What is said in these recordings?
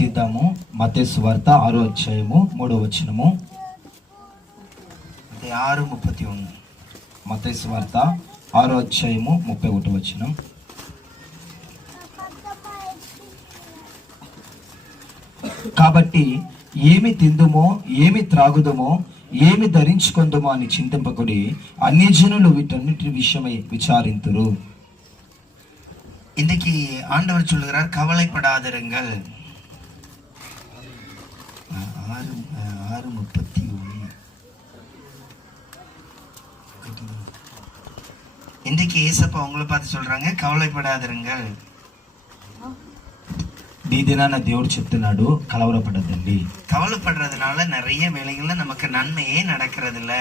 తీద్దాము. మత్తయి సువార్త 6వ అధ్యాయము 3వ వచనము. 6:31. మత్తయి సువార్త 6వ అధ్యాయము 31వ వచనం. కాబట్టి ఏమి తిందుమో, ఏమి త్రాగుదమో, ఏమి ధరించుకొందుమో అని చింతింపకుడి, అన్యజనులు వీటన్నిటి విషయమై విచారింతురు. இன்னைக்கு ஆண்டவர் சொல்லுகிறார், கவலைப்படாதிருங்கள். 6:31. இன்றைக்கு ஏசப்பா உங்களை பார்த்து சொல்றாங்க, கவலைப்படாதிருங்கள். ఈ దినాన దేవుడు చెప్తున్నాడు, కలవరపడద్దండి. కవలపడறதுனால நிறைய வேலைகள்ல நமக்கு நன்மையே நடக்கிறது இல்ல.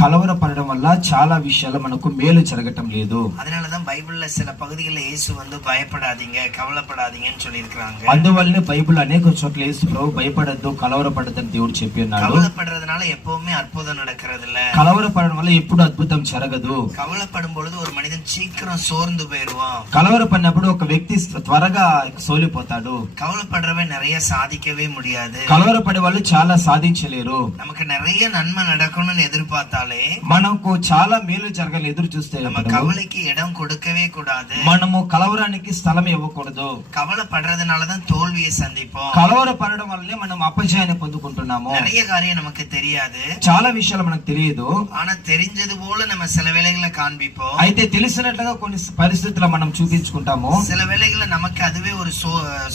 కలవరపడడం వల్ల చాలా విషయాలు మనకు మేలు జరగటం లేదు. அதனாலதான் பைபிள்ல சில பகுதிகளில் இயேசு பயப்படாதீங்க, கவலைப்படாதீங்கன்னு சொல்லி இருக்காங்க. అందువల్లనే బైబిల్ అనేక చోట్ల యేసు ప్రభు భయపడద్దు, కలవరపడద్దని దేవుడు చెప్పి ఉన్నాడు. కవలపడறதுனால எப்பவுமே అద్భుతం நடக்கிறது இல்ல. కలవరపడడం వల్ల ఎప్పుడు అద్భుతం జరగదు. కవలపடும் பொழுது ஒரு మనిషి சீக்கிரம் సోర్ந்து పోయిరువాன். కలవరపడినప్పుడు ఒక వ్యక్తి త్వరగా సోలిపోతాడు. கவலைப்படுறவன் நிறைய சாதிக்கவே முடியாது. కలవరపడే వాళ్ళు చాలా సాధించలేరు. நமக்கு நிறைய நன்மை நடக்கணும்னு எதிர்பார்த்தாலே, మనకు చాలా మేలు జరగాలి ఎదురు చూస్తే, நம்ம கவலைக்கு இடம் கொடுக்கவே கூடாது. మనము కలవరానికి స్థలం ఇవ్వకూడదు. கவலைப்படுறதுனாலதான் தோல்வியை சந்திப்போம். కలవరపడడం వల్లనే మనం అపజయాన్ని పొందుకుంటున్నాము. நிறைய காரியம் நமக்கு தெரியாது, చాలా విషయాలు మనకు తెలియదు. ஆனா தெரிஞ்சது போல நம்ம சில வேளைகளை காண்பிப்போம். అయితే తెలిసినట్లుగా కొన్ని పరిస్థితులు మనం చూపించుకుంటాము. சில வேளைகளை நமக்கு அதுவே ஒரு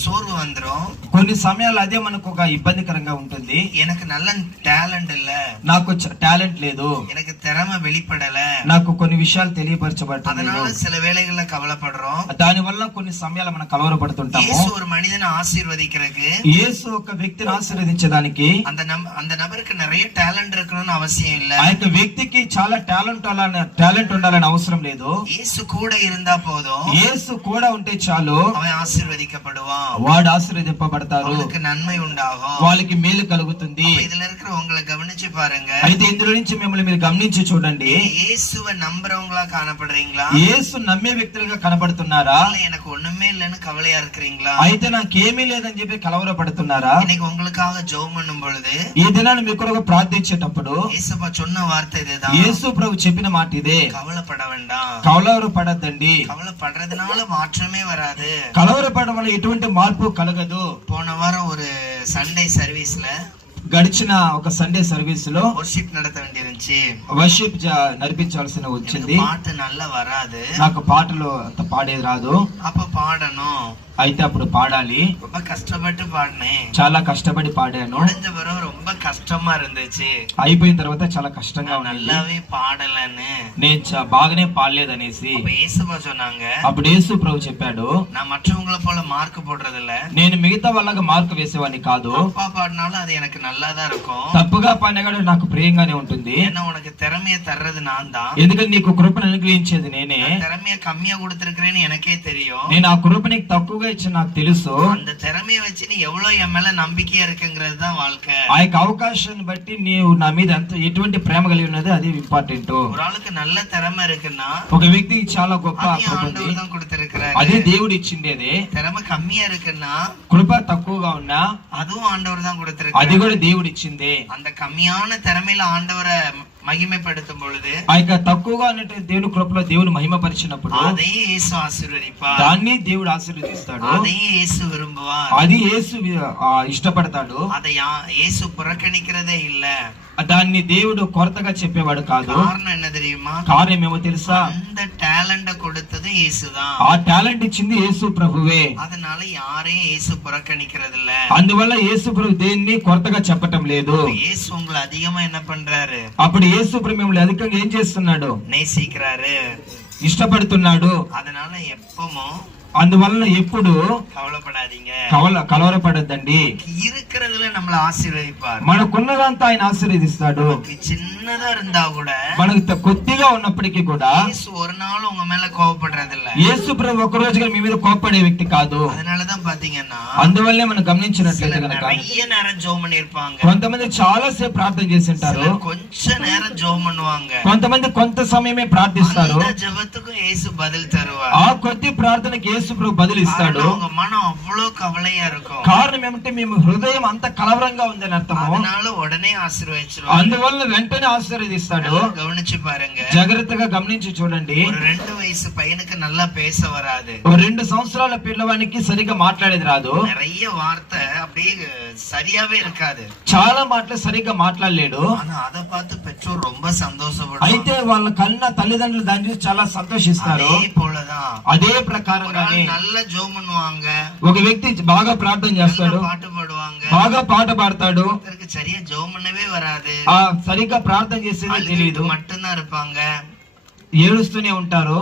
சோர்வு வந்துரும். కొన్ని సమయాలు అదే మనకు ఒక ఇబ్బందికరంగా ఉంటుంది. எனக்கு நல்ல టాలెంట్ இல்ல, నాకు టాలెంట్ లేదు, எனக்கு திறமை வெளிப்படல, నాకు కొన్ని విషయాలు తెలియపరచబడలేదు, அதனால சில வேளைகள்ல கவலைப்படுறோம். దాని వల్ల కొన్ని సమయాలు మనం కలవరపడుతుంటాము. యేసు ஒரு మనిషిని ఆశీర్వదించడానికి, యేసు ఒక వ్యక్తిని ఆశీర్వదించడానికి அந்த నబருக்கு நிறைய టాలెంట్ இருக்கணும்னு అవసరం இல்ல. ఆ యొక్క వ్యక్తికి చాలా టాలెంట్ ఉండాలని అవసరం లేదు. యేసు கூட இருந்தா పోதும். యేసు కూడా ఉంటే చాలు, அவன் ஆசீர்வதிக்கப்படுவான், వాడు ఆశీర్వదింపబడతారు, அவனுக்கு நன்மை உண்டாகும், వాళ్ళకి మేలు కలుగుతుంది. இதுல இருக்கிற உங்களை கவனிச்சு பாருங்க. అయితే ఇందులో నుంచి మిమ్మల్ని మీరు గమనించి చూడండి. యేసుவை நம்புறவங்களா காணப்படுறீங்களா? యేసు నమ్మే వ్యక్తులుగా కనబడుతున్నారా? எனக்கு ஒண்ணுமே இல்லைன்னு కవలయా இருக்கிறீங்களா? అయితే నాకేమీ లేదని చెప్పి కలవరపడుతున్నారా? இன்னைக்கு உங்களுக்காக ஜெபம் பண்ணும் பொழுது, ఈ దినాన్ని మీ కొరకు ప్రార్థించేటప్పుడు యేసప్ప சொன்ன వార్త ఇదేదా, యేసు ప్రభు చెప్పిన మాట ఇదే, కవలపడ వేண்டாం, కలవరపడద్దండి. కవలపడறதுனால மாற்றமே வராது. కలవరపడడం వల్ల ఎటువంటి మార్పు కలగదు. போன வாரம் ஒரு சண்டே சர்வீஸ்ல, గడిచిన ఒక సండే సర్వీస్ లో వర్షిప్ నడత వేండిరుంచి, వర్షిప్ నడిపించాల్సిన వచ్చింది. పాట నల్ల వరాదు, నాకు పాటలు అంత పాడేది రాదు. అప్ప పాడను, అయితే అప్పుడు పాడాలి. ரொம்ப కష్టపడి పాడనే, చాలా కష్టపడి పాడాను. முடிஞ்ச பிறகு ரொம்ப కష్టமா இருந்துச்சு, అయిపోయిన తర్వాత చాలా కష్టంగా ఉంది, నల్లవే పాడలేను, నేను బాగానే పాడలేదనేసి యేసప్ప சொன்னாங்க. అప్పుడు యేసు ప్రభు చెప్పాడు, நான் மற்றவங்கள போல మార్క్ போடுறது இல்ல, నేను మిగతా వాళ్ళగా మార్కు వేసేవాడిని కాదు. తప్పా పాడినాலும் అది எனக்கு నల్లదా இருக்கும், తప్పుగా పాడినా నాకు ప్రియంగానే ఉంటుంది. ஏன்னா உனக்கு திறமைய தர்றது நான் தான், ఎందుకంటే నీకు కృపను అనుగ్రహించేది నేనే. திறமைய கம்மியா கொடுத்திருக்கிறேன்னு எனக்கே தெரியும், నేను ఆ కృప నీకు తక్కువగా ఇచ్చి నాకు తెలుసు. அந்த திறமைய வச்சு நீ எவ்வளவு என் மேல நம்பிக்கையா இருக்குங்கிறது தான் வாழ்க்கை. ఆ యొక్క అవకాశాన్ని బట్టి నీవు నా మీద ఎటువంటి ప్రేమ కలిగి ఉన్నది అది ఇంపార్టెంట్. ஒரு ஆளுக்கு நல்ல திறமை இருக்குன்னா ఒక వ్యక్తికి చాలా గొప్ప కృప ఉంది, ஆண்டவர் தான் கொடுத்திருக்கிறாரு. అది దేవుడు ఇచ్చిండేదే. திறமை கம்மியா இருக்குன்னா కృప తక్కువగా ఉన్నా அதுவும் ఆండவர் தான் అది கொடுத்திருக்கிறாரு. కూడా దేవుడు ఇచ్చిందే. அந்த కమ్మిயான திறமையில ఆండவரை మహిమపడుతుం పొழுது, ఆ యొక్క తక్కువగా ఉన్నటువంటి దేవుని కృపలో దేవుని మహిమపరిచినప్పుడు అదే యేసు ఆశీర్వదిస్తాడు, దాన్ని దేవుడు ఆశీర్వదిస్తాడు, అదే యేసు విரும்புவார், అది యేసు ఇష్టపడతాడు. அதை యేసు புறக்கணிக்கிறதே இல்ல, దాన్ని దేవుడు కొరతగా చెప్పేవాడు కాదు. కారణం என்ன தெரியுமா? కారణం ఏమో తెలుసా? அந்த టాలెంట్ கொடுத்தது యేసుதான், ఆ టాలెంట్ ఇచ్చింది యేసు ప్రభువే. அதனால யாரையும் యేసు புறக்கணிக்கிறது இல்ல, అందువల్ల యేసు ప్రభు దేన్ని కొరతగా చెప్పటం లేదు. యేసు உங்களை அதிகமா என்ன பண்றாரு? అప్పుడు యేసు ప్రభు మిమ్మల్ని అధికంగా ఏం చేస్తున్నాడు? நேசிக்கிறாரு, ఇష్టపడుతున్నాడు. அதனால எப்பவும் అందువలన ఎప్పుడు కవలపడాதீங்க, కలవరపడద్దండి. இருக்கிறதுல நம்மள ఆశీర్వదిస్తారు, మనకున్నదంతా ఆయన ఆశీర్వదిస్తాడు. చిన్నదా இருந்தா கூட, మనకు కొద్దిగా ఉన్నప్పటికీ కూడా యేసు ஒரு நாள் உங்க మేல కోపపడறது இல்ல, యేసు ప్రభు ఒక రోజుగా మీ మీద కోపపడే వ్యక్తి కాదు. அதனாலதான் பாத்தீங்கன்னா అందువల్లే మనం గమనించినట్లయితే కనుక நிறைய நேரம் ஜெபம் பண்ணிருப்பாங்க, కొంతమంది చాలా సేపు ప్రార్థన చేసి ఉంటారు, కొంచె நேரம் ஜெபம் பண்ணுவாங்க, కొంతమంది కొంత సమయమే ప్రార్థిస్తారు. அந்த ஜெபத்துக்கும் యేసు பதில் தருவார், ఆ కొద్ది ప్రార్థనకి యేసు యేసు ప్రభు బదులు ఇస్తాడు. உங்க மனம் அவ்வளவு கவலையா இருக்கும். కారణం ఏమంటే మేము హృదయం అంత కలవరంగా ఉందని అర్థము. அதனால உடனே ఆశీర్వదించురు. అందువల్ల వెంటనే ఆశీర్వదిస్తాడు. గమనించి పాருங்க, జాగ్రత్తగా గమనించి చూడండి. ஒரு 2 வயசு பையனுக்கு நல்லா பேச வராது. 2 సంవత్సరాల పిల్లవానికి సరిగా మాట్లాడేది రాదు. நிறைய வார்த்தை அப்படியே சரியாவே இருக்காது. చాలా మాటలు సరిగా మాట్లాడలేడు. ஆனா அதை பார்த்து பெற்றோர் ரொம்ப சந்தோஷப்படுவாங்க. అయితే వాళ్ళ కన్న తల్లిదండ్రులు దాన్ని చూసి చాలా సంతోషిస్తారు. அதே போலதான் అదే ప్రకారంగానే நல்ல ஜெபம் பண்ணுவாங்க, ఒక వ్యక్తి బాగా ప్రార్థన చేస్తాడు, பாட்டு பாடுவாங்க, బాగా పాట పాడతాడు, ஒருத்தருக்கு சரியா ஜெபம் பண்ணவே வராது, సరిగ్గా ప్రార్థన చేసేది తెలియదు, மட்டும்தான் இருப்பாங்க, ఏడుస్తూనే ఉంటారు.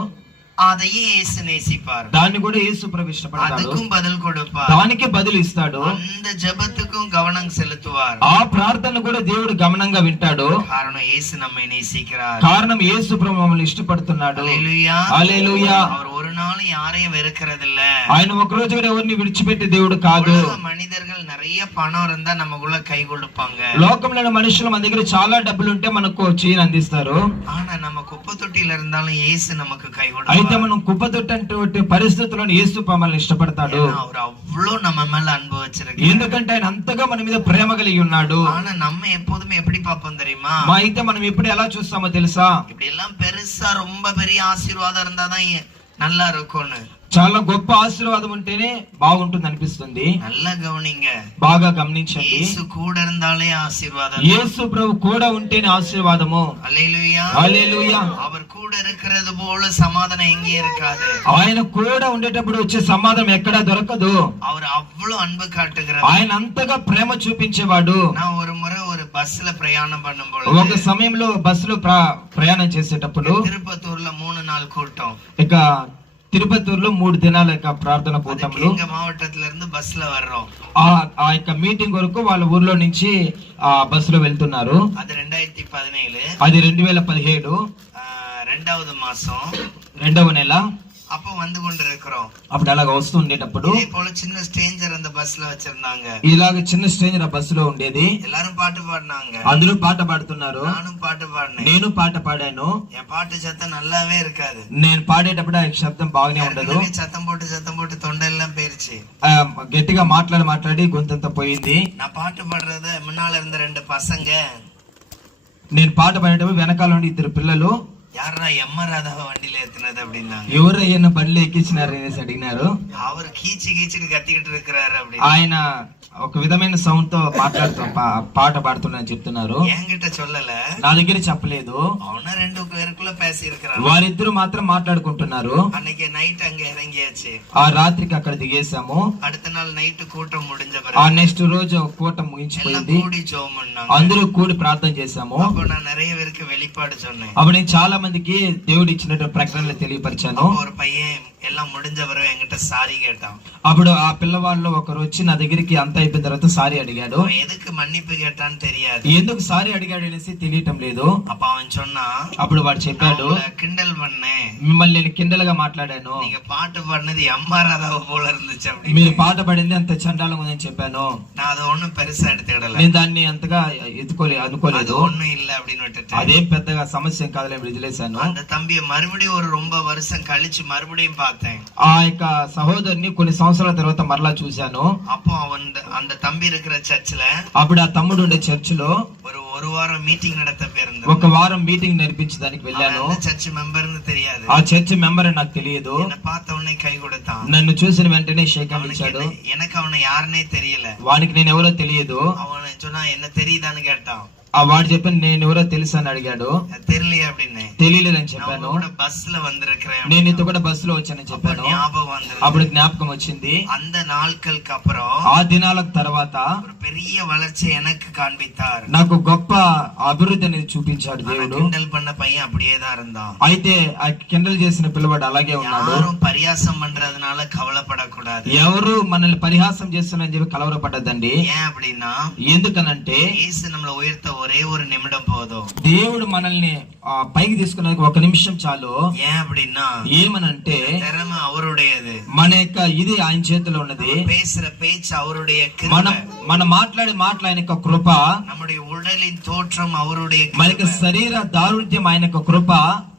அதையும் இயேசு நேசிப்பார். దాన్ని కూడా యేసు ప్రభు ఇష్టపడతాడు. அதுக்கும் பதில் கொடுப்பார். దానికి బదులు ఇస్తాడు. அந்த ஜெபத்துக்கும் கவனம் செலுத்துவார். ఆ ప్రార్థన కూడా దేవుడు గమనంగా వింటాడు. காரணம் இயேசு நம்மை நேசிக்கிறார். కారణం యేసు ప్రభు మమ్మల్ని ఇష్టపడుతున్నాడు. హల్లెలూయా, హల్లెలూయా. அவர் ஒரு நாளும் யாரையும் வெறுக்கிறதில்ல. ఆయన ఒక రోజు కూడా ఎవరిని విడిచిపెట్టే దేవుడు కాదు. మనిదர்கள் நிறைய பணம் இருந்தா நமக்குள்ள కై கொடுப்பாங்க. లోకంలో మనుషులు మన దగ్గర చాలా డబ్బులు ఉంటే మనకు చేయని అందిస్తారు. ஆனா நம்ம కుప్ప తొట్టిல இருந்தாலும் இயேசு நமக்கு కై கொடுப்பார். అయితే మనం కుప్పతొట్టంటి పరిస్థితుల్లో యేసు మమ్మల్ని ఇష్టపడతాడు. அவர் அவ்வளவு நம்ம மேல அன்பு வச்சிருக்காரு. ఎందుకంటే ఆయన అంతగా మన మీద ప్రేమ కలిగి ఉన్నాడు. ஆனா நம்ம எப்போதுமே எப்படி பாப்போம் தெரியுமா? అయితే మనం ఎప్పుడు ఎలా చూస్తామో తెలుసా? இப்படி எல்லாம் பெருசா ரொம்ப பெரிய ஆசீர்வாதம் இருந்தாதான் நல்லா இருக்கும்னு. చాలా గొప్ప ఆశీర్వాదం ఉంటేనే బాగుంటుంది అనిపిస్తుంది. நல்லா கவனிங்க, బాగా గమనించండి. యేసు కూడా இருந்தாலே ఆశీర్వాదం. యేసు ప్రభు కూడా ఉంటేనే ఆశీర్వాదము. హల్లెలూయా, హల్లెలూయా. அவர் கூட இருக்கிறது போல సమాధానం எங்கே இருக்காது. ఆయన కూడా ఉండేటప్పుడు వచ్చే సమాధానం ఎక్కడా దొరకదు. அவர் అவ்வளவு అன்பు కాட்டுகிறார். ఆయన అంతగా ప్రేమ చూపించేవాడు. நான் ஒரு முறை ஒரு பஸ்ல பிரயாணம் பண்ணும்போது ఒక సమయంలో బస్సులో ప్రయాణం చేసేటప్పుడు తిరుపతూరులో 3 நாள் కూటం, ఇక తిరుపతిలో 3 దినాల యొక్క ప్రార్థన కూటములు. எங்க மாவட்டத்துல இருந்து பஸ்ல வர்றோம். ఆ యొక్క మీటింగ్ వరకు వాళ్ళ ఊర్లో నుంచి ఆ బస్సులో వెళ్తున్నారు. அது 2017, అది 2017 2வது மாசம் 2వ నెల. அப்ப வந்து கொண்டிருக்கிறோம். అప్పుడు అలాగ వస్తూ ఉండేటప్పుడు இதே போல சின்ன ஸ்ட்ரேஞ்சர் அந்த பஸ்ல வச்சிருந்தாங்க. ఇలాగ చిన్న స్ట్రేంజర్ ఆ బస్సులో ఉండేది. எல்லாரும் பாட்டு பாடினாங்க, అందరూ పాట పాడుతున్నారు. நானும் பாட்டு பாடினேன். నేను పాట పాడాను. என் பாட்டு சத்தம் நல்லாவே இருக்காது. నేను పాడేటప్పుడు ఆ శబ్దం బాగానే ఉండదు. சத்தம் போட்டு தொண்டெல்லாம் போயிருச்சு. గట్టిగా మాట్లాడి గొంతంతా పోయింది. நான் பாட்டு பாடுறத முன்னால இருந்த 2 பசங்க, నేను పాట పాడేటప్పుడు వెనకాల నుండి 2 పిల్లలు, யாரா எம்ம ராதாவை வண்டியில ஏத்துனது அப்படின்னாங்க. ఎవరయ్యన్న బండ్లు ఎక్కించినారు అనేసి అడిగినారు. அவர் கீச்சுக்கு கத்திக்கிட்டு இருக்கிறாரு அப்படி. ఆయన ఒక విధమైన సౌండ్ తో మాట్లాడుతూ పాట పాడుతున్నారని చెప్తున్నారు. என்கிட்ட சொல்லல, నా దగ్గర చెప్పలేదు. அவனா 2 பேருக்குள்ள பேசி இருக்கிறான். వారిద్దరు మాత్రం మాట్లాడుకుంటున్నారు. அன்னைக்கு நைட் அங்க இறங்கியாச்சு. ఆ రాత్రికి అక్కడ దిగేసాము. அடுத்த நாள் நைட்டு கூட்டம் முடிஞ்ச ఆ பிறகு నెక్స్ట్ రోజు కూటం எல்லாம் ముగించిపోయింది. கூடி ஜெபம் பண்ணாங்க. అందరూ కూడి ప్రార్థన చేశాము. அப்ப நான் நிறைய பேருக்கு வெளிப்பாடு சொன்னேன். అప్పుడు నేను చాలా మందికి దేవుడు ఇచ్చినట్టు ప్రకటనలు తెలియపరిచాను. அப்ப ஒரு பையன் எல்லாம் முடிஞ்ச பிறகு என்கிட்ட சாரி கேட்டான். అప్పుడు ఆ పిల్లవాళ్ళు ఒకరు వచ్చి నా దగ్గరికి అంతా అయిపోయిన తర్వాత సారీ అడిగాడు. அவன் எதுக்கு மன்னிப்பு கேட்டான்னு தெரியாது. ఎందుకు సారీ అడిగాడు అనేసి తెలియటం లేదు. அப்ப அவன் சொன்னா, అప్పుడు వాడు చెప్పాడు, கிண்டல் பண்ணேன், మిమ్మల్ని నేను కిండలుగా మాట్లాడాను, நீங்க பாட்டு பாடினது அம்மா ராதாவை போல இருந்துச்சு அப்படி. మీరు పాట పాడింది అంత చండాలంగా ఉందని చెప్పాను. நான் அதை ஒண்ணும் பெருசா எடுத்துக்கிடல. నేను దాన్ని అంతగా அது అనుకోలేదు. ஒண்ணும் இல்ல அப்படின்னு விட்டுட்டேன். అదేం పెద్దగా సమస్య కాదులే వదిలేశాను. அந்த தம்பியை மறுபடியும் ஒரு ரொம்ப வருஷம் கழிச்சு மறுபடியும் பார்த்தேன். ఆ యొక్క సహోదరుని కొన్ని సంవత్సరాల తర్వాత మరలా చూశాను. அப்போ அந்த தம்பி இருக்கிற சர்ச்சில் అప్పుడు ఆ తమ్ముడు ఉండే చర్చిలో ஒரு వారం మీటింగ్ நடத்த போயிருந்தது. ఒక వారం మీటింగ్ నడిపించడానికి వెళ్ళాను. చర్చ్ మెంబర్ని తెలియదు. ఆ చర్చ్ మెంబర్ నాకు తెలియదు. என்ன பார்த்த உடனே కై కొడతాం. నన్ను చూసిన వెంటనే షేక్ హ్యాండ్ ఇచ్చాడు. எனக்கு அவனை யாருனே தெரியல. వానికి నేను ఎవరో తెలియదు. அவனை சொன்னா என்ன தெரியுதான்னு கேட்டான். ఆ వాడు చెప్పాను నేను ఎవరో తెలుసా అని అడిగాడు. தெரியலையே அப்படின்னு. తెలియలేదని చెప్పాను. బస్సులో வந்திருக்கிறேன், నేను ఇంత కూడా బస్సులో వచ్చానని చెప్పాను. ஞாபகம் வந்தது. అప్పుడు జ్ఞాపకం వచ్చింది. அந்த நாட்களுக்கு அப்புறம் ఆ దినాలకు తర్వాత ஒரு பெரிய வளர்ச்சி எனக்கு காண்பித்தார். నాకు గొప్ప అభివృద్ధి అనేది చూపించాడు దేవుడు. கிண்டல் பண்ண பையன் அப்படியே தான் இருந்தான். అయితే ఆ కిండల్ చేసిన పిల్లవాడు అలాగే ఉన్నాడు. யாரும் பரியாசம் பண்றதுனால கவலைப்படக்கூடாது. ఎవరు మనల్ని పరిహాసం చేస్తున్నారని చెప్పి కలవరపడ్డదండి. ஏன் அப்படின்னா ఎందుకనంటే இயேசு நம்மளை உயர்த்த ஒரே ஒரு நிமிடம் போதும். దేవుడు మనల్ని పైకి తీసుకునేందుకు ఒక నిమిషం చాలు. ஏன் அப்படின்னா ఏమనంటే திறமை அவருடையது, మన యొక్క ఇది ఆయన చేతిలో ఉన్నది. பேசுற பேச்சு அவருடைய మనం கிருபை, మనం మాట్లాడే మాటలు ఆయన యొక్క కృప, நம்முடைய உடலின் தோற்றம் அவருடைய మన యొక్క கிருபை. శరీర దారుఢ్యం ఆయన యొక్క కృప.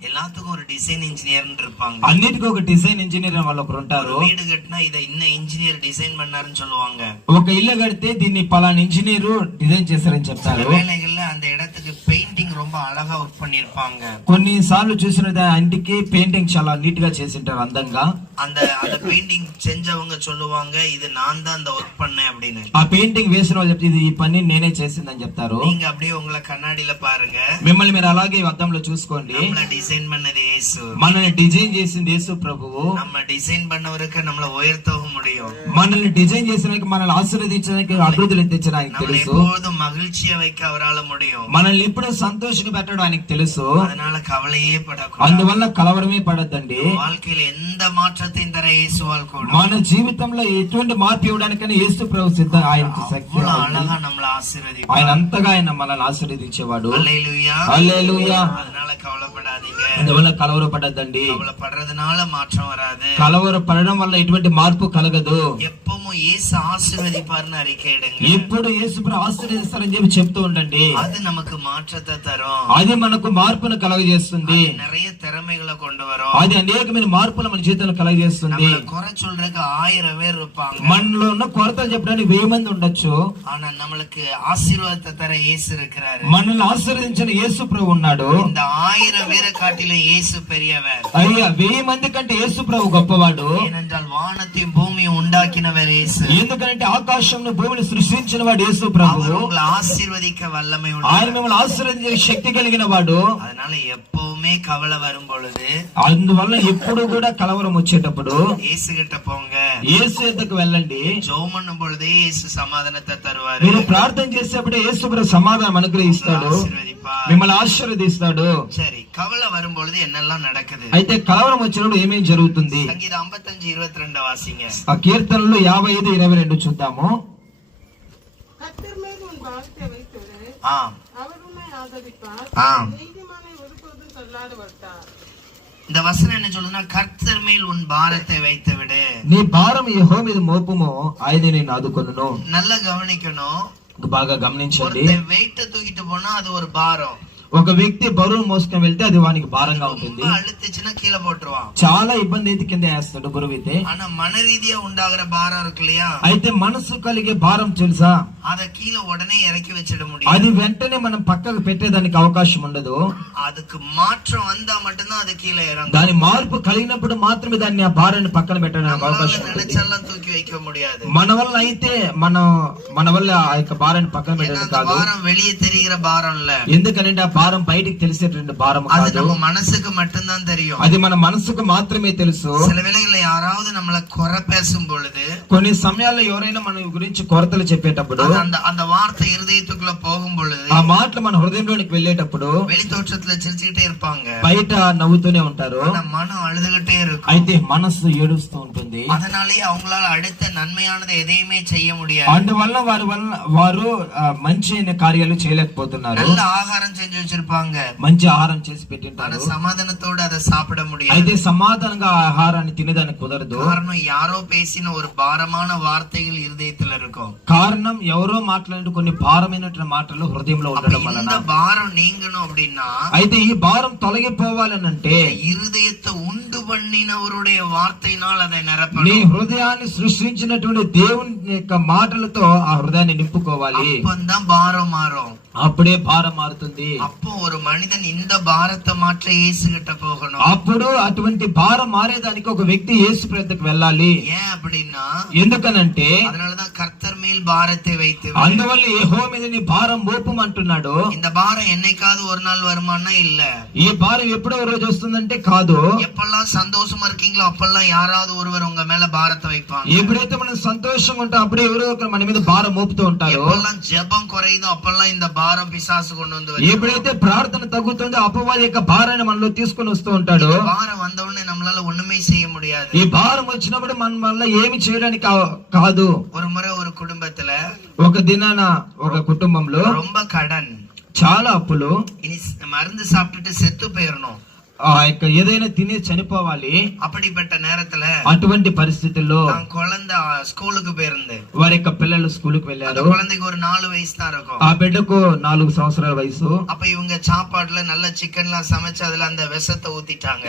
எல்லாத்துக்கும் ஒரு டிசைன் இன்ஜினியர் இருப்பாங்க. అన్నిటికీ ఒక డిజైన్ ఇంజనీర్ వాళ్ళు ఒకరు ஒரு ఉంటారు. வீடு கட்டினா இதை இன்னும் இன்ஜினியர் டிசைன் பண்ணாருன்னு சொல்லுவாங்க. ఒక ఇల్లు కడితే దీన్ని పలానా ఇంజనీరు డిజైన్ చేశారని சில చెప్తారు. வேளைகள்ல அந்த இடத்துக்கு பெயிண்டிங் ரொம்ப அழகா ஒர்க் பண்ணிருப்பாங்க. కొన్ని సార్లు చూసినది ఆ ఇంటికి పెయింటింగ్ చాలా నీట్ గా చేసింటారు, అందంగా. அந்த அந்த பெயிண்டிங் செஞ்சவங்க சொல்லுவாங்க இது நான் தான் அந்த ஒர்க் பண்ணேன் அப்படின்னு. ఆ పెయింటింగ్ వేసిన వాళ్ళు చెప్తే ఇది ఈ పని నేనే చేసిందని చెప్తారు. நீங்க அப்படியே உங்களை கண்ணாடியில பாருங்க. మిమ్మల్ని మీరు అలాగే అద్దంలో చూసుకోండి. நம்மள டிசைன் பண்ணது இயேசு. మనల్ని డిజైన్ చేసింది యేసు ప్రభువు. நம்ம டிசைன் பண்ணவருக்கு நம்மள உயர்த்தவும் முடியும். మనల్ని డిజైన్ చేసినాక మనల్ని ఆశీర్వదించడానికి అభివృద్ధిని తెచ్చిన ఆయనకు நம்மள తెలుసు. எப்போதும் மகிழ்ச்சியா வைக்க அவரால முடியும். మనల్ని ఎప్పుడూ సంతోషంగా పెట్టడం ఆయనకు తెలుసు. அதனால கவலையே படக்கூடாது. అందువల్ల కలవరమే పడద్దండి. வாழ்க்கையில எந்த மாற்றத்தையும் தர இயேசுவால் கூட. మన జీవితంలో ఎటువంటి మార్పు ఇవ్వడానికైనా యేసు ప్రభు సిద్ధం. ఆయనకి శక్తి அவ்வளவு ఉంది. அழகா நம்மள ஆசீர்வதிப்பார். ఆయన అంతగా ఆయన మనల్ని ఆశీర్వదించేవాడు. அல்லேலூயா. హల్లెలూయా. அதனால கவலைப்படாதீங்க. అందువల్ల కలవరపడద్దండి. கவலைப்படுறதுனால மாற்றம் வராது. కలవరపడడం వల్ల ఎటువంటి మార్పు కలగదు. எப்பவும் இயேசு ஆசீர்வதிப்பார்னு அறிக்கையிடுங்க. ఎప్పుడు యేసు ప్రభు ఆశీర్వదిస్తారని చెప్పి చెప్తూ ఉండండి. அது நமக்கு மாற்றத்தை தரும். అది మనకు మార్పును కలగజేస్తుంది. நிறைய திறமைகளை கொண்டு வரும். అది అనేకమైన మార్పులు మన జీవితంలో కలగజేస్తుంది. நம்மள குறை சொல்றதுக்கு 1000 பேர் இருப்பாங்க. మనలో ఉన్న కొరతలు చెప్పడానికి 1000 మంది ఉండొచ్చు. ஆனா நம்மளுக்கு ஆசீர்வாதத்தை தர இயேசு இருக்கிறாரு. మనల్ని ఆశీర్వదించిన యేసు ప్రభు ఉన్నాడు. இந்த 1000 பேரை காட்டிலும் இயேசு பெரியவர். అయ్యా 1000 మంది కంటే యేసు ప్రభు గొప్పవాడు. ஏனென்றால் வானத்தையும் பூமியும் உண்டாக்கினவர் இயேசு. ఎందుకంటే ఆకాశంను భూమిని సృష్టించిన వాడు యేసు ప్రభు. அவர் உங்களை ஆசீர்வதிக்க వల్లமை ఆయన உள்ளவர். మిమ్మల్ని ఆశీర్వదించే శక్తి కలిగిన వాడు. அதனால எப்பவுமே கவலை வரும் பொழுது అందువల్ల ఎప్పుడు కూడా కలవరం వచ్చేటప్పుడు இயேசு கிட்ட போங்க. యేసు యొద్దకు వెళ్ళండి. ஜெபம் பண்ணும் பொழுதே இயேசு சமாதானத்தை தருவாரு. మీరు ప్రార్థన చేసేప్పుడే యేసు ప్రభు సమాధానం అనుగ్రహిస్తాడు, ஆசீர்வதிப்பார். మిమ్మల్ని ఆశీర్వదిస్తాడు. சரி, கவலை வரும் பொழுது என்னெல்லாம் நடக்குது? అయితే కలవరం వచ్చినప్పుడు ఏమేం జరుగుతుంది? சங்கீதம் 55:22 வாசிங்க. ఆ కీర్తనలు 55:22 చూద్దాము. கர்த்தர் மேல் உன் பாரத்தை வைத்துவிடு, ஆம் அவர் உன்னை ஆதரிப்பார். ஆம். நீதிமானை ஒருபோதும் சொல்லாது வருத்தார். இந்த வசனம் என்ன சொல்லுதுன்னா, கர்த்தர் மேல் உன் பாரத்தை வைத்து விடு. నీ భారం యెహోవా మీద మోపుము, ఆయన నిన్ను ఆదుకొనును. நல்லா கவனிக்கணும். బాగా గమనించండి. ஒருத்தன் வெயிட்ட தூக்கிட்டு போனா அது ஒரு பாரம். ఒక వ్యక్తి బరువు మోసుకొని వెళ్తే అది వానికి భారంగా ఉంటుంది. ரொம்ப அழுத்துச்சுன்னா கீழே போட்டுருவான். చాలా ఇబ్బంది అయితే కింద వేస్తాడు బరువు అయితే. ஆனா மன ரீதியா உண்டாகிற பாரம் இருக்கு இல்லையா, అయితే మనసు కలిగే భారం తెలుసా, அத கீழே உடனே இறக்கி வச்சிட முடியும். అది వెంటనే మనం పక్కకు పెట్టేదానికి అవకాశం ఉండదు. அதுக்கு மாற்றம் வந்தா மட்டும்தான் அது கீழே இறங்கும். దాని మార్పు కలిగినప్పుడు మాత్రమే దాన్ని ఆ భారాన్ని పక్కన పెట్టడానికి అవకాశం ఉంటుంది. நினைச்செல்லாம் தூக்கி வைக்க முடியாது. మన వల్ల అయితే మన వల్ల ఆ యొక్క భారాన్ని పక్కన ஏன்னா పెట్టడం அந்த కాదు. பாரம் வெளியே தெரிகிற பாரம் இல்ல, ఎందుకంటే ఆ భారం బయటికి తెలిసేటువంటి భారం அது కాదు. நம்ம மனசுக்கு மட்டும்தான் தெரியும். అది మన మనసుకు మాత్రమే తెలుసు. சில வேளைகள்ல யாராவது நம்மள குறை பேசும் பொழுது, కొన్ని సమయాల్లో ఎవరైనా మన గురించి కొరతలు చెప్పేటప్పుడు, அந்த அந்த வார்த்தை இருதயத்துக்குள்ள போகும் பொழுது, ఆ మాటలు మన హృదయంలోనికి వెళ్ళేటప్పుడు வெளி தோற்றத்துல சிரிச்சுக்கிட்டே இருப்பாங்க, బయట నవ్వుతూనే ఉంటారు. ஆனா மனம் அழுதுகிட்டே இருக்கும். అయితే మనసు ఏడుస్తూ ఉంటుంది. அதனாலேயே அவங்களால அடுத்த நன்மையானதை எதையுமே செய்ய முடியாது. అందువల్ల వారు మంచి కార్యాలు చేయలేకపోతున్నారు. நல்ல ஆகாரம் செஞ்சு வச்சிருப்பாங்க, మంచి ఆహారం చేసి ஆனா పెట్టింటారు. சமாதானத்தோட அதை சாப்பிட முடியாது. అయితే సమాధానంగా ఆ ఆహారాన్ని తినేదానికి కుదరదు. காரணம் யாரோ பேசின ஒரு பாரமான வார்த்தைகள் இருதயத்துல இருக்கும். కారణం ఎవరో మాట్లాడిన కొన్ని భారమైనటువంటి మాటలు హృదయంలో அப்ப ఉండడం వలన. இந்த பாரம் நீங்கணும் அப்படின்னா, అయితే ఈ భారం తొలగిపోవాలనంటే இருதயத்தை உண்டு பண்ணினவருடைய வார்த்தையினால் அதை నీ நிரப்பணும். హృదయాన్ని సృష్టించినటువంటి దేవుని యొక్క మాటలతో ఆ హృదయాన్ని నింపుకోవాలి. அப்பந்தான் பாரம் மாறும். అప్పుడే భారం మారుతుంది. அப்போ ஒரு மனிதன் இந்த பாரத்தை மாற்ற இயேசு கிட்ட போகணும். అప్పుడు అటువంటి భారం మారేదానికి ఒక వ్యక్తి యేసు ప్రద్దకు వెళ్ళాలి. ஏன் அப்படின்னா, ఎందుకనంటే அதனாலதான் கர்த்தர் மேல் பாரத்தை வைத்து விடு. అందువల్ల యెహోవా మీద నీ భారం మోపమంటున్నాడు. இந்த பாரம் என்னைக்காவது ஒரு நாள் வருமானா இல்ல. ఈ భారం ఎప్పుడో రోజు వస్తుందంటే కాదు. எப்பெல்லாம் சந்தோஷமா இருக்கீங்களோ அப்பெல்லாம் யாராவது ஒருவர் உங்க மேல பாரத்தை வைப்பாங்க. ఎప్పుడైతే మనం సంతోషంగా ఉంటాం అప్పుడే ఎవరో ఒకరు మన మీద భారం మోపుతూ ఉంటారు. எப்பெல்லாம் ஜெபம் குறையுதோ அப்பெல்லாம் இந்த பாரம் பிசாசு கொண்டு வந்து ఎప్పుడైతే ప్రార్థన తగ్గుతుందో అపవాది యొక్క భారాన్ని మనలో తీసుకొని వస్తూ ఉంటాడు. பாரம் வந்த உடனே நம்மளால ஒண்ணுமே செய்ய முடியாது. ఈ భారం వచ్చినప్పుడు మన వల్ల ఏమి చేయడానికి కాదు. ஒரு முறை ஒரு குடும்பத்துல ఒక దినాన ఒక కుటుంబంలో ரொம்ப கடன், చాలా అప్పులు, இனி மருந்து சாப்பிட்டுட்டு செத்து போயிடணும். ఆ యొక్క ఏదైనా తిని చనిపోవాలి. அப்படிப்பட்ட நேரத்துல అటువంటి పరిస్థితుల్లో நான் குழந்தை ஸ்கூலுக்கு போயிருந்தேன். వారి యొక్క పిల్లలు స్కూల్కి அந்த వెళ్ళారు. குழந்தைக்கு ஒரு 4 வயசு தான் இருக்கும். ఆ బిడ్డకు 4 సంవత్సరాల వయసు. அப்ப இவங்க சாப்பாடுல நல்ல சிக்கன் எல்லாம் சமைச்சு அதுல அந்த விஷத்தை ஊத்திட்டாங்க.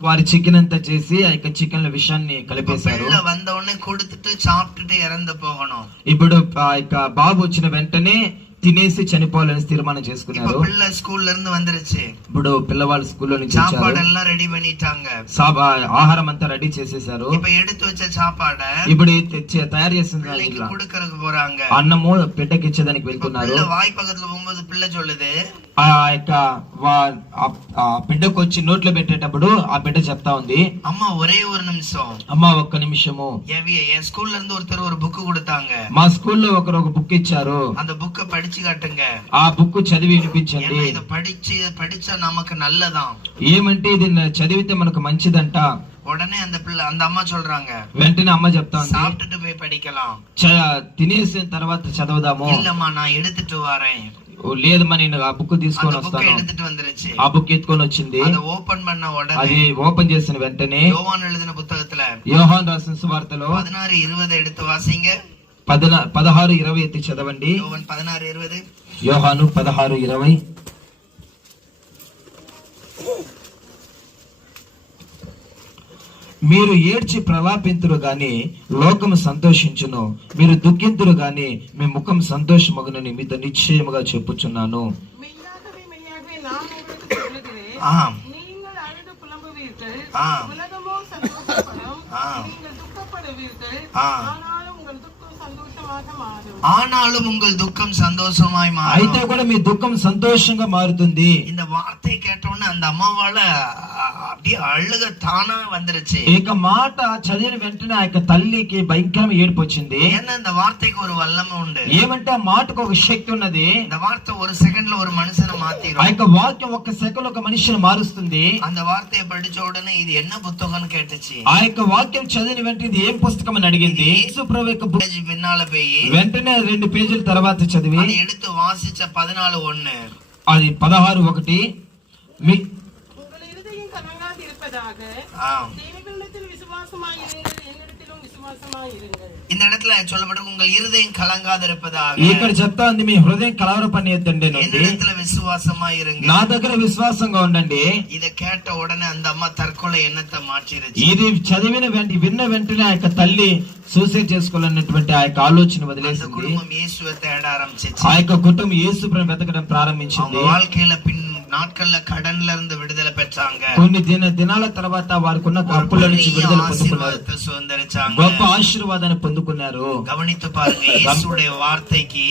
వారి చికెన్ అంతా చేసి ఆ యొక్క చికెన్ లో విషాన్ని కలిపేశారు. பிள்ளை வந்த உடனே கொடுத்துட்டு சாப்பிட்டுட்டு இறந்து போகணும். ఇప్పుడు ఆ యొక్క బాబు వచ్చిన వెంటనే తినేసి చనిపోవాలని తీర్మానం இப்ப చేసుకున్నారు. பிள்ளை ஸ்கూல்ல இருந்து வந்துருச்சு. ఇప్పుడు పిల్లవాళ్ళు స్కూల్లో నుంచి சாப்பாடு వచ్చారు. எல்லாம் ரெடி பண்ணிட்டாங்க. ఆహారం అంతా రెడీ చేసేసారు. இப்ப எடுத்து வச்ச சாப்பாட ఇప్పుడు తయారు చేసిన பிள்ளைக்கு கொடுக்கறதுக்கு போறாங்க. అన్నము బిడ్డకి ఇచ్చేదానికి వెళ్తున్నారు. பிள்ளை வாய் பக்கத்துல போகும்போது பிள்ளை சொல்லுது, ఆ యొక్క ఆ బిడ్డకు వచ్చి నోట్లో పెట్టేటప్పుడు ఆ బిడ్డ చెప్తా ఉంది, அம்மா ஒரே ஒரு நிமிஷம், అమ్మ ఒక్క నిమిషము, என் ஸ்கூல்ல இருந்து ஒருத்தர் ஒரு புக் கொடுத்தாங்க. మా స్కూల్లో ఒకరు ఒక బుక్ ఇచ్చారు, அந்த புக்கை படிச்சு காட்டுங்க. ఆ బుక్ చదివి వినిపించండి. ஏன்னா இத படிச்சா நமக்கு நல்லதான். ఏమంటే ఇది చదివితే మనకు మంచిదంట. உடனே அந்த பிள்ளை அந்த அம்மா சொல்றாங்க, వెంటనే అమ్మ చెప్తా ఉంది, சாப்பிட்டுட்டு போய் படிக்கலாம். తినేసిన తర్వాత చదవదాము. இல்லம்மா நான் எடுத்துட்டு வரேன். లేదమ్మా నేను ఆ బుక్ తీసుకొని அந்த புக்கை వస్తాను. எடுத்துட்டு வந்துருச்சு. ఆ బుక్ ఎత్తుకొని వచ్చింది. அதை ஓபன் பண்ண உடனே అది ఓపెన్ చేసిన వెంటనే யோவான் எழுதின புத்தகத்துல యోహాన్ రాసిన సువార్తలో 16:20 எடுத்து வாசிங்க. 16:20 ఎత్తి చదవండి. யோவான் 16:20. యోహాను 16:20. మీరు ఏడ్చి ప్రలాపింతురు గాని లోకము సంతోషించును, మీరు దుఃఖింతురు గాని మీ ముఖం సంతోషమగునని మీతో నిశ్చయముగా చెప్పుచున్నాను. மெய்யாகவே நான் உங்களுக்கு சொல்லுகிறேன், ஆம். நீங்கள் அழுது புலம்புவீர்கள், ஆம். உலகமோ சந்தோஷப்படும். ஆம். நீங்கள் துக்கப்படுவீர்கள், ஆம். ஆனாலும் உங்கள் துக்கம் சந்தோஷமாக மாறும். ஆனாலும் உங்கள் துக்கம் சந்தோஷமாய் అయితే மாறும். కూడా మీ దుఃఖం సంతోషంగా మారుతుంది. இந்த வார்த்தை கேட்ட உடனே அந்த அம்மாவால அப்படியே அழுக தானா வந்துருச்சு. ఇక మాట చదివిన వెంటనే ఆ యొక్క తల్లికి భయంకరమైన ఏడుపు వచ్చింది. ஏன்னா இந்த வார்த்தைக்கு ஒரு வல்லமை உண்டு. ఏమంటే ఆ మాటకు ఒక శక్తి ఉన్నది. இந்த வார்த்தை ஒரு செகண்ட்ல ஒரு மனுஷனை ఆ மாத்திரும். యొక్క వాక్యం ఒక్క సెకన్ ఒక మనిషిని మారుస్తుంది. அந்த வார்த்தையை படிச்ச உடனே இது என்ன புத்தகம்னு கேட்டுச்சு. ఆ యొక్క వాక్యం చదివిన వెంటనే ఇది ఏం పుస్తకం అని అడిగింది. యేసు ప్రభు యొక్క பேஜ் பின்னால போய் వెంటనే 2 పేజీల తర్వాత చదివి அதை எடுத்து வாசிச்ச 14:1. అది 16:1 உங்கள் இருதயம் கலங்காதிருப்பதாக, ஆம். தேவனிடத்தில் விசுவாசமாயிருங்கள், என்னிடத்திலும் விசுவாசமாயிருங்கள். இந்த இடத்துல சொல்லப்படும் உங்கள் இருதயம் கலங்காது இருப்பதாக, ఇక్కడ చెప్తా ఉంది మీ హృదయం కలవరపనియద్దండి. என்னிடத்துல விசுவாசமா இருங்க. నా దగ్గర విశ్వాసంగా ఉండండి. இத கேட்ட உடனே அந்த அம்மா தற்கொலை எண்ணத்தை மாற்றிருச்சு. ఇది చదివిన విన్న వెంటనే ఆ యొక్క తల్లి సూసైడ్ చేసుకోవాలన్నటువంటి ఆ యొక్క ఆలోచన அந்த వదిలేసింది. குடும்பம் இயேசுவை தேட ஆரம்பிச்சிச்சு. ఆ యొక్క కుటుంబం యేసు ప్రభువుని వెతకడం ప్రారంభించింది. அவங்க வாழ்க்கையில பின் நாட்கள்ல கடன்ல இருந்து விடுதலை பெற்றாங்க. కొన్ని దినాల తర్వాత వారికున్న అప్పుల నుంచి విడుదల పొందుకున్నారు. ஆசீர்வாதத்தை சுதந்திரிச்சாங்க. గొప్ప ఆశీర్వాదాన్ని పొందుకున్నారు. கவனித்து பாருங்க, இயேசுடைய வார்த்தைக்கு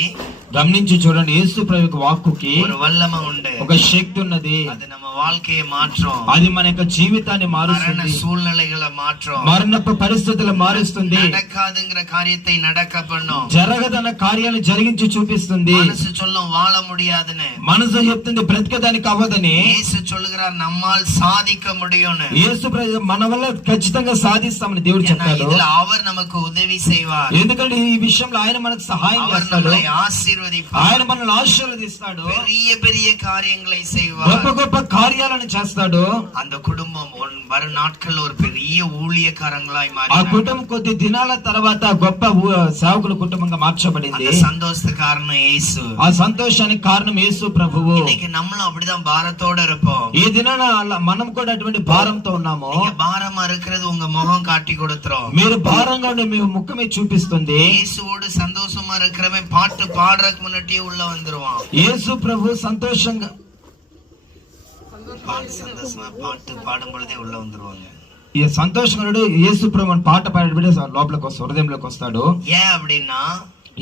గమనించి చూడండి, యేసు ప్రభు వాక్కుకి ஒரு வல்லமை உண்டு. ఒక శక్తి ఉన్నది. அது நம்ம வாழ்க்கையை மாற்றும். అది మన యొక్క జీవితాన్ని மரண మారుస్తుంది. சூழ்நிலைகளை மாற்றும். మరణపు పరిస్థితులు మారుస్తుంది. நடக்காதுங்கிற காரியத்தை நடக்க பண்ணும். జరగదన్న కార్యాలు జరిగించి చూపిస్తుంది. மனசு சொல்லும் வாழ முடியாதுன்னு. మనసు చెప్తుంది బ్రతకడానికి అవ్వదని. இயேசு சொல்லுகிறார் நம்மால் சாதிக்க முடியும்னு. యేసు ప్రభు మన వల్ల ఖచ్చితంగా సాధిస్తామని దేవుడు ஏன்னா చెప్పాడు. இதுல அவர் நமக்கு உதவி செய்வார். ఎందుకంటే ఈ విషయంలో ఆయన మనకు సహాయం அவர் చేస్తాడు. நம்மை ஆசீர்வதிப்பார். ఆయన మనల్ని ఆశీర్వదిస్తాడు. பெரிய பெரிய காரியங்களை గొప్ప செய்வார். గొప్ప కార్యాలను చేస్తాడు. அந்த குடும்பம் வரும் நாட்கள்ல ஒரு பெரிய ஊழியக்காரங்களாய் ఆ மாறினார். కుటుంబం కొద్ది దినాల తర్వాత గొప్ప సేవకుల కుటుంబంగా మార్చబడింది. அந்த சந்தோஷத்துக்கு காரணம் இயேசு. ఆ సంతోషానికి కారణం యేసు ప్రభువు. இன்னைக்கு நம்மளும் அப்படிதான் பாரத்தோட இருப்போம். ఈ దినాన మనం కూడా అటువంటి భారంతో ఉన్నాము. நீங்க பாரமா இருக்கிறது உங்க முகம் காட்டி கொடுத்துரும். మీరు భారంగా ఉండే మీ ముఖమే చూపిస్తుంది. இயேசுவோடு சந்தோஷமா இருக்கிறவன் பாட்டு பாடுறதுக்கு முன்னாடியே உள்ள வந்துருவான். యేసు ప్రభు సంతోషంగా சந்தோஷமா பாட்டு பாடும் பொழுதே உள்ள வந்துருவாங்க. ఈ సంతోషంగా యేసు ప్రభు పాట పాడే లోపలికి వస్తాడు, హృదయంలోకి వస్తాడు. ஏன் அப்படின்னா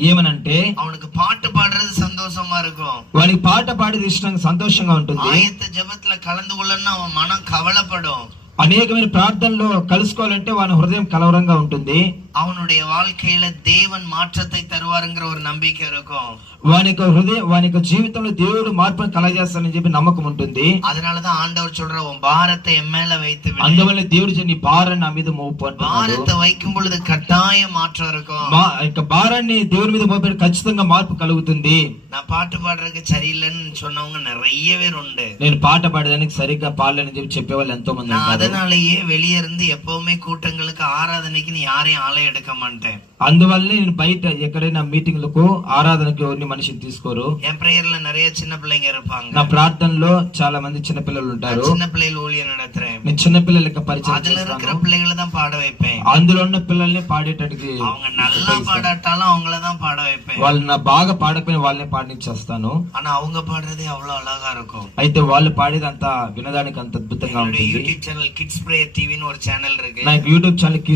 ఏమనంటే அவனுக்கு பாட்டு பாடுறது சந்தோஷமா இருக்கும். వానికి పాట పాడేది ఇష్టంగా సంతోషంగా ఉంటుంది. ஆயத்த ஜெபத்துல கலந்து கொள்ளணும்னா அவன் மனம் கவலைப்படும். అనేకమైన ప్రార్థనలో కలుసుకోవాలంటే వాని హృదయం కలవరంగా ఉంటుంది. அவனுடைய வாழ்க்கையில தேவன் மாற்றத்தை தருவாருங்கிற ஒரு நம்பிக்கை இருக்கும். వాని యొక్క జీవితంలో దేవుడు మార్పును కలగజేస్తానని చెప్పి నమ్మకం ఉంటుంది. அதனாலதான் ஆண்டவர் சொல்ற உன் பாரத்தை என் மேல வைத்து விடு. అందువల్ల దేవుడు నీ భారాన్ని నా మీద మోపు అంటున్నాడు. பாரத்தை வைக்கும் பொழுது கட்டாய மாற்றம் இருக்கும். ఇక భారాన్ని దేవుడి మీద మోపేట ఖచ్చితంగా మార్పు కలుగుతుంది. நான் பாட்டு பாடுறதுக்கு சரியில்லைன்னு சொன்னவங்க நிறைய பேர் உண்டு. నేను పాట పాడడానికి సరిగ్గా పాడలేని చెప్పి చెప్పేవాళ్ళు ఎంతో మంది நான் ఉన్నారు. அதனாலயே வெளியே இருந்து எப்பவுமே கூட்டங்களுக்கு ஆராதனைக்கு நீ யாரையும் ஆளை எடுக்க மாட்டேன். అందువల్ల నేను బయట ఎక్కడైనా మీటింగ్లకు ఆరాధనకు ఎవరిని మనిషిని తీసుకోరు. என் பிரேயர்ல நிறைய சின்ன பிள்ளைங்க இருப்பாங்க. నా ప్రార్థనలో చాలా మంది చిన్న పిల్లలు ఉంటారు. சின்ன பிள்ளைகள் ஊழியம் நடத்துறேன். నేను చిన్న పిల్లలకి పరిచయం அதுல இருக்கிற చేస్తాను. பிள்ளைகளை தான் பாட வைப்பேன். అందులో ఉన్న పిల్లల్ని పాడేటట్టుకి அவங்க நல்லா பாடாட்டாலும் அவங்களதான் பாட வைப்பேன். వాళ్ళు నా బాగా పాడకపోయిన వాళ్ళని పాడించేస్తాను. ஆனா அவங்க பாடுறதே அவ்வளவு அழகா இருக்கும். అయితే వాళ్ళు పాడేది అంత వినడానికి అంత అద్భుతంగా என்னுடைய ఉంటుంది. யூடியூப் சேனல் கிட்ஸ் பிரேயர் டிவின்னு ஒரு சேனல் இருக்கு. నాకు YouTube channel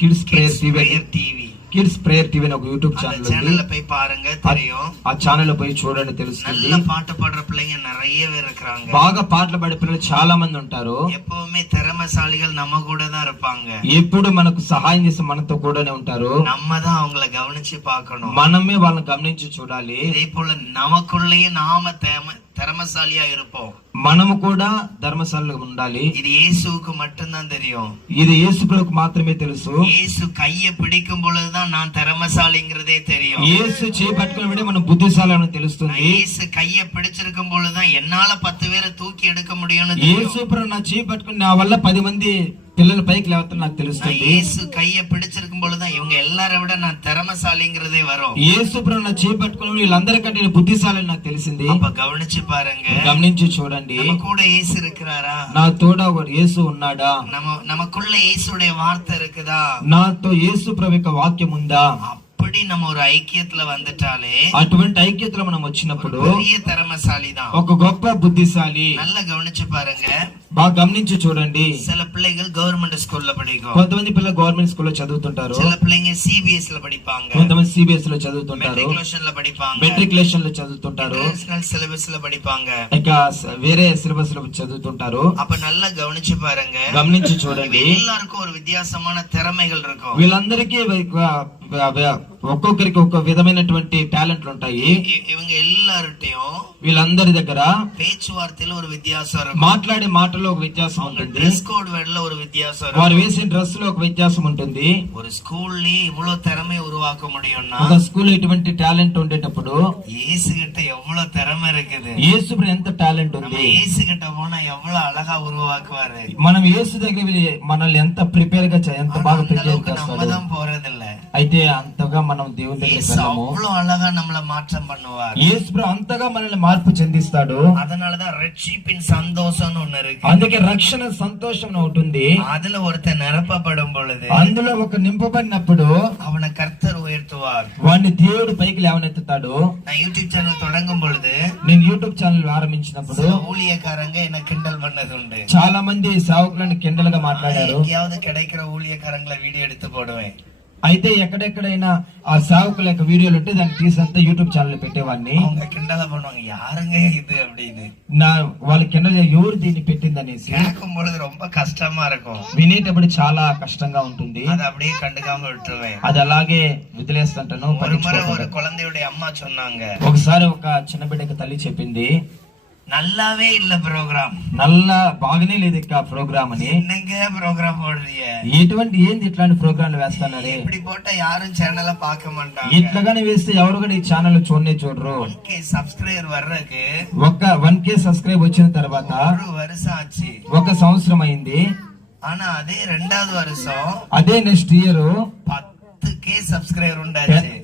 kids prayer TV kids prayer TV అని ఒక యూట్యూబ్ அந்த ఛానల్ சேனல்ல ఉంది. போய் பாருங்க தெரியும். ఆ ఛానల్ పోయి చూడండి తెలుస్తుంది. நல்ல பாட்டு பாடுற பிள்ளைங்க நிறைய பேர் இருக்கிறாங்க. బాగా పాటలు పాడే పిల్లలు చాలా మంది ఉంటారు. எப்பவுமே திறமைசாலிகள் நம்ம கூட தான் இருப்பாங்க. ఎప్పుడు మనకు సహాయం చేసి మనతో కూడానే ఉంటారు. நம்ம தான் அவங்கள கவனிச்சு பார்க்கணும். మనమే వాళ్ళని గమనించి చూడాలి. இதே போல நமக்குள்ளேயே நாம திறமைசாலியா இருப்போம். మనము కూడా ధర్మశాలలో ఉండాలి. இது இயேசுவுக்கு மட்டும்தான் தெரியும். ఇది యేసు ప్రభువుకు మాత్రమే తెలుసు. இயேசு கையை பிடிக்கும் பொழுதுதான் நான் திறமைசாலிங்கிறதே தெரியும். యేసు చేపట్టుకుని విడే మనం బుద్ధిశాలని తెలుస్తుంది. இயேசு கையை பிடிச்சிருக்கும் பொழுதுதான் என்னால 10 பேரை தூக்கி எடுக்க முடியும்னு தெரியும். యేసు ప్రభు నా చేపట్టుకుని నా వల్ల 10 మంది పిల్లల పైకి లేవతారు నాకు తెలుస్తుంది. இயேசு கையை பிடிச்சிருக்கும் பொழுதுதான் இவங்க எல்லாரை விட நான் திறமைசாலிங்கிறதே வரும். యేసు ప్రభు నా చేపట్టుకుని వీళ్ళందరికంటే నేను బుద్ధిశాలని నాకు తెలిసింది. அப்ப கவனிச்சு பாருங்க. గమనించి చూడండి. நம்ம கூட இயேசு இருக்கிறாரா? నా తోడ యేసు ఉన్నాడా? நமக்குள்ள இயேசுடைய வார்த்தை இருக்குதா? నాతో యేసు ప్రభు యొక్క వాక్యం ఉందా? அப்படி நம்ம ஒரு ஐக்கியத்துல வந்துட்டாலே అటువంటి ఐక్యతలో మనం వచ్చినప్పుడు பெரிய திறமைசாலி தான். ఒక గొప్ప బుద్ధిశాలి. நல்லா కవనించి பாருங்க. బాగా గమనించి చూడండి. சில பிள்ளைகள் கவர்மெண்ட் ஸ்கூல்ல படிக்கும். కొంతమంది పిల్లలు గవర్నమెంట్ స్కూల్లో చదువుతుంటారు. சில பிள்ளைங்க சிபிஎஸ் ல படிப்பாங்க. కొంతమంది సిబిఎస్ లో చదువుతుంటారు. మెట్రికులేషన్ లో படிப்பாங்க. మెట్రికులేషన్ లో చదువుతుంటారు. నేషనల్ సిలబస్ లో படிப்பாங்க. ఇక వేరే సిలబస్ లో చదువుతుంటారు. அப்ப நல்லா கவனிச்சு பாருங்க. గమనించి చూడండి. எல்லாருக்கும் ஒரு வித்தியாசமான திறமைகள் இருக்கும். వీళ్ళందరికీ ఒక్కొక్కరికి ఒక విధమైనటువంటి టాలెంట్లు ఉంటాయి. இவங்க எல்லார்ட்டையும் వీళ్ళందరి దగ్గర பேச்சுவார்த்தையில ஒரு வித்தியாசம் இருக்கும். మాట్లాడే మాటలో ఒక వ్యత్యాసం ఉంటుంది. డ్రెస్ కోడ్ వేడలో ஒரு வித்தியாசம் இருக்கும். వారు వేసిన డ్రెస్ లో ఒక వ్యత్యాసం ఉంటుంది. ஒரு ஸ்கூல்ல இவ்வளவு திறமை உருவாக்க முடியும்னா ఒక స్కూల్ ఇటువంటి టాలెంట్ ఉండేటప్పుడు இயேசு கிட்ட எவ்வளவு திறமை இருக்குது. యేసు ఎంత టాలెంట్ ఉంది. இயேசு கிட்ட போனா எவ்வளவு అழகா உருவாக்குவாரு. మనం యేసు దగ్గర మనల్ని ఎంత ప్రిపేర్ గా ఎంత బాగా ప్రిపేర్ நம்ம చేస్తాడు. தான் போறதில்ல. అయితే అంతగా మనం దేవుని దగ్గరికి இயேசு వెళ్ళము. அவ்வளவு அழகா நம்மள மாற்றம் பண்ணுவார். యేసు అంతగా మనల్ని మార్పు చెందిస్తాడు. அதனாலதான் ரட்சிப்பின் சந்தோஷம்னு ஒண்ணு இருக்கு. అందుకే రక్షణ సంతోషం ఒకటి ఉంది. அதுல ஒருத்தன் நிரப்பப்படும் பொழுது అందులో ఒక నింపబడినప్పుడు அவனை கர்த்தர் உயர்த்துவார். వాడిని దేవుడు పైకి లేవనెత్తుతాడు. நான் யூடியூப் சேனல் தொடங்கும் பொழுது నేను యూట్యూబ్ ఛానల్ ఆరంభించినప్పుడు ஊழியக்காரங்க என்ன கிண்டல் பண்ணது உண்டு. చాలా మంది సేవకులను కిండలుగా మాట్లాడారు. எங்கேயாவது கிடைக்கிற ஊழியக்காரங்களை வீடியோ எடுத்து போடுவேன். అయితే ఎక్కడెక్కడైనా ఆ సేవకుల యొక్క వీడియోలు ఉంటే దాన్ని తీసంతా యూట్యూబ్ ఛానల్ పెట్టేవాడిని. அவங்க கிண்டல பண்ணுவாங்க, யாருங்க இது அப்படின்னு. నా వాళ్ళ కింద ఎవరు దీన్ని పెట్టింది అనేసి கேட்கும் பொழுது ரொம்ப కష్టமா இருக்கும். వినేటప్పుడు చాలా కష్టంగా ఉంటుంది. அதை அப்படியே கண்டுக்காம விட்டுருவேன். అది అలాగే వదిలేస్తుంటాను. ஒரு முறை ஒரு குழந்தையுடைய అమ్మ சொன்னாங்க, ఒకసారి ఒక చిన్న బిడ్డకి తల్లి చెప్పింది, நல்லாவே இல்ல ப்ரோக்ராம், నల్లా బాగానే లేదు ఇక ప్రోగ్రామ్ అని. என்னங்க ப்ரோக்ராம் போடுறீங்க, ఎటువంటి ఏంది ఇట్లాంటి ప్రోగ్రాంలు వేస్తానని. இப்படி போட்டா யாரும் சேனலை பார்க்க மாட்டாங்க. ఇట్లాగానే వేస్తే ఎవరు కూడా ఈ ఛానల్ చూడరు. 1K సబ్స్క్రైబర్ వరకు ఒక 1K సబ్స్క్రైబ్ వచ్చిన తర్వాత 1 வருஷம் ఆచి. 1 సంవత్సరం అయింది. ஆனா அதே 2வது வருஷம் అదే నెక్స్ట్ ఇయర్ 10K సబ్స్క్రైబర్ ఉండాలి.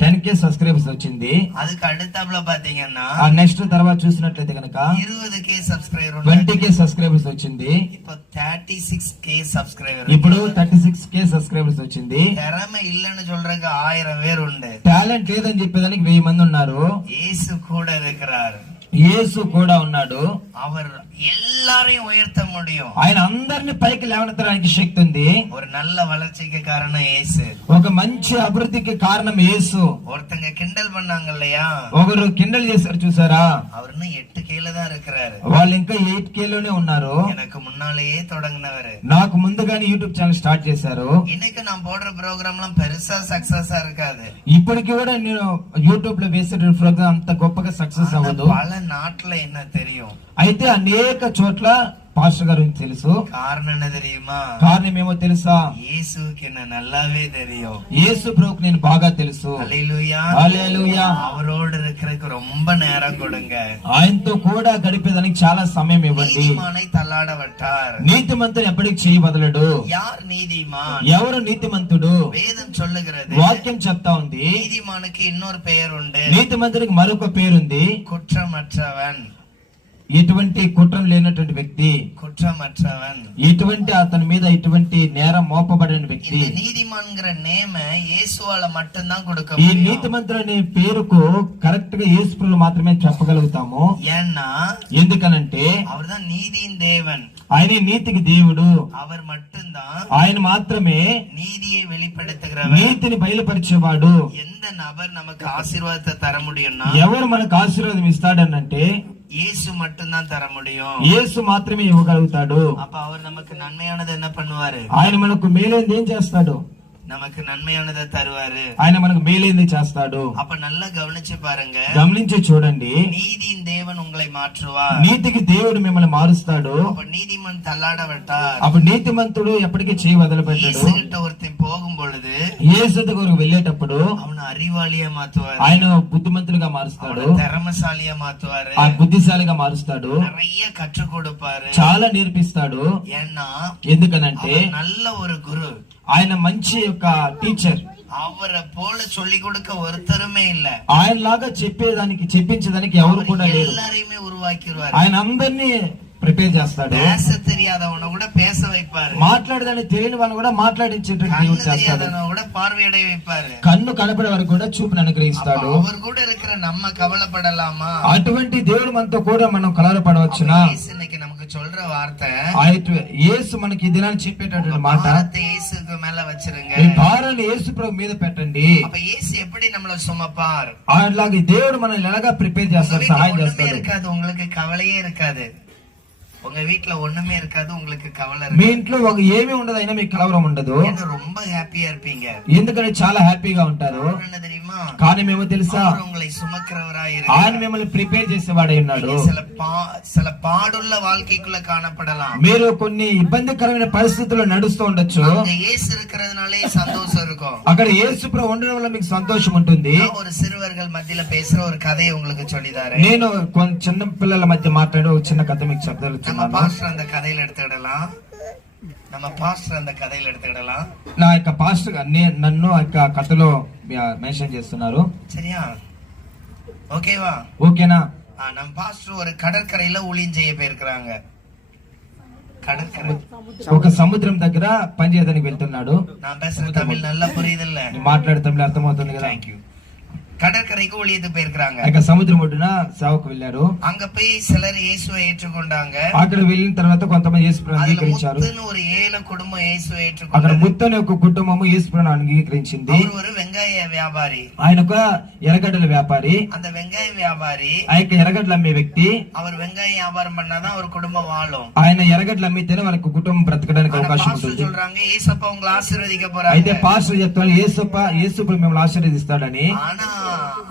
10K సబ్స్క్రైబర్స్ వచ్చింది. அதுக்கு அடுத்தாப்புல பாத்தீங்கன்னா ఆ నెక్స్ట్ తర్వాత చూసినట్లయితే కనుక 20K సబ్స్క్రైబర్ 20K సబ్స్క్రైబర్స్ వచ్చింది. இப்போ 36K సబ్స్క్రైబర్. ఇప్పుడు 36K సబ్స్క్రైబర్స్ వచ్చింది. திறமை இல்லன்னு சொல்றதுக்கு 1000 பேர் உண்டு. టాలెంట్ లేదని చెప్పేదానికి 1000 మంది ఉన్నారు. இயேசு கூட இருக்கிறார். యేసు కూడా ఉన్నాడు. அவர் எல்லாரையும் உயர்த்த முடியும். ఆయన అందరిని పైకి లేవనెత్తడానికి శక్తి ఉంది. ஒரு நல்ல வளர்ச்சிக்கு காரணம் இயேசு. ఒక మంచి అభివృద్ధికి కారణం యేసు. ஒருத்தங்க கிண்டல் பண்ணாங்க இல்லையா, ఒకరు కిండల్ చేశారు చూసారా, அவர் இன்னும் 8 கீழே தான் இருக்கிறாரு. వాళ్ళు ఇంకా 8K లోనే ఉన్నారు. எனக்கு முன்னாலேயே தொடங்கினவரு. నాకు ముందుగానే యూట్యూబ్ ఛానల్ స్టార్ట్ చేశారు. இன்னைக்கு நான் போடுற ப்ரோக்ராம்லாம் பெருசா సక్సెసా இருக்காது. ఇప్పటికి కూడా నేను యూట్యూబ్ లో వేసే ప్రోగ్రామ్ అంత గొప్పగా సక్సెస్ అవ్వదు. பல நாட்டுல என்ன தெரியும், అయితే అనేక చోట్ల పాస్టర్ గారు తెలుసు. காரணம் என்ன தெரியுமா, కారణం ఏమో తెలుసా, இயேசுக்கு என்ன நல்லாவே தெரியும். యేసు ప్రభువుకి నేను బాగా తెలుసు. హల్లెలూయా, హల్లెలూయా. அவரோடு இருக்கிறதுக்கு ரொம்ப நேரம் கொடுங்க. ఆయనతో కూడా గడిపేదానికి చాలా సమయం ఇవ్వండి. நீதிமானை தள்ளாட விட்டார். నీతిమంతుడు ఎప్పటికి చేయి వదలడు. யார் நீதிமான்? ఎవరు నీతిమంతుడు? வேதம் சொல்லுகிறது, వాక్యం చెప్తా ఉంది, நீதிமானுக்கு இன்னொரு பெயர் உண்டு, నీతిమంతుడికి మరొక పేరుంది, குற்றமற்றவன். ఎటువంటి కుట్రం లేనటువంటి వ్యక్తి, குற்றமற்றவன். ఎటువంటి అతని మీద ఎటువంటి నేరం మోపబడిన వ్యక్తి. இந்த நீதிமான்ங்கிற நேம இயேசுவால மட்டும்தான் கொடுக்க ఈ முடியும். నీతిమంతుడు అనే పేరుకు కరెక్ట్ గా యేసు ప్రభువు మాత్రమే చెప్పగలుగుతాము. ஏன்னா ఎందుకనంటే அவர்தான் நீதியின் தேவன். ఆయన నీతికి దేవుడు. அவர் மட்டும்தான் ఆయన మాత్రమే நீதியை வெளிப்படுத்துகிறவர். నీతిని బయలుపరిచేవాడు. எந்த நபர் நமக்கு ஆசீர்வாதத்தை தர முடியும்னா ఎవరు మనకు ఆశీర్వాదం ఇస్తాడనంటే இயேசு மட்டும்தான் தர முடியும். యేసు మాత్రమే ఇవ్వగలుగుతాడు. அப்ப அவர் நமக்கு நன்மையானது என்ன பண்ணுவாரு, ఆయన మనకు మేలైంది ఏం చేస్తాడు, நமக்கு நன்மையானதை தருவாரு. ఆయన మనకు మేలైంది చేస్తాడు. அப்ப நல்லா கவனிச்சு பாருங்க, గమనించి చూడండి, நீதியின் தேவன் உங்களை மாற்றுவார். నీతికి దేవుడు మిమ్మల్ని మారుస్తాడు. அப்ப நீதிமன் தள்ளாட விட்டார். అప్పుడు నీతిమంతుడు ఎప్పటికీ చేయి వదిలిపెట్టాడు. இயேசுகிட்ட ஒருத்தன் போகும் பொழுது యేసు దగ్గరకు వెళ్ళేటప్పుడు அவனை அறிவாளியா மாத்துவாரு, ఆయన బుద్ధిమంతులుగా మారుస్తాడు, அவனை திறமசாலியா மாத்துவாரு, ఆ బుద్ధిశాలిగా మారుస్తాడు, நிறைய கற்றுக் கொடுப்பாரு. చాలా నేర్పిస్తాడు. ஏன்னா ఎందుకనంటే அவர் நல்ல ஒரு குரு. ఆయన మంచి యొక్క టీచర్. அவரை போல சொல்லி கொடுக்க ஒருத்தருமே இல்ல. ఆయన లాగా చెప్పేదానికి చెప్పించడానికి ఎవరు కూడా లేరు. எல்லாரையுமே உருவாக்கிடுவாரு. ఆయన అందరినీ ప్రిపేర్ చేస్తాడు. பேச தெரியாதவனை கூட பேச வைப்பாரு, మాట్లాడదని తెలియని వాళ్ళని కూడా మాట్లాడించేటట్టు దేవుడు చేస్తాడు. தெரியாதவனை கூட பார்வையடைய வைப்பாரு, కన్ను కనపడే వారికి కూడా చూపును అనుగ్రహిస్తాడు. அவர் கூட இருக்கிற நம்ம கவலைப்படலாமா? అటువంటి దేవుడు మనతో కూడా మనం కలవరపడవచ్చునా? இயேசு இன்னைக்கு நமக்கு சொல்ற வார்த்தை, యేసు మనకి ఈ దినాన్ని చెప్పేటటువంటి మాట, பாரத்தை இயேசுக்கு மேல வச்சிருங்க. ఈ భారాన్ని యేసు ప్రభు మీద పెట్టండి. அப்ப இயேசு எப்படி நம்மள சுமப்பார்? అలాగే దేవుడు మనల్ని ఎలాగా ప్రిపేర్ చేస్తాడు, సహాయం ஒண்ணுமே చేస్తాడు. இருக்காது, உங்களுக்கு கவலையே இருக்காது. உங்க வீட்டுல ஒண்ணுமே இருக்காது, உங்களுக்கு கவலை మీ இருக்கு. ఇంట్లో ఒక ఏమీ ఉండదు, అయినా మీకు కలవరం ఉండదు. ஏன்னா ரொம்ப ஹாப்பியா இருப்பீங்க. ఎందుకంటే చాలా హ్యాపీగా ఉంటారు. காரணம் என்ன தெரியுமா? కారణం ఏమో తెలుసా, அவர் உங்களை சுமக்கிறவராய் ఆయన இருக்கிறார். మిమ్మల్ని ప్రిపేర్ చేసేవాడై ఉన్నాడు. சில பாடுள்ள வாழ்க்கைக்குள்ள காணப்படலாம். మీరు కొన్ని ఇబ్బందికరమైన పరిస్థితుల్లో నడుస్తూ ఉండొచ్చు. அங்க இயேசு இருக்கிறதுனாலே சந்தோஷம் இருக்கும். అక్కడ యేసు ప్రభు ఉండడం వల్ల మీకు సంతోషం ఉంటుంది. நான் ஒரு சிறுவர்கள் மத்தியில பேசுற ஒரு கதையை உங்களுக்கு சொல்லிதாரு. నేను చిన్న పిల్లల మధ్య మాట్లాడే ఒక చిన్న కథ మీకు చెప్తాను. நம்ம பாஸ்டர் அந்த கதையில எடுத்துக்கிடலாம். నా యొక్క పాస్టర్ నన్ను ఆ యొక్క కథలో మెన్షన్ చేస్తున్నారు. சரியா? ஓகேவா? ఓకేనా? நம்ம பாஸ்டர் ஒரு கடற்கரையில ஊழியம் செய்ய போயிருக்கிறாங்க. கடற்கரை, ఒక సముద్రం దగ్గర పని చేయడానికి వెళ్తున్నాడు. நான் பேசுற தமிழ் நல்லா புரியுதுல்ல? మాట్లాడే తమిళ అర్థమవుతుంది కదా? Thank you. கடற்கரைக்கு ஊழியத்துக்கு போயிருக்கிறாங்க. ఆ సముద్రం ఒడ్డున సేవకు వెళ్ళారు. அங்க போய் சிலர் இயேசுவை ஏற்றுக்கொண்டாங்க. అక్కడ వెళ్ళిన తర్వాత కొంతమంది యేసు ప్రభువుని அதுல అంగీకరించారు. முத்துன்னு ஒரு 7 குடும்பம் இயேசுவை అక్కడ ஏற்றுக்கொண்டாங்க. ముత్తని ఒక కుటుంబము యేసు ప్రభువుని అంగీకరించింది. அவர் ஒரு வெங்காய வியாபாரி. ఆయన ఒక ఎర్రగడ్డల వ్యాపారి. அந்த வெங்காய வியாபாரி, ఆ యొక్క ఎర్రగడ్డలు అమ్మే వ్యక్తి, அவர் வெங்காய வியாபாரம் பண்ணாதான் ஒரு குடும்பம் வாழும். ఆయన ఎర్రగడ్డలు అమ్మితేనే వాళ్ళకు కుటుంబం బ్రతకడానికి ஆனா అవకాశం பாஸ்டர் ఉంటుంది. சொல்றாங்க ஏசப்பா உங்களை ஆசீர்வதிக்க అయితే போறாங்க. పాస్టర్ చెప్తాడు యేసు ప్రభు మిమ్మల్ని ఆశీర్వదిస్తాడని. ஆனா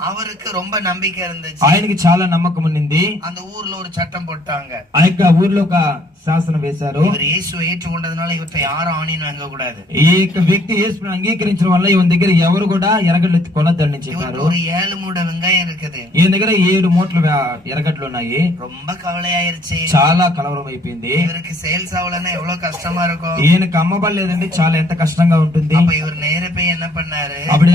அவருக்கு ரொம்ப நம்பிக்கை இருந்துச்சு. ఆయనకి చాలా నమ్మకం ఉన్నింది. அந்த ஊர்ல ஒரு சட்டம் போட்டாங்க. ఆ యొక్క ఊర్లో ఒక శాసనం వేశారు. இவர் இயேசுவை ஏற்றுக்கொண்டதுனால இவற்றை யாரும் ஆணின்னு வாங்க கூடாது. ఈ యొక్క వ్యక్తి యేసుని అంగీకరించడం వల్ల ఈయన దగ్గర ఎవరు కూడా ఎర్రగడ్డలు కొనొద్దని చెప్పారు. இவருக்கு ஒரு 7 மூட வெங்காயம் இருக்குது. ఈయన దగ్గర 7 మూటలు ఎర్రగడ్డలు ఉన్నాయి. ரொம்ப కవలయాயிருச்சு. చాలా కలవరం అయిపోయింది. இவருக்கு சேல்ஸ் ஆகலன்னா எவ்வளவு కష్టமா இருக்கும். ఈయనకు అమ్మబడలేదంటే చాలా ఎంత కష్టంగా ఉంటుంది. அப்ப இவர் நேர போய் என்ன பண்ணாரு, అప్పుడు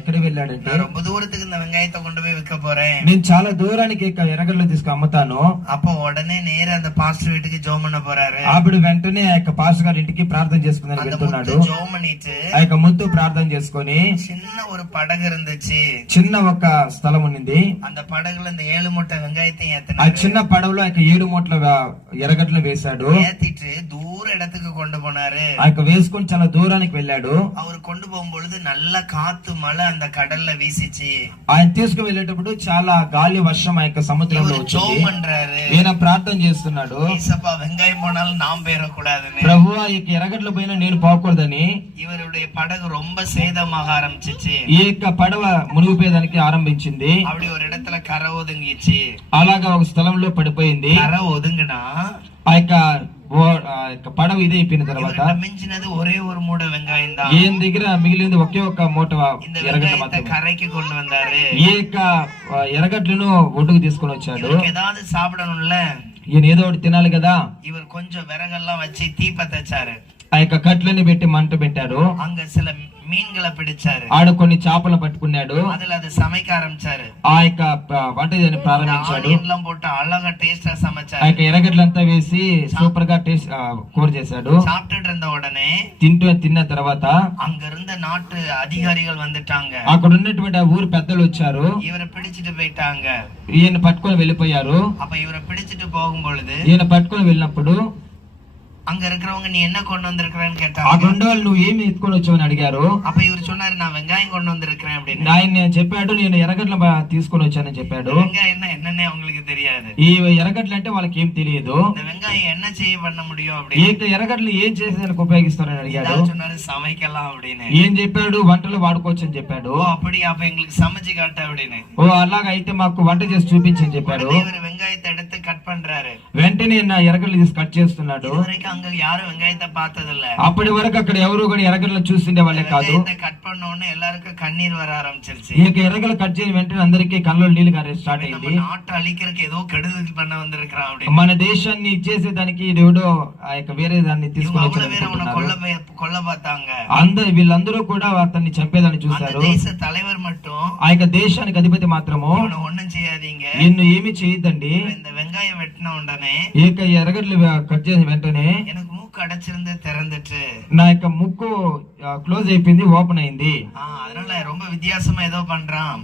ఎక్కడ వెళ్ళాడంటే நான் ரொம்ப தூரத்துல தூரத்துக்கு இந்த வெங்காயத்தை கொண்டு போய் விற்க போறேன். నేను చాలా దూరానికి ఎర్రగడ్డలు తీసుకు అమ్ముతాను. அப்போ உடனே நேரா அந்த பாஸ்டர் வீட்டுக்கு ஜெபம் பண்ண போறாரு. అప్పుడు వెంటనే ఆ యొక్క పాస్టర్ గారి ఇంటికి ప్రార్థన చేసుకుని அந்த వెళ్తున్నాడు. முத்து ஜெபம் பண்ணிட்டு ఆ యొక్క ముత్తు ప్రార్థన చేసుకొని சின்ன ஒரு படகு இருந்துச்சு. చిన్న ఒక స్థలం ఉన్నింది. அந்த படகுல இந்த 7 மூட்டை வெங்காயத்தையும் ఆ ஏத்தினாரு. చిన్న పడవలో ఆ యొక్క 7 మూటల ఎర్రగడ్డలు వేశాడు. ஏத்திட்டு தூர இடத்துக்கு கொண்டு போனாரு. ఆ యొక్క వేసుకొని చాలా దూరానికి వెళ్ళాడు. அவர் கொண்டு போகும்பொழுது நல்ல காத்து மழை அந்த கடல்ல வீசிச்சு. ఆయన తీసుకు వెళ్ళేటప్పుడు చాలా గాలి వర్షం ఆ యొక్క సముద్రంలో இவர் వచ్చింది. ஜெபம் பண்றாரு. ఈయన ప్రార్థన చేస్తున్నాడు. ஏசப்பா வெங்காயம் போனாலும் நாம் போயிடக்கூடாதுன்னு. ప్రభువా ఈ యొక్క ఎర్రగడ్డలు పోయినా నేను పోకూడదని இவருடைய படகு ரொம்ப சேதமாக ஆரம்பிச்சிச்சு. ఈ యొక్క పడవ మునిగిపోయేదానికి ఆరంభించింది. அப்படி ஒரு இடத்துல கரை ஒதுங்கிச்சு. అలాగా ఒక స్థలంలో పడిపోయింది. கரை ஒதுங்குனா ఆ యొక్క ఆ యొక్క పడవ ఇది అయిపోయిన తర్వాత இவர்கிட்ட மிஞ்சினது ஒரே ஒரு மூடை வெங்காயம் தான். ఈయన దగ్గర మిగిలింది ఒకే ఒక్క మూట இந்த ఎర్రగడ్డ வெங்காயத்தை మాత్రమే. கரைக்கு கொண்டு வந்தாரு. ఈ యొక్క ఎర్రగడ్డలను ఒడ్డుకు తీసుకొని వచ్చాడు. இவருக்கு ஏதாவது சாப்பிடணும்ல, ఈయన ఏదో ఒకటి తినాలి కదా. இவர் கொஞ்சம் விறகெல்லாம் வச்சு தீ பத்தச்சாரு. ఆ యొక్క కట్లని పెట్టి మంట పెట్టారు. அங்க சில மீன்களை பிடிச்சாரு. ఆడ కొన్ని చేపలు పట్టుకున్నాడు. அதுல அதை సமைக்க ఆరంభించారు. ఆ యొక్క వంట చేయని ప్రారంభించాడు. ఆనియన్లం పోட்டு అழகா టేస్టా ఆ సமைச்சாரு. యొక్క ఎర్రగడ్డలంతా వేసి సూపర్ గా టేస్ట్ కూర చేశాడు. சாப்பிட்டுட்டு இருந்த உடனே తిన్న తర్వాత அங்க இருந்த நாட்டு அதிகாரிகள் வந்துட்டாங்க. అక్కడ ఉన్నటువంటి ఆ ఊరు పెద్దలు వచ్చారు. இவரை பிடிச்சிட்டு போயிட்டாங்க. ఈయన పట్టుకొని వెళ్ళిపోయారు. அப்ப இவரை பிடிச்சிட்டு போகும் பொழுது ఈయన పట్టుకొని వెళ్ళినప్పుడు அங்க இருக்கிறவங்க நீ என்ன கொண்டு வந்திருக்கிறேன்னு ఆ கேட்டாங்க. రెండు వాళ్ళు నువ్వు ఏమి ఎత్తుకొని వచ్చావని అడిగారు. அப்ப இவர் சொன்னாரு நான் வெங்காயம் கொண்டு வந்திருக்கிறேன் அப்படின்னு. ఆయన చెప్పాడు నేను ఎర్రగడ్డలు తీసుకొని వచ్చానని చెప్పాడు. வெங்காயம் என்னன்னே அவங்களுக்கு தெரியாது. ఈ ఎర్రగడ్డలు అంటే వాళ్ళకి ఏం తెలియదు. இந்த వెంగాయం என்ன செய்ய பண்ண முடியும் ఈ அப்படின்னு ఎర్రగడ్డలు ఏం చేసేదానికి ఉపయోగిస్తారని అడిగాడు. இதாவது சொன்னாரு சமைக்கலாம் அப்படின்னு. ఏం చెప్పాడు వంటలు వాడుకోవచ్చు అని చెప్పాడు. ஓ அப்படி அப்ப எங்களுக்கு சமைச்சு காட்ட அப்படின்னு. ఓ అలాగ అయితే మాకు వంట చేసి చూపించని చెప్పాడు. உடனே இவர் வெங்காயத்தை எடுத்து கட் பண்றாரு. వెంటనే నా ఎర్రగడ్డలు తీసి కట్ చేస్తున్నాడు. இதுவரைக்கும் அங்க யாரும் வெங்காயத்தை பார்த்ததில்ல. అప్పటి వరకు అక్కడ ఎవరు కూడా ఎర్రగడ్డలు చూస్తుండే వాళ్ళే కాదు. வெங்காயத்தை கட் பண்ண உடனே எல்லாருக்கும் கண்ணீர் வர ஆரம்பிச்சிருச்சு. ఈ యొక్క ఎర్రగడ్డలు కట్ చేయని వెంటనే అందరికీ కళ్ళలో నీళ్లు కారే స్టార్ట్ நம்ம అయింది. நாட்டை அழிக்கிறதுக்கு ஏதோ கெடுதல் பண்ண வந்திருக்கிறான் அப்படின்னு. మన దేశాన్ని ఇచ్చేసేదానికి దేవుడో ఆ యొక్క వేరే దాన్ని இவங்க తీసుకొని அவ்வளவு பேர் அவனை వచ్చారు. கொல்ல பார்த்தாங்க. వీళ్ళందరూ కూడా అతన్ని చంపేదాన్ని அந்த చూశారు. தேச தலைவர் மட்டும் ఆ యొక్క దేశానికి అధిపతి మాత్రము இவனை ஒண்ணும் செய்யாதீங்க, నిన్ను ఏమి చేయొద్దండి. இந்த வெங்காயம் வெட்டின உடனே ఈ యొక్క ఎర్రగడ్డలు కట్ చేసిన వెంటనే எனக்கு மூக்கு அடைச்சிருந்து திறந்துட்டு నా యొక్క ముక్కు క్లోజ్ అయిపోయింది, ఓపెన్ అయింది. அதனால ரொம்ப வித்தியாசமா ஏதோ பண்றான்.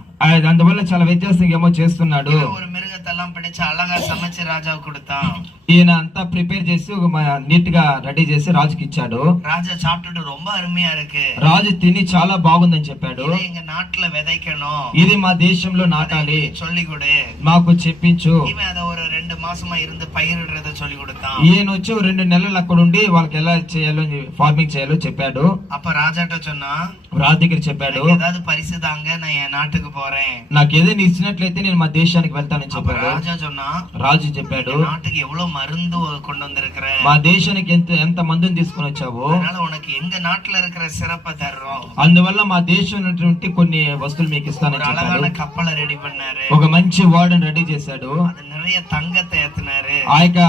అందువల్ల చాలా వ్యత్యాసంగా ఏమో చేస్తున్నాడు. ஒரு மிருகத்தெல்லாம் பிடிச்சு அழகா சமைச்சு ராஜாவுக்கு கொடுத்தான். ఈయన అంతా ప్రిపేర్ చేసి ఒక నీట్ గా రెడీ చేసి రాజుకి ఇచ్చాడు. ராஜா சாப்பிட்டுட்டு ரொம்ப அருமையா இருக்கு, రాజు తిని చాలా బాగుందని చెప్పాడు. இதை எங்க நாட்டுல விதைக்கணும், ఇది మా దేశంలో నాటాలి, சொல்லி கொடு. మాకు చెప్పించు. இவன் அதை ஒரு 2 மாசமா இருந்து பயிரிடுறத சொல்லி கொடுத்தான். ఈయన వచ్చి 2 నెలలు అక్కడ ఉండి వాళ్ళకి ఎలా చేయాలో ఫార్మింగ్ చేయాలో చెప్పాడు. அப்ப ராஜாட்ட சொன்னா రాజు దగ్గర చెప్పాడు, "எனக்கு ஏதாவது பரிசு தாங்க, நான் என் நாட்டுக்கு போறேன்." నాకు ఏదైనా ఇచ్చినట్లయితే నేను మా దేశానికి వెళ్తానని அப்ப చెప్పాడు. ராஜா சொன்னா, రాజు చెప్పాడు, "என் நாட்டுக்கு எவ்வளவு மருந்து கொண்டு வந்திருக்கிற, మా దేశానికి ఎంత మందిని తీసుకొని వచ్చావు, அதனால உனக்கு எங்க நாட்டுல இருக்கிற சிறப்பை தர்றோம்." అందువల్ల మా దేశం ఉన్నటువంటి కొన్ని వస్తువులు మీకు ఇస్తానని ஒரு చెప్పాడు. அழகான கப்பலை ரெடி பண்ணாரு. ఒక మంచి వార్డుని రెడీ చేశాడు. அது நிறைய தங்கத்தை ஏத்துனாரு. ఆ యొక్క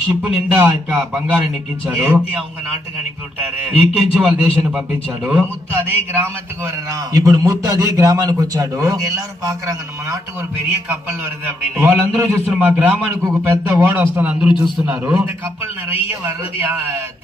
షిప్ నిండా ఆ యొక్క బంగారాన్ని ఎక్కించాడు. ஏத்தி அவங்க நாட்டுக்கு அனுப்பி விட்டாரு. ఎక్కించి వాళ్ళ దేశాన్ని పంపించాడు. முத்து அதே கிராமத்துக்கு வர்றான். ఇప్పుడు ముత్తు అదే గ్రామానికి వచ్చాడు. அங்க எல்லாரும் பாக்குறாங்க, நம்ம நாட்டுக்கு ஒரு பெரிய కప్పల్ வருது அப்படின்னு. వాళ్ళందరూ చూస్తున్నారు, మా గ్రామానికి ఒక పెద్ద ఓడ వస్తుంది, అందరూ చూస్తున్నారు. இந்த கப்பல் நிறைய வர்றது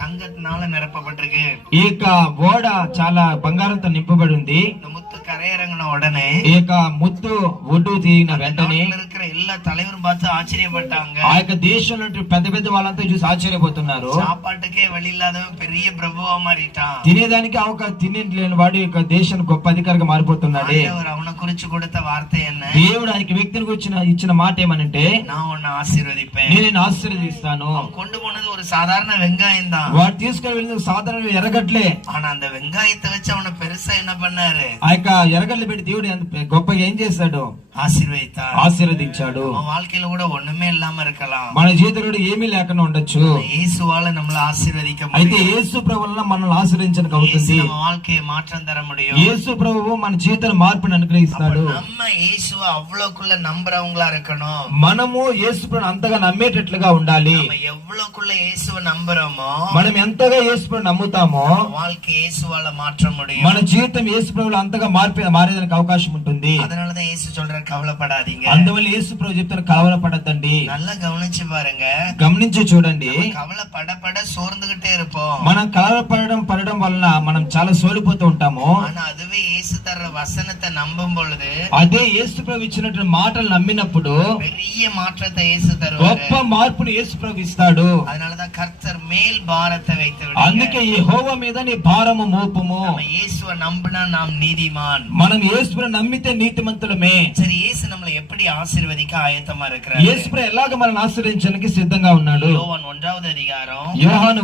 தங்கத்தினால நிரப்பப்பட்டிருக்கு. ఈ యొక్క ఓడ చాలా బంగారంతో నింపబడి ఉంది. இந்த முத்து கரையிறங்கின உடனே ఈ యొక్క ముత్తు ఒడ్డు తీగిన వెంటనే நாட்டுல இருக்கிற எல்லா தலைவரும் பார்த்து ஆச்சரியப்பட்டாங்க. ఆ యొక్క దేశంలో పెద్ద పెద్ద వాళ్ళంతా చూసి ఆశ్చర్యపోతున్నారు. சாப்பாட்டுக்கே வழி இல்லாதவன் பெரிய பிரபுவா மாறிட்டான். తినేదానికి తినేలేని వాడు యొక్క దేశానికి గొప్ప అధికారిగా మారిపోతున్నాడే. ஆண்டவர் அவனை குறிச்சு கொடுத்த வார்த்தை என்ன? దేవుడు ఆయనకి వ్యక్తిని ఇచ్చిన మాట ఏమనంటే, நான் உன்னை ஆசீர்வதிப்பேன். నేను నిన్ను ఆశీర్వదిస్తాను. அவன் கொண்டு போனது ஒரு சாதாரண வெங்காயம் தான். వాడు తీసుకొని వెళ్ళిన సాధారణ ఎర్రగడ్లే. ஆனா அந்த வெங்காயத்தை வச்சு அவனை பெருசா என்ன பண்ணாரு? ఆ యొక్క ఎర్రగడ్డలు పెట్టి దేవుడు ఎంత గొప్పగా ఏం చేశాడు? ஆசீர்வதித்தார். ఆశీర్వదించాడు. நம்ம வாழ்க்கையில கூட ஒண்ணுமே இல்லாம இருக்கலாம், మన జీవితంలో ఏమీ లేకుండా ఉండొచ్చు. இயேசுவால நம்மள ஆசீர்வதிக்க అయితే முடியும். యేసు ప్రభువుల మనల్ని ఆశీర్వదించడానికి இயேசு అవుతుంది. நம்ம வாழ்க்கையை மாற்றம் தர முடியும். యేసు ప్రభువు మన జీవితాన్ని మార్పుని అనుగ్రహిస్తాడు. நம்ம இயேசுவை அவ்வளவுக்குள்ள நம்புறவங்களா இருக்கணும். మనము యేసు ప్రభువుని అంతగా నమ్మేటట్లుగా ఉండాలి. நம்ம எவ்வளவுக்குள்ள இயேசுவை நம்புறோமோ మనం ఎంతగా యేసు ప్రభువుని నమ్ముతామో வாழ்க்கை இயேசுவால மாற்ற முடியும். మన జీవితం యేసు ప్రభువులో అంతగా మారేదానికి అవకాశం ఉంటుంది. அதனாலதான் இயேசு சொல்றாரு கவலைப்படாதீங்க. అందువల్ల యేసు ప్రభు చెప్తారు కలవరపడద్దండి. நல்லா கவனிச்சு பாருங்க. గమనించి చూడండి. கவலைப்பட சோர்ந்துகிட்டே இருப்போம். మనం కలవరపడడం వలన మనం చాలా సోలిపోతూ ఉంటాము. ஆனா அதுவே இயேசு தர்ற வசனத்தை நம்பும் பொழுது, అదే యేసు ప్రభు ఇచ్చినటువంటి మాటలు నమ్మినప్పుడు பெரிய மாற்றத்தை இயேசு தருவார். గొప్ప మార్పును యేసు ప్రభు ఇస్తాడు. அதனாலதான் கர்த்தர் மேல் பாரத்தை வைத்து అందుకే యెహోవా మీద నీ భారము మోపము. நம்ம இயேசுவை நம்பினா நாம் நீதிமான். మనం యేసును నమ్మితే నీతిమంతులమే. சரி, இயேசு நம்மளை எப்படி ஆசீர்வதிக்க ஆயத்தமா இருக்கிறார்? యేసు ఎలాగ మనల్ని ఆశ్రయించడానికి సిద్ధంగా ఉన్నాడు. யோவான் 1வது அதிகாரம் యోహాను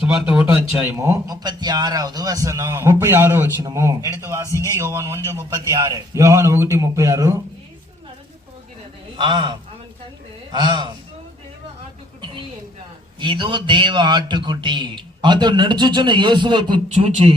సువార్త 1వ అధ్యాయము 36வது వచనం 36వ వచనము எடுத்து வாசிங்க. யோவான் 1:36. యోహాను 1:36. இயேசு நடந்து போகிறதை ஆ அவன் கண்டு ஆ இதோ தேவ ஆட்டுக்குட்டி என்றான். இதோ தேவ ஆட்டுக்குட்டி. అతడు నడుచుచున్న యేసు వైపు చూచి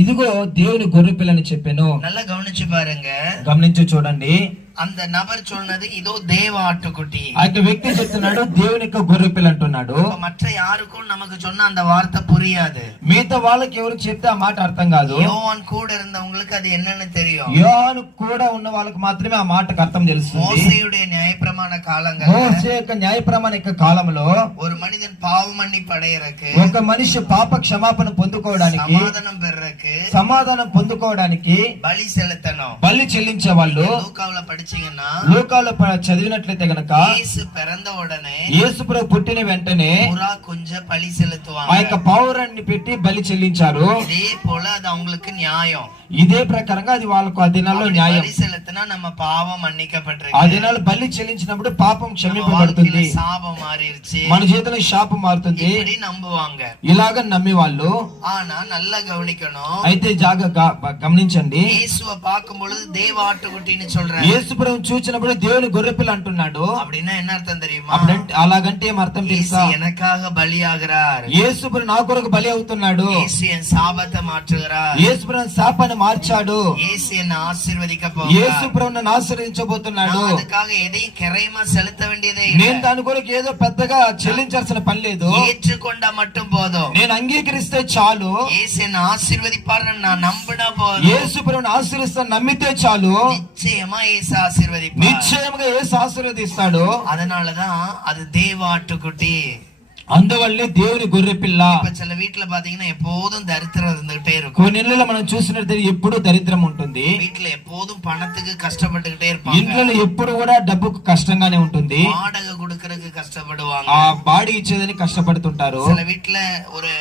ఇదిగో దేవుని గొర్రెపిల్లని చెప్పాను. நல்லா கவனிச்சு பாருங்க. గమనించి చూడండి. அந்த நபர் சொன்னது இதோ தேவ ஆட்டுக்குட்டி. ఆ యొక్క వ్యక్తి చెప్తున్నాడు దేవుని యొక్క గొర్రెపిల్ల అంటున్నాడు. இப்ப மற்ற யாருக்கும் நமக்கு சொன்ன அந்த வார்த்தை புரியாது. మిగతా వాళ్ళకి ఎవరు చెప్తే ఆ మాట అర్థం కాదు. யோவான் கூட இருந்தவங்களுக்கு அது என்னன்னு தெரியும். యోహాను కూడా ఉన్న వాళ్ళకి మాత్రమే ఆ మాటకు అర్థం తెలుస్తుంది. மோசேயுடைய நியாயப்பிரமாண காலங்கள்ல మోషే యొక్క న్యాయప్రమాణ యొక్క కాలంలో ஒரு మనిషిன் పావ మన్నిப்பு అடையறக்கு, ఒక మనిషి పాప క్షమాపణ పొందుకోవడానికి, సమాధానం పెర్రకు, సమాధానం పొందుకోవడానికి బలి సెலுத்தணும். బలి చెల్లించే వాళ్ళు లూకాలో படிச்சீங்கன்னா, లోకాలో చదివినట్లయితే గనక యేసు பிறந்த உடனே యేసు ప్రభు పుట్టిన వెంటనే புறா கொஞ்சம் பலி ఆ செலுத்துவாங்க. యొక్క పౌరాన్ని పెట్టి బలి చెల్లించారు. இதே போல அது அவங்களுக்கு நியாயம். ఇదే ప్రకారంగా అది వాళ్ళకు ఆ దినాల్లో న్యాయం. బలి సెలుத்தினா நம்ம பாவம் ఆ மன்னிக்கப்பட்டிருக்கு. దినాలు బలి చెల్లించినప్పుడు పాపం நம்ம క్షమింపబడుతుంది. வாழ்க்கையில சாபம் மாறிடுச்சு. మన జీవితంలో శాపం మారుతుంది. இப்படி நம்புவாங்க. ఇలాగ నమ్మి వాళ్ళు. ஆனா நல்லா கவனிக்கணும். అయితే గమనించండి. இயேசுவை பார்க்கும் பொழுது தேவ ஆட்டுக்குட்டின்னு சொல்றாரு. యేసు ప్రభువును చూచినప్పుడు దేవుని గొర్రెపిల్ల అంటున్నాడు. அப்படின்னா என்ன అర్థం தெரியுமா? అప్పుడంటే అలాగంటే ఏం అర్థం తెలుసా? இயேசு எனக்காக பலியாகிறார். యేసు ప్రభు నా కొరకు బలి అవుతున్నాడు. இயேசு என் சாபத்தை மாற்றுகிறார். యేసు ప్రభు శాపాన్ని మార్చాడు. இயேசு என்னை ஆசీర్వదిக்க యేసు போகிறார். ప్రభు నన్ను ఆశీర్వదించబోతున్నాడు. நான் அதுக்காக எதையும் கிரயமா செலுத்த வேண்டியதே నేను இல்லை. దాని కొరకు ఏదో పెద్దగా చెల్లించాల్సిన పని లేదు. ஏற்றுக்கொண்டா மட்டும் போதும். నేను అంగీకరిస్తే చాలు. இயேசு என்னை ஆசீர்வதிப்பார்னு நான் நம்பினா போதும். యేసు ప్రభువును ఆశీర్వదిస్తాను నమ్మితే చాలు. நிச்சயமா இயேசு ஆசீர்வதிப்பார். నిశ్చయముగా యేసు ఆశీర్వదిస్తాడు. அதனாலதான் அது தேவ ஆட்டுக்குட்டி. అందువల్లే దేవుని గొర్రెపిల్ల. இப்ப சில வீட்டுல பாத்தீங்கன்னா எப்போதும் தரித்திரம் இருந்துகிட்டே இருக்கும். కొన్ని ఇళ్ళలో మనం చూసినట్టు ఎప్పుడు దరిద్రం ఉంటుంది. வீட்டுல எப்போதும் பணத்துக்கு கஷ்டப்பட்டுக்கிட்டே இருப்பாங்க. ఇంట్లో ఎప్పుడు కూడా డబ్బుకు కష్టంగానే ఉంటుంది. வாடகை கொடுக்கறதுக்கு கஷ்டப்படுவாங்க. ఆ బాడీ ఇచ్చేదని కష్టపడుతుంటారు. சில வீட்டுல ஒரு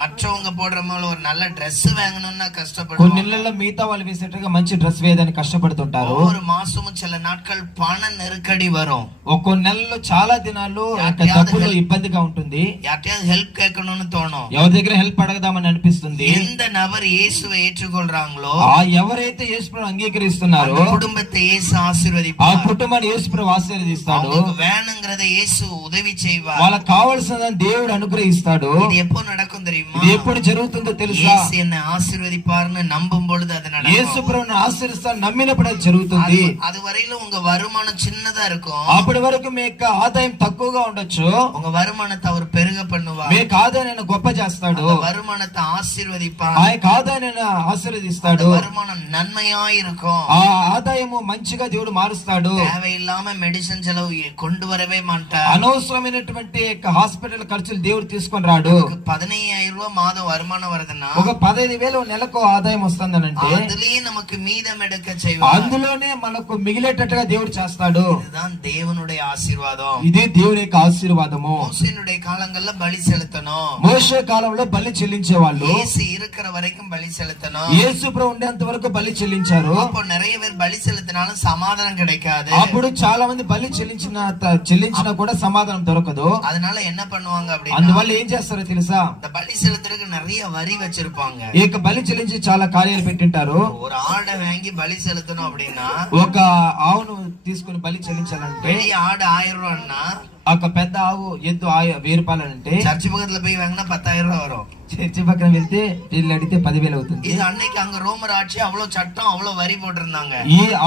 மற்றவங்க போடுற மாதிரி ஒரு நல்ல Dress வாங்கணும்னா కొన్ని கஷ்டப்படுவாங்க. ఇళ్ళలో మిగతా వాళ్ళు వేసేట్టుగా మంచి డ్రెస్ వేయడానికి కష్టపడుతుంటారు. ஒவ்வொரு மாசமும் சில நாட்கள் பண நெருக்கடி வரும். ఒక్కో నెలలో చాలా దినాలు డబ్బులు ఇబ్బందిగా ఉంటుంది. யார்ட்டையாவது ஹெல்ப் கேட்கணும்னு தோணும். ఎవరి దగ్గర హెల్ప్ అడగదామని అనిపిస్తుంది. எந்த நபர் இயேசுவை ஏற்றுக்கொள்றாங்களோ ఆ ఎవరైతే యేసు ప్రభువును అంగీకరిస్తున్నారో அந்த குடும்பத்தை இயேசு ఆ ஆசீர்வதிப்பார். కుటుంబాన్ని యేసు ప్రభు ఆశీర్వదిస్తాడు. அவங்களுக்கு வேணுங்கிறத இயேசு உதவி செய்வார். వాళ్ళకి కావాల్సిన దేవుడు అనుగ్రహిస్తాడు. இது எப்போ நடக்கும் தெரியுமா? ఇది ఎప్పుడు జరుగుతుందో తెలుసా? இயேசு என்னை ஆசீர்வதிப்பார்னு நம்பும் பொழுது அது యేసు நடக்கும். ప్రభువును ఆశీర్వదిస్తాడు నమ్మినప్పుడు అది జరుగుతుంది. அது வரையிலும் உங்க வருமானம் சின்னதா இருக்கும். అప్పటి వరకు మీ యొక్క ఆదాయం తక్కువగా ఉండొచ్చు. உங்க வருமானத்தை அவர் பெருக பண்ணுவார். మీ యొక్క ఆదాయాన్ని గొప్ప చేస్తాడు. அந்த வருமானத்தை ஆசீர்வதிப்பார். ఆ యొక్క ఆదాయాన్ని ఆశీర్వదిస్తాడు. அந்த வருமானம் நன்மையா இருக்கும். ఆ ఆదాయము మంచిగా దేవుడు మారుస్తాడు. தேவையில்லாம மெடிசன் செலவு கொண்டு வரவே மாட்டார். అనవసరమైనటువంటి హాస్పిటల్ ఖర్చులు దేవుడు తీసుకొని రాడు. 15,000 ரூபாய் மாதம் வருமானம் வருதுன்னா ఒక 15,000 నెలకు ఆదాయం వస్తుందనంటే அதுலயே நமக்கு மீதம் எடுக்க செய்வார். అందులోనే మనకు మిగిలేటట్టుగా దేవుడు చేస్తాడు. இதுதான் தேவனுடைய ஆசீர்வாதம். ఇదే దేవుని యొక్క ఆశీర్వాదము. மோசேனுடைய காலங்கள்ல பலி செலுத்தணும். మోషే కాలంలో బలి చెల్లించే వాళ్ళు. இயேசு இருக்கிற வரைக்கும் பலி செலுத்தணும். యేసు ప్రభు ఉండేంత వరకు బలి చెల్లించారు. அப்போ நிறைய பேர் பலி செலுத்தினாலும் சமாதானம் கிடைக்காது. అప్పుడు చాలా మంది బలి చెల్లించినా కూడా సమాధానం దొరకదు. அதனால என்ன பண்ணுவாங்க அப்படின்னா, అందువల్ల ఏం చేస్తారో తెలుసా? இந்த பலி செலுத்துறதுக்கு நிறைய வரி வச்சிருப்பாங்க. ఈ యొక్క బలి చెల్లించి చాలా కార్యాలు పెట్టింటారు. ஒரு ஆடை வாங்கி பலி செலுத்தணும் அப்படின்னா, ఒక ఆవును తీసుకుని బలి చెల్లించాలంటే பெரிய ஆடு 1000 ரூபான்னா ఒక పెద్ద ఆవు ఎద్దు 1000 రూపాయలు అంటే சர்ச் பக்கத்துல போய் வாங்கினா 10,000 ரூபாய் வரும். చర్చి పక్కన వెళ్తే వీళ్ళు అడిగితే 10,000 అవుతుంది. இது அன்னைக்கு அங்க ரோமர் ஆட்சி, அவ்வளவு சட்டம், அவ்வளவு வரி போட்டிருந்தாங்க.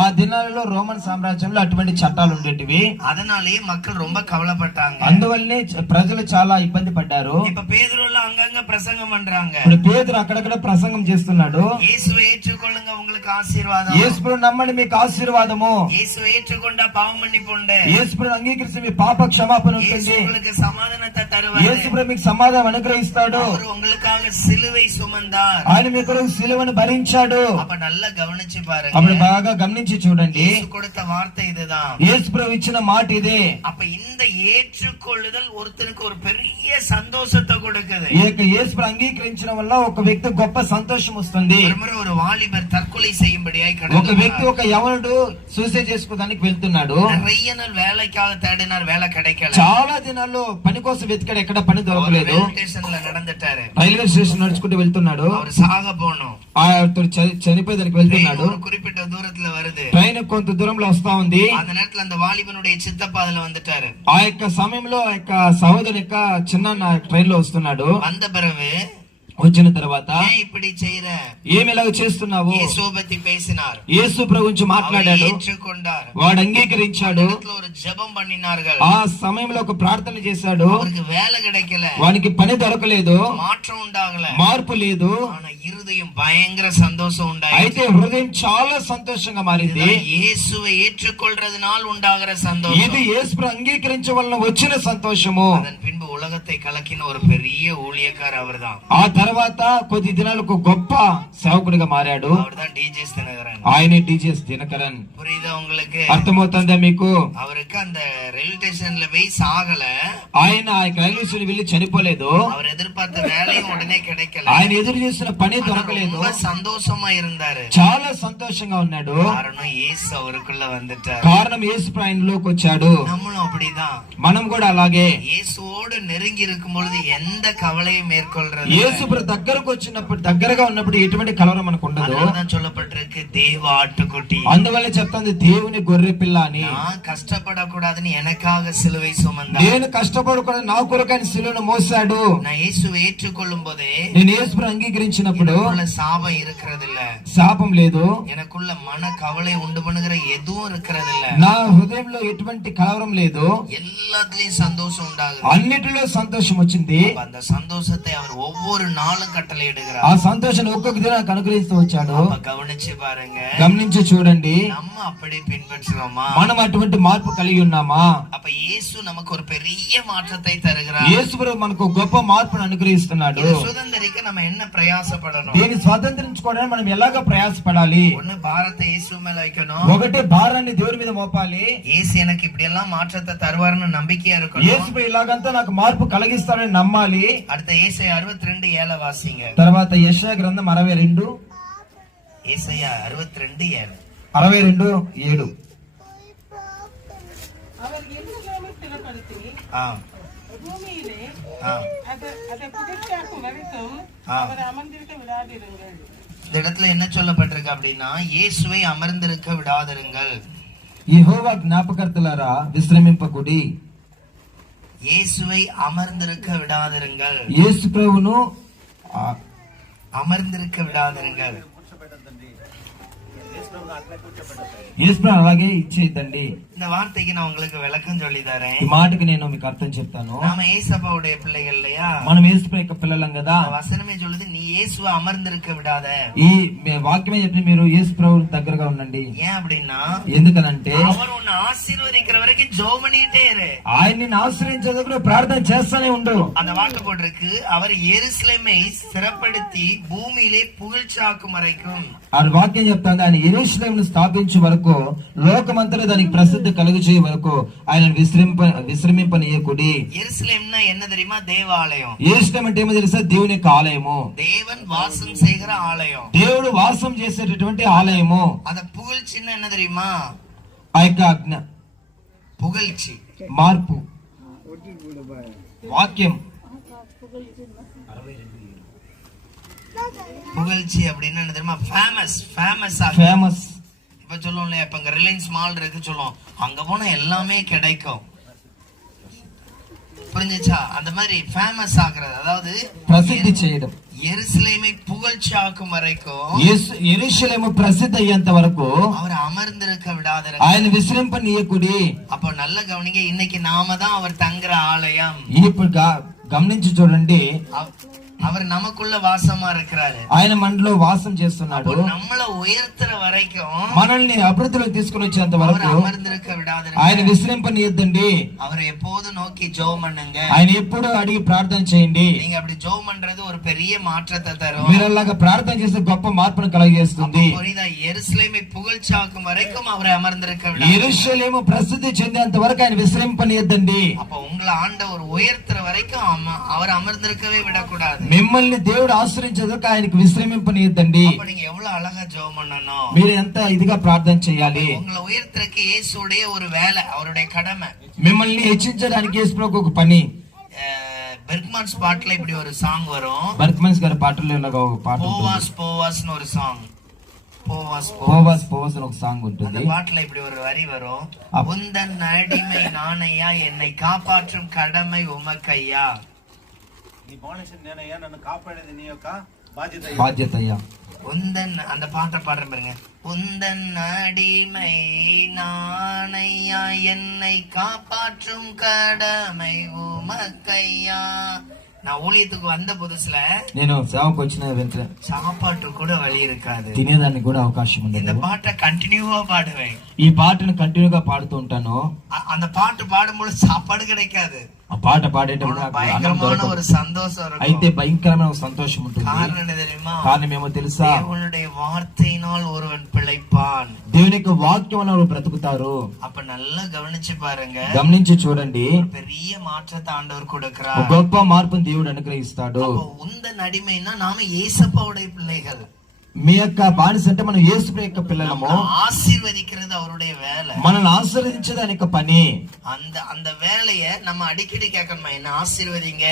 ఆ దినాలలో రోమన్ సామ్రాజ్యంలో అటువంటి చట్టాలు ఉండేటివి. அதனாலேயே மக்கள் ரொம்ப கவலைப்பட்டாங்க. అందువల్లనే ప్రజలు చాలా ఇబ్బంది పడ్డారు. இப்ப பேதுருல அங்கங்க பிரசங்கம் பண்றாங்க. ఇప్పుడు పేతురు అక్కడక్కడ ప్రసంగం చేస్తున్నాడు. இயேசுவை ஏற்றுக்கொள்ளுங்க, உங்களுக்கு ஆசீர்வாదம். యేసుప్రభు నమ్మండి, మీకు ఆశీర్వాదము. இயேசுவை ஏற்றுக்கொண்டா பாவம் மன்னிப்பு உண்டு. యేసుప్రభు అంగీకరిస్తే మీ పాప క్షమాపణ இயேசு ఉంటుంది. உங்களுக்கு சமாதானத்தை தருவார். యేసుప్రభు మీకు సమాధానం అనుగ్రహిస్తాడు. அவர் உங்களுக்காக சிலுவை சுமந்தார். ఆయన మీ కొరకు సిలువను భరించాడు. அப்ப நல்லா கவனிச்சு అప్పుడు பாருங்க. బాగా గమనించి చూడండి. இயேசு கொடுத்த வார்த்தை இதுதான். యేసుప్రభు ఇచ్చిన మాట ఇదే. அப்ப இந்த ஏற்றுக்கொள்ளுதல் ஒருத்தருக்கு ஒரு பெரிய சந்தோஷத்தை கொடுக்குது. ఈ యొక్క యేసుప్రభు అంగీకరించడం వల్ల ఒక వ్యక్తి గొప్ప సంతోషం వస్తుంది. ஒரு வாலிபர் தற்கொலை செய்யும்படியாய் ఒక వ్యక్తి, ఒక యవనుడు సూసైడ్ చేసుకోవడానికి వెళ్తున్నాడు. நிறைய நாள் வேலைக்காக தேடினார், வேலை கிடைக்கல. చాలా దినాల్లో పని కోసం వెతికాడు, ఎక్కడ పని దొరకలేదు. స్టేషన్ல நடந்துட்டாரு. రైల్వే స్టేషన్ నడుచుకుంటూ వెళ్తున్నాడు. அவர் சாக போனோம். చనిపోయేదానికి వెళ్తున్నాడు. ஒரு குறிப்பிட்ட தூரத்துல வருது. ట్రైన్ కొంత దూరంలో వస్తా ఉంది. அந்த நேரத்துல அந்த வாலிபனுடைய சித்தப்பா அதுல வந்துட்டாரு. ఆ యొక్క సమయంలో ఆ యొక్క సహోదరు యొక్క చిన్న ట్రైన్ లో వస్తున్నాడు. வந்த பிறகு వచ్చిన తర్వాత ஏன் இப்படி செய்யற, ఏమి ఇలాగ చేస్తున్నావు, இயேசுவை பத்தி பேசினார். యేసు ప్రభు గురించి మాట్లాడాడు. ஏற்றுக்கொண்டார். వాడు అంగీకరించాడు. ஒரு ஜெபம் பண்ணினார்கள். ఆ సమయంలో ఒక ప్రార్థన చేశాడు. அவருக்கு வேலை கிடைக்கல, వానికి పని దొరకలేదు, மாற்றம் உண்டாகல, మార్పు లేదు. ஆனா இருதயம் பயங்கர சந்தோஷம் உண்டாயிற்று. అయితే హృదయం చాలా సంతోషంగా మారింది. இயேசுவை ஏற்றுக்கொள்றதுனால் உண்டாகிற சந்தோஷம். ఇది యేసు ప్రభు అంగీకరించడం వలన వచ్చిన సంతోషము. அதன் பின்பு உலகத்தை கலக்கின ஒரு பெரிய ஊழியக்காரர் அவர்தான். ఆ తర్వాత కొద్ది దినాలకు గొప్ప సేవకుడిగా మారాడు. அவர்தான் டிஜேஎஸ் தினகரன். ఆయనే డిజిఎస్ దినకరన్. புரியுதா உங்களுக்கு? అర్థమవుతుందా మీకు? அவருக்கு அந்த ரயில்வே ஸ்டேஷன்ல போய் சாகல. ఆయన ఆ రైల్వే స్టేషన్ వెళ్ళి చనిపోలేదు. அவர் எதிர்பார்த்த வேலையும் உடனே கிடைக்கல. ఆయన ఎదురు చేసిన పని దొరకలేదు. ரொம்ப சந்தோஷமா இருந்தாரு. చాలా సంతోషంగా ఉన్నాడు. காரணம் இயேசு அவருக்குள்ள வந்துட்டார். కారణం యేసు ఆయనలోకి వచ్చాడు. நம்மளும் அப்படிதான். మనం కూడా అలాగే இயேசுவோடு நெருங்கி இருக்கும் பொழுது எந்த கவலையும் மேற்கொள்றது. యేసు దగ్గరకు వచ్చినప్పుడు, దగ్గరగా ఉన్నప్పుడు ఎటువంటి కలవరం మనకు ఉండదు. அதுதான் சொல்லப்பட்டிருக்கு, தேவ ஆட்டுக்குட்டி. అందువల్ల చెప్తాంది దేవుని గొర్రె పిల్ల అని. நான் கஷ்டப்படக்கூடாதுன்னு எனக்காக சிலுவை சுமந்தார். నేను కష్టపడకుండా నా కొరకైన సిలువను మోసాడు. நான் இயேசுவை ஏற்றுக்கொள்ளும் போதே నేను యేసు అంగీకరించినప్పుడు எனக்குள்ள சாபம் இருக்கிறது இல்ல, శాపం లేదు, எனக்குள்ள மன கவலை உண்டு பண்ணுகிற எதுவும் இருக்கிறது இல்ல, నా హృదయంలో ఎటువంటి కలవరం లేదు, எல்லாத்துலயும் சந்தோஷம் உண்டாகுது. అన్నిటిలో సంతోషం వచ్చింది. அந்த சந்தோஷத்தை அவர் ஒவ்வொரு நாளும் கட்டளை ఆ இடுகிறார். సంతోషాన్ని ఒక్కొక్క దినానికి అనుగ్రహిస్తూ వచ్చాడు. கவனிச்சு பாருங்க, గమనించి చూడండి, நம்ம அப்படி பின்பற்றுறோமா? మనం అటువంటి మార్పు కలిగి ఉన్నామా? அப்ப இயேசு நமக்கு ஒரு பெரிய மாற்றத்தை தருகிறார். యేసు ప్రభు మనకు గొప్ప మార్పును అనుగ్రహిస్తున్నాడు. இதை சுதந்திரிக்க நம்ம என்ன பிரயாசப்படணும்? దీన్ని స్వాతంత్రించుకోవడానికి మనం ఎలాగ ప్రయాసపడాలి? ஒண்ணு பாரத்தை இயேசு மேல வைக்கணும். ఒకటి భారాన్ని దేవుడి మీద మోపాలి. இயேசு எனக்கு இப்படி எல்லாம் மாற்றத்தை தருவாருன்னு நம்பிக்கையா యేసు இருக்கணும். ఇలాగంతా నాకు మార్పు కలిగిస్తాడని నమ్మాలి. அடுத்த ஏசாயா 62:7 வாசிங்க. తర్వాత యెషయా గ్రంథం 62:7. ஏசாயா 62:7. 62:7. அவர் எருசலேமை ஸ்திரப்படுத்தி ஆ, பூமியிலே ஆ. அதை புதிர்ச்சாக்கும் வரைக்கும் அவரை அமர்ந்திருக்க விடாதிருங்கள். இந்த இடத்துல என்ன சொல்லப்பட்டிருக்கு அப்படின்னா, இயேசுவை அமர்ந்திருக்க விடாதிருங்கள். యెహోవా జ్ఞాపకర్తలారా విశ్రమింపకుడి. இயேசுவை அமர்ந்திருக்க விடாதிருங்கள். యేసు ప్రభువును அமர்ந்திருக்க விடாதிருங்கள். యేసు ప్రభు అలాగే ఇచ్చేద్దండి. இந்த வார்த்தைக்கு நான் உங்களுக்கு விளக்கம் சொல்லி தரேன். ఈ మాటకి నేను మీకు అర్థం చెప్తాను. நாம ஏசப்பாவுடைய பிள்ளைகள் இல்லையா? మనం యేసు ప్రభు యొక్క పిల్లలం కదా. வசனமே சொல்லுது, நீ இயேசுவை அமர்ந்திருக்க விடாத. ఈ వాక్యమే చెప్పి మీరు యేసు ప్రభు దగ్గరగా ఉండండి. ஏன் அப்படின்னா, ఎందుకనంటే அவர் உன்னை ஆசீர்வதிக்கிற வரைக்கும் ஜெபம் பண்ணிட்டே இரு. ఆయన్ని ఆశ్రయించేందుకు ప్రార్థన చేస్తానే ఉండు. அந்த வாக்கு போட்டிருக்கு, அவர் எருசலேமை சிறப்படுத்தி பூமியிலே புகழ்ச்சாக்கும் வரைக்கும். ఆ వాక్యం చెప్తాను, ఆయన యెరూషలేమును స్థాపించే వరకు, లోకమంతటా దానికి ప్రసిద్ధి కలుగు చేయ వరకు ఆయన విశ్రమింపనీయకుడి. எருசலேம்னா என்ன தெரியுமா? தேவாலயம். యెరూషలేము అంటే ఏమో తెలుసా? దేవుని యొక్క ఆలయము, தேவன் வாசம் செய்கிற ஆலயம், దేవుడు వాసం చేసేటటువంటి ఆలయము. அத புகழ்ச்சின்னா என்ன தெரியுமா? ఆ యొక్క புகழ்ச்சி, మార్పు వాక్యం. புகழ்ச்சி அப்படின்னா என்ன தெரியுமா? ஃபேமஸ். ఫేమస్. இப்ப சொல்லுவோம் இல்லையா, இப்ப இங்க ரிலையன்ஸ் மால் இருக்கு சொல்லுவோம், அங்க போனா எல்லாமே கிடைக்கும். புரிஞ்சுச்சா? அந்த மாதிரி ஃபேமஸ் ஆகுறது, அதாவது ప్రసిద్ధి చేయడం. எருசலேமை புகழ்ச்சியாக்கும் வரைக்கும், యెరూషలేము ప్రసిద్ధి అయ్యేంత వరకు அவர் அமர்ந்திருக்க விடாத. ఆయన విశ్రమింపనీయకుడి. அப்போ நல்ல கவனிங்க, இன்னைக்கு நாம தான் அவர் தங்குற ஆலயம். ఇప్పుడు గమనించి చూడండి, அவர் நமக்குள்ள வாசமா இருக்கிறாரு. ఆయన మనలో వాసం చేస్తున్నాడు. நம்மள உயர்த்துற வரைக்கும், మనల్ని అభివృద్ధిలోకి తీసుకుని వచ్చేంత వరకు அமர்ந்திருக்க விடாத. ఆయన విశ్రమింపనీయద్దండి. அவரை எப்போது நோக்கி ஜெபம் பண்ணுங்க. ఆయన ఎప్పుడు అడిగి ప్రార్థన చేయండి. நீங்க அப்படி ஜெபம் பண்றது ஒரு பெரிய மாற்றத்தை தரும். మీరు అలాగా ప్రార్థన చేస్తే గొప్ప మార్పును కలుగజేస్తుంది. புரியுதா? எருசலேமை புகழ்ச்சியாக்கும் வரைக்கும் அவரை அமர்ந்திருக்க விடாத. యెరూషలేము ప్రసిద్ధి చెందేంత వరకు ఆయన విశ్రమింపనీయద్దండి. அப்ப உங்களை ஆண்டவர் உயர்த்துற வரைக்கும் அவர் அமர்ந்திருக்கவே விடக்கூடாது. మిమ్మల్ని దేవుడు ఆశ్రయించేదాకా ఆయనకు విశ్రమింపనీయద్దండి. அப்ப நீங்க எவ்வளவு அழகா ஜெபம் பண்ணணும். మీరు ఎంత ఇదిగా ప్రార్థన చేయాలి. உங்களை உயர்த்துறதுக்கு இயேசுடைய ஒரு வேலை, அவருடைய கடமை. మిమ్మల్ని హెచ్చించడానికి యేసుప్రభువుకు ఒక పని. பெர்க்மன் ஸ்பாட்ல இப்படி ஒரு சாங் வரும். బర్క్మన్స్ గారి పాటలో ఇలాగా ఒక పాట ఉంటుంది. போவாஸ் போவாஸ்னு ஒரு சாங். போவாஸ் పోవాస్ పోవాస్ అని ఒక సాంగ్ ఉంటుంది. அந்த பாட்டுல இப்படி ஒரு வரி வரும். உந்தன் அடிமை நானையா, என்னை காப்பாற்றும் கடமை உமக்கையா. నీ బానిసని నేనయ్యా, నన్ను కాపాడేది నీ యొక్క బాధ్యత అయ్యా. உந்தன், அந்த பாட்டை பாடுறேன் பாருங்க. உந்தன் அடிமை நானையா, என்னை காப்பாற்றும் கடமை உமக்கையா. நான் ஊழியத்துக்கு வந்த புதுசுல, నేను సేవకు వచ్చిన వెంటనే சாப்பாட்டு கூட வழி இருக்காது. తినేదానికి కూడా అవకాశం இந்த ఉండదు. பாட்டை கண்டினியூவா பாடுவேன். ఈ పాటను కంటిన్యూగా పాడుతూ ఉంటాను. அந்த பாட்டு பாடும்போது சாப்பாடு கிடைக்காது. ఆ పాట పాడేటప్పుడు నాకు అన్నం பயங்கரமான దొరకదు. ஒரு சந்தோஷம் అయితే இருக்கும். భయంకరమైన ఒక సంతోషం ఉంటుంది. காரணம் என்ன தெரியுமா? కారణం ఏమో తెలుసా? தேவனுடைய வார்த்தையினால் ஒருவன் பிழைப்பான். దేవుని యొక్క వాక్యం వల్ల వారు బ్రతుకుతారు. அப்ப நல்லா கவனிச்சு பாருங்க, గమనించి చూడండి, பெரிய மாற்றத்தை ஆண்டவர் ఒక கொடுக்கிறார். గొప్ప మార్పును దేవుడు అనుగ్రహిస్తాడు. அப்போ உந்த நடிமைன்னா நாம ஏசப்பாவுடைய பிள்ளைகள். మీ యొక్క బానిస అంటే మనం యేసు యొక్క పిల్లలము. ஆசீர்வதிக்கிறது அவருடைய வேலை. మనల్ని ఆశీర్వదించేది ఆయన యొక్క పని. அந்த வேலைய நம்ம அடிக்கடி கேட்கணுமா, என்ன ஆசீர்வதிங்க,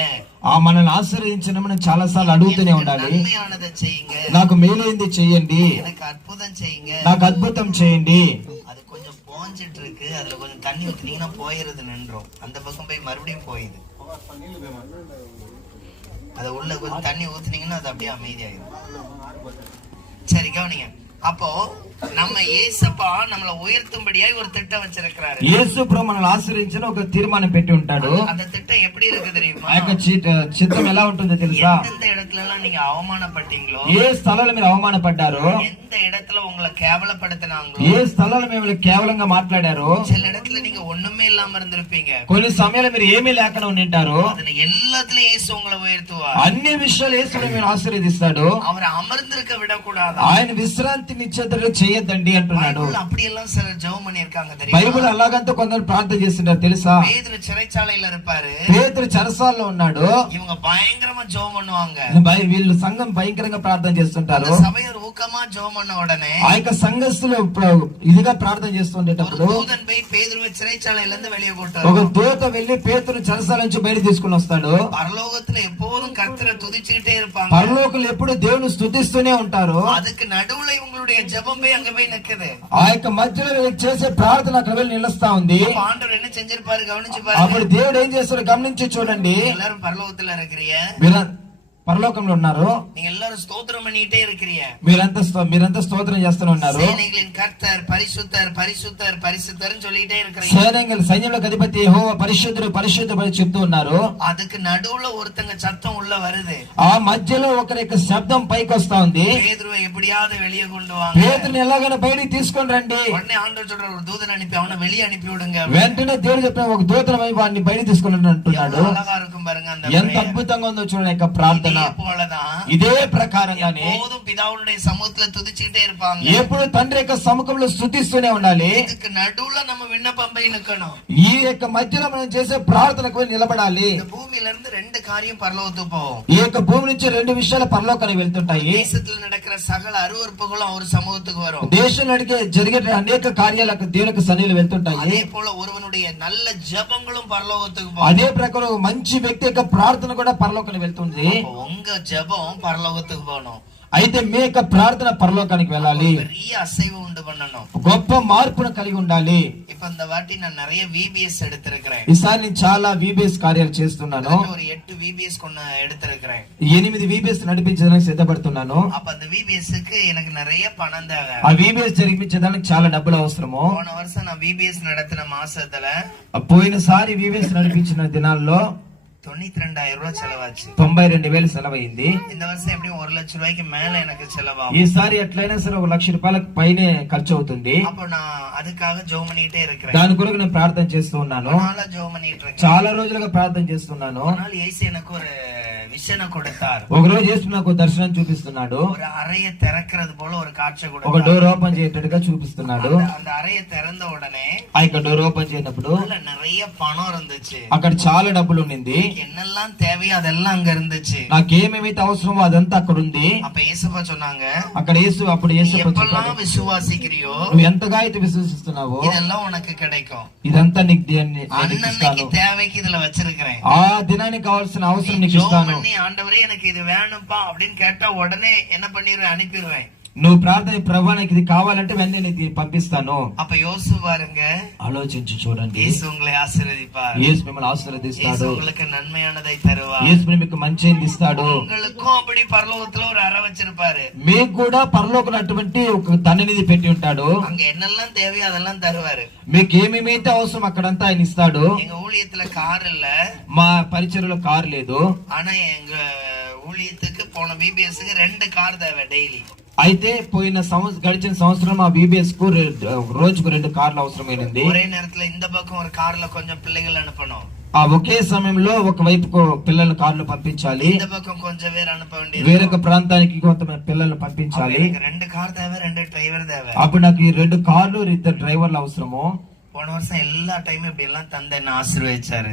ఆ మనల్ని ఆశీర్వదించడం మనం చాలా సార్లు అడుగుతూనే ఉండాలి. நன்மையானதை செய்யுங்க, నాకు మేలైంది చేయండి, எனக்கு அற்புதம் செய்யுங்க. నాకు అద్భుతం చేయండి. அது கொஞ்சம் போஞ்சிட்டு இருக்கு, அதுல கொஞ்சம் தண்ணி ஊத்துனீங்கன்னா போயிருது, நின்றோம். அந்த பக்கம் போய் மறுபடியும் போயிடுது. அது உள்ள கொஞ்சம் தண்ணி ஊத்துனீங்கன்னா அது அப்படியே அமைதியாயிரும். சரி, கவனிங்க. அப்போ நம்ம ஏசப்பா நம்மள உயர்த்தும்படியாய் ஒரு திட்டம் வச்சிருக்கிறாரு. యేసు ప్రభు మనల్ని ఆశీర్వదించిన ఒక తీర్మానం పెట్టి ఉంటాడు. அந்த திட்டம் எப்படி இருக்கு தெரியுமா? ఆ యొక్క చిత్తం ఎలా ఉంటుందో తెలుసా? எந்த இடத்துல எல்லாம் நீங்க அவமானப்பட்டீங்களோ, ఏ స్థలంలో మీరు అవమానపడ్డారో, எந்த இடத்துல உங்களை கேவலப்படுத்தினாங்களோ, ఏ స్థలంలో మిమ్మల్ని కేవలంగా మాట్లాడారో, சில இடத்துல நீங்க ஒண்ணுமே இல்லாம இருந்திருப்பீங்க. కొన్ని సమయాల్లో మీరు ఏమీ లేకుండా ఉంటారు. அதுல எல்லாத்துலயும் இயேசு உங்களை உயர்த்துவார். అన్ని విషయాలు యేసు మిమ్మల్ని ఆశీర్వదిస్తాడు. அவரை అమர்ந்திருக்க విడకూడదు. ఆయన విశ్రాంతినిచ్చేటట్లు చేయొద్దండి అంటున్నాడు. அப்படி எல்லாம் சில ஜெபம் பண்ணிருக்காங்க தெரியுமா? బైబిల్ అలాగంతా కొందరు ప్రార్థన చేస్తుంటారు తెలుసా? பேதுரு சிறைச்சாலையில இருப்பாரு, పేతురు చెరసాల్లో ఉన్నాడు. இவங்க பயங்கரமா ஜெபம் பண்ணுவாங்க. వీళ్ళు సంఘం భయంకరంగా ప్రార్థన చేస్తుంటారు. சபையர் ஊக்கமா ஜெபம் பண்ண உடனே ఆ యొక్క సంఘస్థులు ఇదిగా ప్రార్థన చేస్తుండేటప్పుడు தூதன் போய் பேதுருவை சிறைச்சாலையில இருந்து வெளியே ఒక போட்டாரு. దూత వెళ్లి పేతురు చెరసాల నుంచి బయట తీసుకుని వస్తాడు. பரலோகத்துல எப்போதும் கர்த்தரை துதிச்சுக்கிட்டே இருப்பாங்க. పరలోకులు ఎప్పుడు దేవుని స్తుతిస్తూనే ఉంటారు. அதுக்கு நடுவுல இவங்களுடைய ஜெபம் போய் அங்க போய் நிக்குது. ఆ యొక్క మధ్యలో వీళ్ళు చేసే ప్రార్థన అక్కడ వెళ్ళి నిలుస్తా ఉంది. ஆண்டவர் என்ன செஞ்சிருப்பாரு கவனிச்சு అప్పుడు பாருங்க. దేవుడు ఏం చేస్తారో గమనించి చూడండి. எல்லாரும் பரலோகத்துல இருக்கிறீங்க, మీరు పరలోకంలో ఉన్నారు. நீங்க எல்லாரும் ஸ்தோத்திரம் பண்ணிட்டே இருக்கிறீங்க. మీరంతా స్తోత్రం చేస్తూనే ఉన్నారు. சேனைகளின் கர்த்தர் பரிசுத்தர் பரிசுத்தர் பரிசுத்தர்னு சொல்லிட்டே இருக்கிறீங்க. సైన్యములకు అధిపతి యెహోవా పరిశుద్ధుడు పరిశుద్ధుడు అని చెప్తూ ఉన్నారు. அதுக்கு நடுவுல ஒருத்தங்க சத்தம் உள்ள வருது. ఆ మధ్యలో ఒకరి యొక్క శబ్దం పైకి వస్తా ఉంది. பேதுருவை எப்படியாவது வெளியே கொண்டு வாங்க. పేతురుని ఎలాగైనా బయటికి తీసుకొని రండి. உடனே ஆண்டவர் சொல்ற, ஒரு தூதன் அனுப்பி அவனை வெளியே அனுப்பி விடுங்க. వెంటనే దేవుడు చెప్పిన ఒక దూతను వాడిని బయటికి తీసుకొని అంటున్నాడు. எவ்வளவு అழகா இருக்கும் பாருங்க அந்த ఎంత prayer. అద్భుతంగా ఉందో చూడండి యొక్క ప్రార్థన. இதே போலதான் ఇదే ప్రకారంగానే எப்போதும் பிதாவுடைய சமூகத்துல துதிச்சுக்கிட்டே இருப்பாங்க. ఎప్పుడు తండ్రి యొక్క సముఖంలో స్తుతిస్తూనే ఉండాలి. இதுக்கு நடுவுல நம்ம விண்ணப்பம் போய் நிக்கணும். ఈ యొక్క మధ్యలో మనం చేసే ప్రార్థనకు నిలబడాలి. இந்த பூமியில இருந்து ரெண்டு காரியம் பரலோகத்துக்கு போகும். ఈ యొక్క భూమి నుంచి రెండు విషయాలు పరలోకానికి వెళ్తుంటాయి. தேசத்துல நடக்கிற சகல அருவருப்புகளும் அவர் சமூகத்துக்கு வரும். దేశంలో జరిగే అనేక కార్యాలకు దేవునికి సన్నిధిలో వెళ్తుంటాయి. அதே போல ஒருவனுடைய நல்ல ஜெபங்களும் பரலோகத்துக்கு போகும். అదే ప్రకారం మంచి వ్యక్తి యొక్క ప్రార్థన కూడా పరలోకానికి వెళ్తుంది. உங்க ஜெபம் பரலோகத்துக்கு போகணும். అయితే మీ యొక్క ప్రార్థన పరలోకానికి వెళ్ళాలి, பெரிய அசைவு உண்டு பண்ணணும். గొప్ప మార్పును కలిగి ఉండాలి. இப்ப இந்த வாட்டி நான் நிறைய VBS எடுத்திருக்கிறேன். ఈసారి నేను చాలా VBS కార్యాలు చేస్తున్నాను. ஒரு 8 VBS கொண்டு எடுத்திருக்கிறேன். 8 VBS నడిపించడానికి సిద్ధపడుతున్నాను. அப்ப அந்த VBS க்கு எனக்கு நிறைய பணம் தேவை. ఆ VBS జరిపించడానికి చాలా డబ్బులు అవసరము. போன வருஷம் நான் VBS நடத்தின மாசத்துல పోయినసారి VBS నడిపించిన దినాల్లో 92,000 ரூபாய் செலவாச்சு. 92,000 సెలవైంది. இந்த வருஷம் எப்படியும் 1 லட்சம் ரூபாய்க்கு மேல எனக்கு செலவாகும். ఈసారి ఎట్లయినా సరే 1 లక్ష రూపాయలకు పైనే ఖర్చు అవుతుంది. அப்ப நான் அதுக்காக ஜெபம் பண்ணிட்டே இருக்கிறேன். దాని కొరకు నేను ప్రార్థన చేస్తూ ఉన్నాను. நாளா ஜெபம் பண்ணிட்டு இருக்கேன். చాలా రోజులుగా ప్రార్థన చేస్తున్నాను. ஒரு நாள் இயேசு எனக்கு ஒரு விஷனை கொடுத்தார். ఒక రోజు యేసు నాకు దర్శనం చూపిస్తున్నాడు. ஒரு அறையை திறக்கிறது போல ஒரு காட்சி ఒక கொடுத்தார். డోర్ ఓపెన్ చేసేట్టుగా చూపిస్తున్నాడు. அந்த அறையை திறந்த உடனே ఆ యొక్క డోర్ ఓపెన్ చేసినప్పుడు அதுல நிறைய பணம் இருந்துச்சு. అక్కడ చాలా డబ్బులు ఉండింది. என்னெல்லாம் தேவையோ அதெல்லாம் అங்க இருந்துச்சு. నాకేమేమైతే అవసరమో అదంతా అక్కడ ఉంది. அப்ப இயேசுப்பா சொன்னாங்க, అక్కడ అప్పుడు యేసు எப்பெல்லாம் விசுவாசிக்கிறியோ నువ్వు ఎంతగా అయితే విశ్వసిస్తున్నావో இதெல்லாம் உனக்கு கிடைக்கும். ఇదంతా నీకు அன்னன்னைக்கு தேவைக்கு இதுல வச்சிருக்கிறேன். ఆ దినానికి కావాల్సిన అవసరం నీకు ఇస్తాను. நீ ஆண்டவரே எனக்கு இது வேணும்பா அப்படின்னு கேட்டா உடனே என்ன பண்ணிடுவேன், அனுப்பிடுவேன். నువ్వు ప్రార్థన ప్రభువా నాకు ఇది కావాలంటే వెంటనే నీకు పంపిస్తాను. அப்ப யோசிச்சு பாருங்க, ఆలోచించి చూడండి. యేసు உங்களை ఆశీర్వదిப்பார். యేసు మిమ్మల్ని ఆశీర్వదిస్తాడు. உங்களுக்கு నన్மையானதை తరువాர். యేసు మీకు మంచి ఇస్తాడు. உங்களுக்கும் அப்படி பரலோகத்துல ஒரு அறை வச்சிருப்பாரு. మీకు కూడా పరలోకంలో అటువంటి ఒక తండ్రినిధి పెట్టి ఉంటాడు. அங்க என்னெல்லாம் தேவையோ அதெல்லாம் தருவாரு. మీకు ఏమేమైతే అవసరం అక్కడంతా ఆయన ఇస్తాడు. எங்க ஊழியத்துல கார் இல்ல, మా పరిచర్యలో కారు లేదు. ஆனா எங்க ஊழியத்துக்கு போன VBS க்கு 2 கார் தேவை டெய்லీ. అయితే గడిచిన సంవత్సరం ఆ VBS కు రోజుకు 2 కార్లు అవసరమైనది. ஒரே நேரத்துல இந்த பக்கம் ஒரு கார்ல கொஞ்சம் பிள்ளைகள் அனுப்பணும். ఆ ఒకే సమయంలో ఒక వైపుకు పిల్లల కార్లు పంపించాలి. இந்த பக்கம் கொஞ்சம் பேர் அனுப்ப வேண்டியது. వేరొక ప్రాంతానికి కొంతమంది పిల్లలు పంపించాలి. 2 கார் தேவை, 2 டிரைவர் தேவை. అప్పుడు నాకు ఈ 2 కార్లు 2 డ్రైవర్లు అవసరము. போன வருஷம் எல்லா டைமும் இப்படி எல்லாம் தந்தை என்ன ஆசீர்வதிச்சாரு.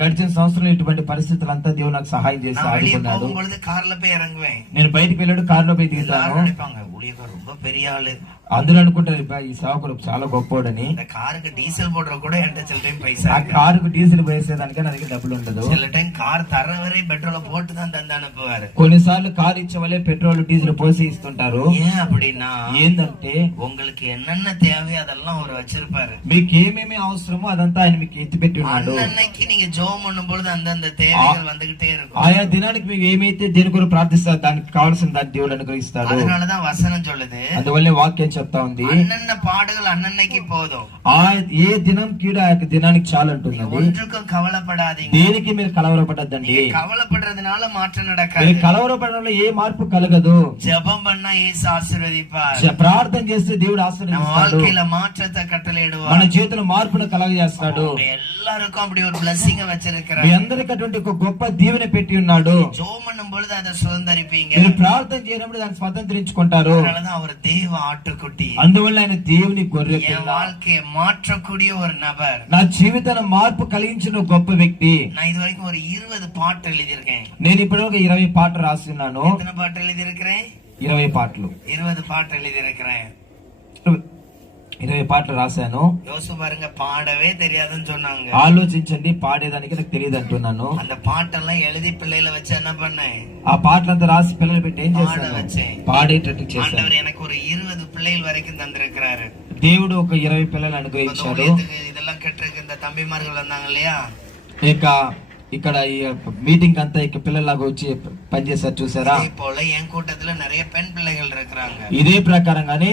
గడిచిన సంవత్సరం ఇటువంటి పరిస్థితులంతా దేవుడు నాకు సహాయం చేసి ఆడుకున్నాడు. போகும்பொழுது கார்ல போய் இறங்குவேன். నేను బయటికి వెళ్ళాడు కారులో పోయి దిగుతాను. நினைப்பாங்க ஊழியக்காரர் ரொம்ப பெரிய ஆளு, అందరూ అనుకుంటారు ఈ సేవకుడు చాలా గొప్పోడని. இந்த காருக்கு டீசல் போடுற கூட என்கிட்ட சில டைம் பைசா ఆ కారుకు డీజిల్ వేసేదానికి నా దగ్గర డబ్బులు ఉండదు. சில டைம் கார் தர வரை பெட்ரோல போட்டு தான் தந்து அனுப்புவாரு. కొన్నిసార్లు కారు ఇచ్చే వాళ్ళే పెట్రోల్ డీజిల్ పోసి ఇస్తుంటారు. ஏன் அப்படின்னா ఏందంటే உங்களுக்கு என்னென்ன தேவையோ அதெல்லாம் அவர் வச்சிருப்பாரு. మీకు ఏమేమి అవసరమో అదంతా ఆయన మీకు ఎత్తిపెట్టి ఉన్నాడు. அன்னைக்கு நீங்க ஜெபம் பண்ணும் பொழுது அந்தந்த தேவைகள் வந்துகிட்டே இருக்கும். ఆయా దినానికి మీకు ఏమైతే దేని కొరకు ప్రార్థిస్తారు దానికి కావాల్సిన దాన్ని దేవుడు అనుగ్రహిస్తాడు. அதனாலதான் వசనం சொல்லுது, అందువల్లే వాక్యం చెప్తా ఉంది, అన్నన్న పాడుகள் అన్నన్నకి పోదు. ఏ దినం కీడు ఆ యొక్క దినానికి చాలు అంటున్నది. ஒன்றுக்கும் கவலைப்படாதீங்க. దేనికి మీరు కలవరపడద్దండి. கவலைப்படுறதுனால மாற்றம் நடக்காது. మీరు కలవరపడడంలో ఏ మార్పు కలగదు. ஜெபம் பண்ணா இயேசு ஆசீர்வதிப்பார். ప్రార్థన చేస్తే దేవుడు ఆశీర్వదిస్తాడు. வாழ்க்கையில మాற்றத்தை కట్టలేడువాர். మన జీవితంలో మార్పును కలగజేస్తాడు. எல்லாருக்கும் அப்படி ஒரு blessing வச்சிருக்கிறார். మీ అందరికీ అటువంటి ఒక గొప్ప దీవెన పెట్టి ఉన్నాడు. ஜெபம் பண்ணும் பொழுது அதை சுதந்தரிப்பீங்க. మీరు ప్రార్థన చేయనప్పుడు దాన్ని స్వతంత్రించుకుంటారు. அதனாலதான் அவர் தேவ ஆட்டுக்குட்டி. అందువల్ల ఆయన దేవుని గొర్రె పిల్ల. என் வாழ்க்கையை மாற்றக்கூடிய ஒரு நபர். నా జీవితాన్ని మార్పు కలిగించిన గొప్ప వ్యక్తి. நான் இது வரைக்கும் ஒரு 20 பாட்டு எழுதியிருக்கேன். నేను ఇప్పుడు ఒక 20 పాటలు రాస్తున్నాను. எத்தனை பாட்டு எழுதியிருக்கிறேன்? 20 పాటలు. 20 பாட்டு எழுதியிருக்கிறேன். 20 పాటలు రాశాను. யோசிச்சு பாருங்க, பாடவே தெரியாதுன்னு சொன்னாங்க. ఆలోచించండి, పాడేదానికి నాకు తెలియదు అంటున్నాను. அந்த பாட்டெல்லாம் எழுதி பிள்ளைகளை வச்சு என்ன பண்ணேன்? ఆ పాటలంతా రాసి పిల్లలు పెట్టి ఏం చేశాను? வச்சேன். పాడేటట్టు చేశాను. ஆண்டவர் எனக்கு ஒரு 20 பிள்ளைகள் வரைக்கும் தந்திருக்கிறாரு. దేవుడు ఒక 20 పిల్లలు అనుగ్రహించాడు. இதெல்லாம் கெட்டிருக்கு இந்த தம்பிமார்கள் வந்தாங்க இல்லையா? ఇక ఇక్కడ ఈ మీటింగ్ అంతా ఇక పిల్లలాగా వచ్చి పనిచేశారు చూసారా? இதே போல என் கூட்டத்துல நிறைய பெண் பிள்ளைகள் இருக்கிறாங்க. ఇదే ప్రకారంగానే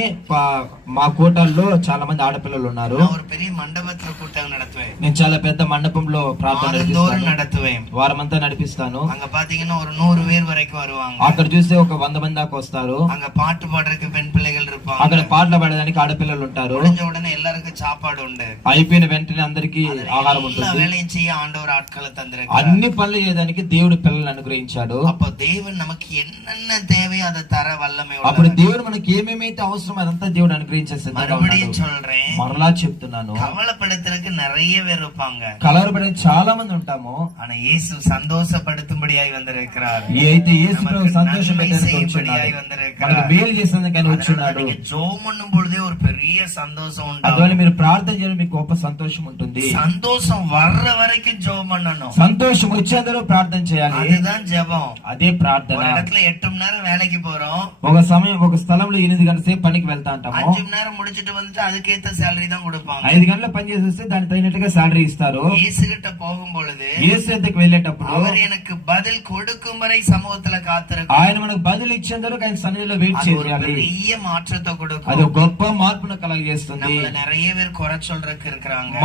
మా కూటాల్లో చాలా మంది ఆడపిల్లలు ఉన్నారు. ஒரு பெரிய மண்டபத்துல கூட்டம் நடத்துவேன். నేను చాలా పెద్ద మండపంలో ప్రార్థన நடத்துவேன். వారమంతా నడిపిస్తాను. அங்க பாத்தீங்கன்னா ஒரு 100 பேர் வரைக்கும் வருவாங்க. అక్కడ చూస్తే ఒక 100 మంది దాకా వస్తారు. அங்க பாட்டு பாடுறதுக்கு பெண் பிள்ளைகள் இருப்பாங்க. అక్కడ పాటలు పాడడానికి ఆడపిల్లలు ఉంటారు. முடிஞ்ச உடனே எல்லாருக்கும் சாப்பாடு உண்டு. అయిపోయిన వెంటనే అందరికి ఆహారం ఉంటుంది. எல்லா வேலையும் செய்ய ஆண்டவர் ஆட்களை தந்திருக்கிறார். అన్ని పనులు చేయడానికి దేవుడు పిల్లల్ని అనుగ్రహించాడు. அப்ப தேவன் நமக்கு என்னென்ன தேவையோ அதை தர வல்லமை உள்ளவர். అప్పుడు దేవుడు మనకి ఏమేమైతే అవసరమో అదంతా దేవుడు అనుగ్రహించేసి மறுபடியும் சொல்றேன், మరలా చెప్తున్నాను, கவலைப்படுத்துறதுக்கு நிறைய பேர் இருப்பாங்க. కలవరపడే చాలా మంది ఉంటాము. ஆனா இயேசு சந்தோஷப்படுத்தும்படியாய் வந்திருக்கிறார். అయితే యేసు ప్రభు సంతోషం పెట్టడానికి వచ్చాడు. మనకు మేలు చేసేందుకు వచ్చాడు. ஜெபம் பண்ணும் பொழுதே ஒரு பெரிய சந்தோஷம் అందువల్ల உண்டு. మీరు ప్రార్థన చేయడం మీకు గొప్ప సంతోషం ఉంటుంది. சந்தோஷம் வர்ற வரைக்கும் ஜெபம் பண்ணணும். సంతోషం వచ్చేందరూ ప్రార్థన చేయాలి. அதுதான் ஜெபம். అదే ప్రార్థన. ஒரு இடத்துல 8 மணி நேரம் வேலைக்கு போறோம், ఒక స్థలంలో 8 గంటల సేపు పనికి వెళ్తా ఉంటాము. 5 மணி நேரம் முடிச்சிட்டு வந்துட்டு அதுக்கேத்த சேலரி தான் கொடுப்பாங்க. 5 గంటల పని చేసి వస్తే దానికి తగినట్టుగా సాలరీ ఇస్తారు. இயேசு கிட்ட போகும் பொழுது యేసు దగ్గరికి వెళ్ళేటప్పుడు அவர் எனக்கு பதில் கொடுக்கும் வரை சமூகத்துல காத்திருக்கும். ఆయన మనకు బదులు ఇచ్చేందుకు ఆయన సన్నిధిలో వెయిట్ அது ஒரு చేయాలి. பெரிய மாற்றத்தை అది கொடுக்கும். ఒక గొప్ప మార్పును కలగజేస్తుంది. நம்மள நிறைய பேர் குறை சொல்றதுக்கு இருக்கிறாங்க.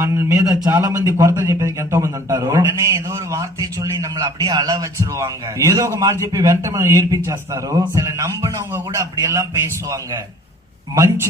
మన మీద చాలా మంది కొరత చెప్పేందుకు ఎంతో మంది ఉంటారు. உடனே ஏதோ ஒரு வார்த்தையை சொல்லி நம்மள அப்படியே அழ வச்சிருவாங்க. ఏదో ఒక మాట చెప్పి వెంట మనం ఏడ్పించేస్తారు. சில நம்பினவங்க கூட அப்படியெல்லாம் பேசுவாங்க.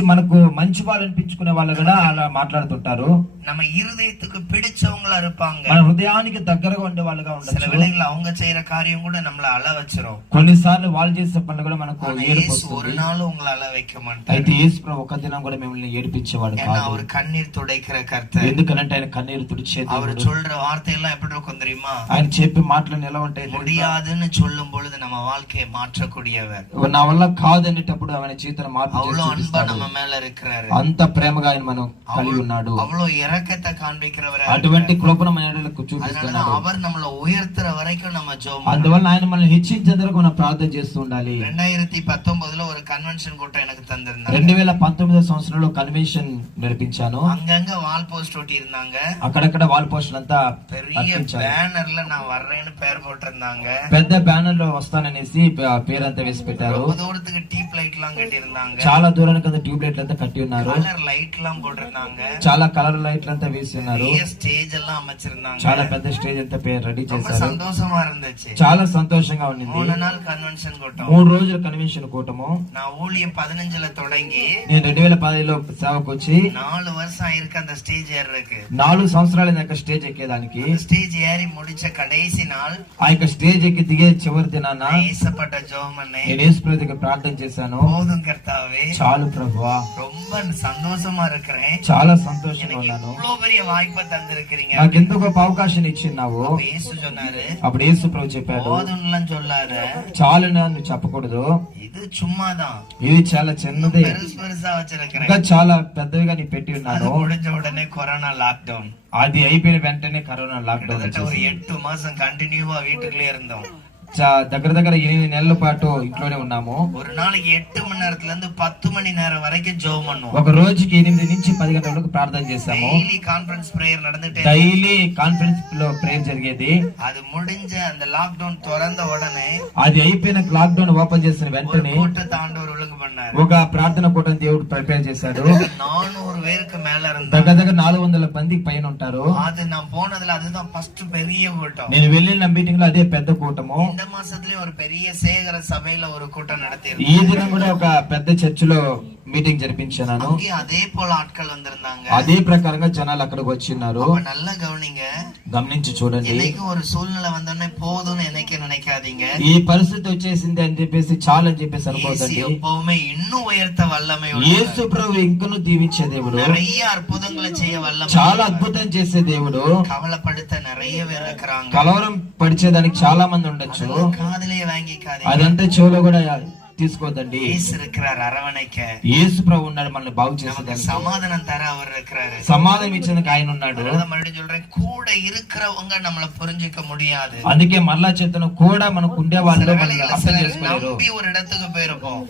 మనకు మంచి వాళ్ళు అనిపించుకునే వాళ్ళు కూడా అలా మాట్లాడుతుంటారు. நம்ம இருதயத்துக்கு பிடிச்சவங்களா இருப்பாங்க. మన హృదయానికి దగ్గరగా ఉండే వాళ్ళుగా சில ఉండొచ్చు. வேளைகள் அவங்க செய்யற காரியம் கூட நம்மள அழ வச்சிரும். కొన్నిసార్లు వాళ్ళు చేసే పనులు కూడా మనకు ఏడుపు இயேசு వస్తుంది. ஒரு நாள் உங்களை அழ வைக்க மாட்டார். అయితే యేసు ప్రభు ఒక దినం కూడా మిమ్మల్ని ఏడిపించేవాడు ஏன்னா కాదు. அவர் கண்ணீர் துடைக்கிற கர்த்தர். ఎందుకంటే ఆయన కన్నీరు తుడిచేది. அவர் சொல்ற வார்த்தையெல்லாம் எப்படி இருக்கும் தெரியுமா? ఆయన చెప్పే మాటలు ఎలా ఉంటాయి? முடியாதுன்னு சொல்லும் பொழுது நம்ம வாழ்க்கையை மாற்றக்கூடியவர். నా వల్ల కాదనేటప్పుడు ఆయన జీవితాన్ని మార్పు చేసి அவ்வளவு அன்பா చూపిస్తాడు. நம்ம மேல இருக்கிறாரு. అంత ప్రేమగా ఆయన మనం కలిగి ఉన్నాడు. அவ்வளவு இரக்கத்தை காண்பிக்கிறவர். అటువంటి కృపను మన ఎడలకు அதனாலதான் చూపిస్తున్నాడు. அவர் நம்மள உயர்த்துற వரைக்கும் நம்ம ஜெபம். అందువల్ల ఆయన మనల్ని హెచ్చించేందుకు మనం ప్రార్థన చేస్తూ ఉండాలి. 2019లో ஒரு కన్వెన్షన్ కూట எனக்கு தந்திருந்தாங்க. 2019 సంవత్సరంలో కన్వెన్షన్ నడిపించాను. அங்கங்க வால் போஸ்ட் ஒட்டி இருந்தாங்க. అక్కడక్కడ వాల్ పోస్టులు అంతా பெரிய అతికించారు. பேனர்ல நான் வர்றேன்னு பேர் போட்டிருந்தாங்க. పెద్ద బ్యానర్ లో వస్తాననేసి పేరంతా వేసి పెట్టారు. ரொம்ப தூரத்துக்கு டீப் லைட் எல்லாம் கட்டி இருந்தாங்க. చాలా దూరానికి అంతా ట్యూబ్ లైట్లు అంతా కట్టి ఉన్నారు. கலர் லைட் எல்லாம் போட்டிருந்தாங்க. చాలా కలర్ లైట్లు అంతా వేసి ఉన్నారు. பெரிய ஸ்டேజ్ எல்லாம் அமைச்சிருந்தாங்க. చాలా పెద్ద స్టేజ్ అంతా రెడీ ரொம்ப చేశారు. சந்தோஷமா இருந்துச்சு. చాలా సంతోషంగా ఉండింది. 3 நாள் కన్వెన్షన్ కూటం. 3 రోజుల కన్వెన్షన్ కూటము. நான் ஊழியம் 15ல தொடங்கி నేను 2010లో సేవకు వచ్చి 4 வருஷம் ஆயிருக்கு அந்த ஸ்டேஜ் ஏறதுக்கு. 4 సంవత్సరాల దాకా స్టేజ్ ఎక్కేదానికి. ஸ்டேஜ் ஏறி முடிச்ச கடைசி நாள் ఆ యొక్క స్టేజ్ ఎక్కి దిగే చివరి దినాన ஏசப்பட்ட ஜெபமனே నేను యేసు ప్రభు దగ్గర ప్రార్థన చేశాను. போதும் கர்த்தாவே, చాలు ప్రభువా, ரொம்ப சந்தோஷமா இருக்கிறேன். చాలా సంతోషంగా எனக்கு ఉన్నాను. இவ்வளவு பெரிய வாய்ப்பை தந்திருக்கிறீங்க. నాకు ఎంత గొప్ప అవకాశం ఇచ్చిన్నావు. அப்ப இயேசு சொன்னாரு, అప్పుడు యేసు ప్రభు చెప్పాడు, போதும்லாம் சொல்லாத, చాలు నువ్వు చెప్పకూడదు, இது சும்மாதான், ఇది చాలా చిన్నది, பெருசு பெருசா வச்சிருக்கிறேன். ఇంకా చాలా పెద్దవిగా నీ పెట్టి அது ఉన్నాను. முடிஞ்ச உடனே கொரோனா லாக்டவுன். అది అయిపోయిన వెంటనే కరోనా లాక్డౌన్ கிட்டத்தட்ட ஒரு 8 மாசம் கண்டினியூவா வீட்டுக்குள்ளே இருந்தோம். దగ్గర దగ్గర 8 నెలల పాటు ఇంట్లోనే ఉన్నాము. ஒரு நாளைக்கு 8 மணி நேரத்துல இருந்து 10 மணி நேரம் வரைக்கும் ஜெபம் பண்ணுவோம். ఒక రోజుకి 8 నుంచి 10 గంటల వరకు ప్రార్థన చేశాము. డైలీ కాన్ఫరెన్స్ ప్రేయర్ நடந்துட்டே. డైలీ కాన్ఫరెన్స్ లో ప్రేయర్ జరిగేది. அது முடிஞ்ச அந்த లాక్డౌన్ திறந்த உடனே, అది అయిపోయిన లాక్డౌన్ ఓపెన్ చేసిన వెంటనే கூட்டத்தை ஆண்டவர் ஒழுங்கு பண்ணாரு. ఒక ప్రార్థన కూటం దేవుడు ప్రిపేర్ చేశాడు. 400 பேருக்கு மேல இருந்தாங்க. దగ్గర దగ్గర 400 మందికి పైన ఉంటారు. அது நான் போனதுல அதுதான் ஃபர்ஸ்ட் பெரிய கூட்டம். నేను వెళ్ళిన మీటింగ్ లో అదే పెద్ద కూటము. இந்த மாசத்துலயே ஒரு பெரிய சேகர சபையில ஒரு கூட்டம் நடத்தி. ఈ దినం కూడా ఒక పెద్ద చర్చిలో మీటింగ్ జరిపించాను. அதே போல ఆட்கள் வந்திருந்தாங்க. అదే ప్రకారంగా జనాలు అక్కడికి వచ్చిన్నారు. நல்லா கவனிங்க, గమనించి చూడండి. என்னைக்கு ஒரு சூழ்நிலை வந்தோடனே போதும்னு என்னைக்கு நினைக்காதீங்க. ఈ పరిస్థితి వచ్చేసింది అని చెప్పేసి చాలు అని చెప్పేసి అనుకోదండి. எப்பவுமே இன்னும் உயர்த்த வல்லமை యేసు ప్రభు ఇంకను దీవించే దేవుడు, நிறைய అద్భుతంగా చేయ వల్లமை, చాలా అద్భుతం చేసే దేవుడు. కవలపడితే நிறைய பேர் இருக்கிறாங்க. కలవరం పడిచేదానికి చాలా మంది ఉండొచ్చు. காதுலயே வாங்கிக்காதீங்க. అదంతా చెవులో కూడా తీసుకోవద్దండి. இயேசு இருக்கிறார் அரவணைக்க. యేసు ప్రభు ఉన్నాడు మనల్ని బాగు చేసేదానికి. సమాధానం தர அவர் இருக்கிறாரு. సమాధానం ఇచ్చేందుకు ఆయన ఉన్నాడు. మళ్ళీ சொல்றேன், கூட இருக்கிறவங்க நம்மள புரிஞ்சிக்க முடியாது. అందుకే మళ్ళా చెప్తాను, కూడా మనకు ఉండే వాళ్ళు అర్థం చేసుకోలేరు. நம்பி ஒரு இடத்துக்கு போயிருப்போம்.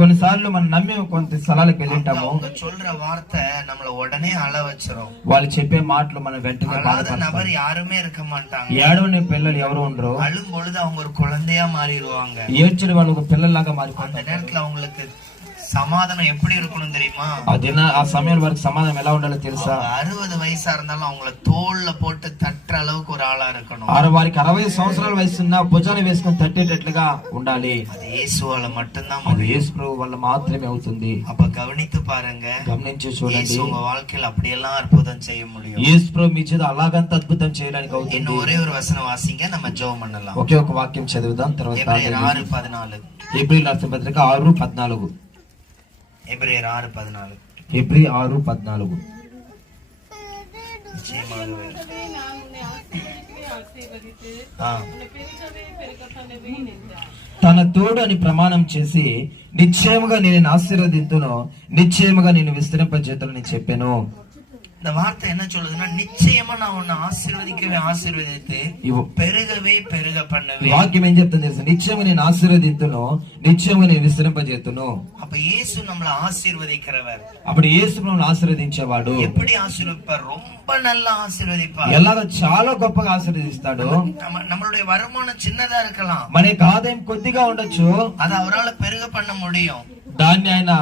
కొన్నిసార్లు మనం నమ్మి కొంత స్థలాలకు వెళ్ళింటాము. அவங்க சொல்ற வார்த்தை நம்மள உடனே அழ வச்சிரும். వాళ్ళు చెప్పే మాటలు మన వెంటనే அழாத బాధపడతారు. நபர் யாருமே இருக்க மாட்டாங்க. ఏడవని పిల్లలు ఎవరు ఉండరు. அழும் பொழுது அவங்க ஒரு குழந்தையா மாறிடுவாங்க. ఏడ్చిన వాళ్ళు ఒక పిల్లల్లాగా அந்த మారిపోతారు. நேரத்துல அவங்களுக்கு சமாதானம் எப்படி இருக்கணும் தெரியுமா? ఆ సమయం వరకు సమాధానం ఎలా ఉండాలో తెలుసా? 60 వయసా இருந்தாலும் அவங்கள తోళ్ల போட்டு తట్ట அளவுக்கு ஒரு ఆళా இருக்கணும். వారికి 60 సంవత్సరాల వయసు ఉన్నా భుజాన్ని వేసుకొని తట్టేటట్లుగా ఉండాలి. அது இயேசுவால மட்டும்தான் అది முடியும். యేసు ప్రభు వల్ల మాత్రమే అవుతుంది. அப்ப கவனித்து பாருங்க, గమనించి చూడండి. இயேசு உங்க வாழ்க்கையில அப்படியெல்லாம் அற்புதம் செய்ய முடியும். యేసు ప్రభు మీ చేత అలాగంత అద్భుతం చేయడానికి అవుతుంది. இன்னும் ஒரே ஒரு வசனம் வாசிங்க, நம்ம ஜெபம் பண்ணலாம். ఒకే ఒక వాక్యం చదువుదాం, తర్వాత எபிரேயர் 6:14. ఏప్రిల్ రాసిన పత్రిక 6:14. எபிரேயர் 6:14. ఏప్రిల్ 6:14. நிச்சயமாகவே. நான் உன்னை ஆசீர்வதித்து ஆ. உன்னை பெருகவே பெருக பண்ணுவேன் என்றார். తన తోడు అని ప్రమాణం చేసి నిశ్చయముగా నేను ఆశీర్వదింతును, నిశ్చయముగా నేను విస్తరింపజేతునని చెప్పాను. இந்த வார்த்தை என்ன சொல்லுதுன்னா, நிச்சயமா நான் உன்னை ஆசீர்வதித்து పెరుగవే పెరుగ பண்ணுவேன். వాక్యం ఏం చెప్తుంది తెలుసా? నిత్యము నేను ఆశీర్వదింతును, నిత్యము నేను విస్తరింపజేతును. அப்ப இயேசு நம்மள ஆசீர்வதிக்கிறவர். అప్పుడు యేసు మనల్ని ఆశీర్వదించేవాడు. எப்படி ఆశీర్వదిப்பார்? ரொம்ப நல்லா ఆశీర్వదిப்பார். ఎలాగో చాలా గొప్పగా ఆశీర్వదిస్తాడు. நம்மளுடைய வருமானம் சின்னதா இருக்கலாம், మన యొక్క ఆదాయం కొద్దిగా ఉండొచ్చు, அது அவரால் பெருக பண்ண முடியும். దాన్ని ఆయన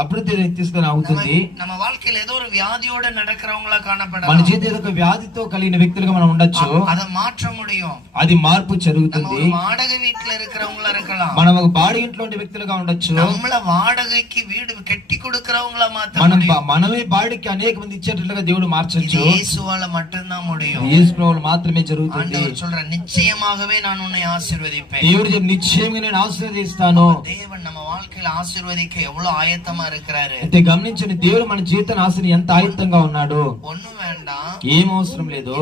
అభివృద్ధి తీసుకుని అవుతుంది. நம்ம வாழ்க்கையில ஏதோ ஒரு வியாதியோட நடக்கிறவங்களா మన காணப்படலாம், జీవితం ఏదో ఒక వ్యాధితో కలిగిన వ్యక్తులుగా మనం ఉండొచ్చు, அதை மாற்ற முடியும். అది మార్పు நம்ம జరుగుతుంది. ஒரு வாடகை வீட்டுல இருக்கிறவங்களா இருக்கலாம், మనం ఒక బాడీ ఇంట్లో ఉండే వ్యక్తులుగా ఉండొచ్చు, நம்மள వాடகைக்கு வீடு கட்டி கொடுக்கிறவங்களா மாத்த మనం முடியும். మనమే బాడీకి అనేక మంది ఇచ్చేటట్లుగా దేవుడు இது మార్చొచ్చు. இயேசுவால மட்டும்தான் முடியும். యేసు ప్రభువులో మాత్రమే జరుగుతుంది. ஆண்டவர் சொல்ற, நிச்சயமாகவே நான் உன்னை ஆசீர்வதிப்பேன். దేవుడు చెప్పి నిశ్చయంగా నేను ఆశీర్వదిస్తాను. தேவன் நம்ம வாழ்க்கையில ஆசீர்வதிக்க எவ்வளவு ஆயத்தமா இருக்கிறாரு. అయితే గమనించండి, దేవుడు మన జీవితాన్ని ఆశీర్వదించ ఎంత ఆయుత్తంగా ఉన్నాడు. ஒண்ணும் வேண்டாம், ఏం అవసరం లేదు.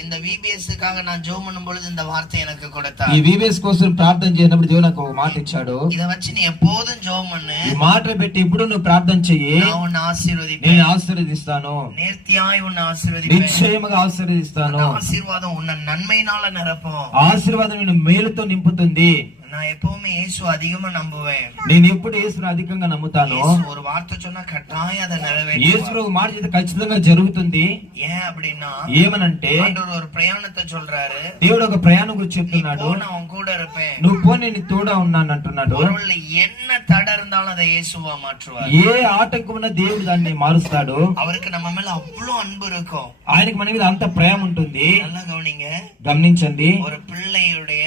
இந்த VBS-க்காக நான் ஜெபம் பண்ணும் பொழுது இந்த வார்த்தை எனக்கு கொடுத்தார். ఈ విబిఎస్ కోసం ప్రార్థన చేసినప్పుడు దేవుడు నాకు ఒక మాట ఇచ్చాడు. இத வச்சு நீ எப்போதும் ஜெபம் பண்ணு, ఈ మాట పెట్టి ఇప్పుడు నువ్వు ప్రార్థన చెయ్యి, நான் உன்னை ஆசீர்வதிப்பேன், నేను ఆశీర్వదిస్తాను, நேர்த்தியாய் உன்னை ஆசீர்வதிப்பேன். నిశ్చయముగా ఆశీర్వదిస్తాను. ஆசீர்வாதம் உன்னை நன்மையினால நிரப்பும். ఆశీర్వాదం నేను మేలుతో నింపుతుంది. நான் எப்பவுமே இயேசு அதிகமா நம்புவேன். నేను ఎప్పుడు యేసును అధికంగా నమ్ముతాను. இயேசு ஒரு வார்த்தை சொன்னா కட்டாయం அதை యేసు நிறைவேற்றுவார். ప్రభు మాట చేస్తే ఖచ్చితంగా జరుగుతుంది. ஏன் அப்படின்னா, ఏమనంటే ஆண்டவர் ஒரு பிரயாணத்தை சொல்றாரு, దేవుడు ఒక ప్రయాణం గురించి చెప్తున్నాడు. இப்போ நான் உன் கூட இருப்பேன். నువ్వు పో, నేను తోడా ఉన్నాను అంటున్నాడు. ஒருவேளை என்ன தடை இருந்தாலும் அதை இயேசுவா மாற்றுவார். ఏ ఆటంకం ఉన్నా దేవుడు దాన్ని మారుస్తాడు. அவருக்கு நம்ம மேல அவ்வளவு அன்பு இருக்கும். ఆయనకి మన మీద అంత ప్రేమ ఉంటుంది. நல்லா கவனிங்க, గమనించండి, ஒரு பிள்ளையுடைய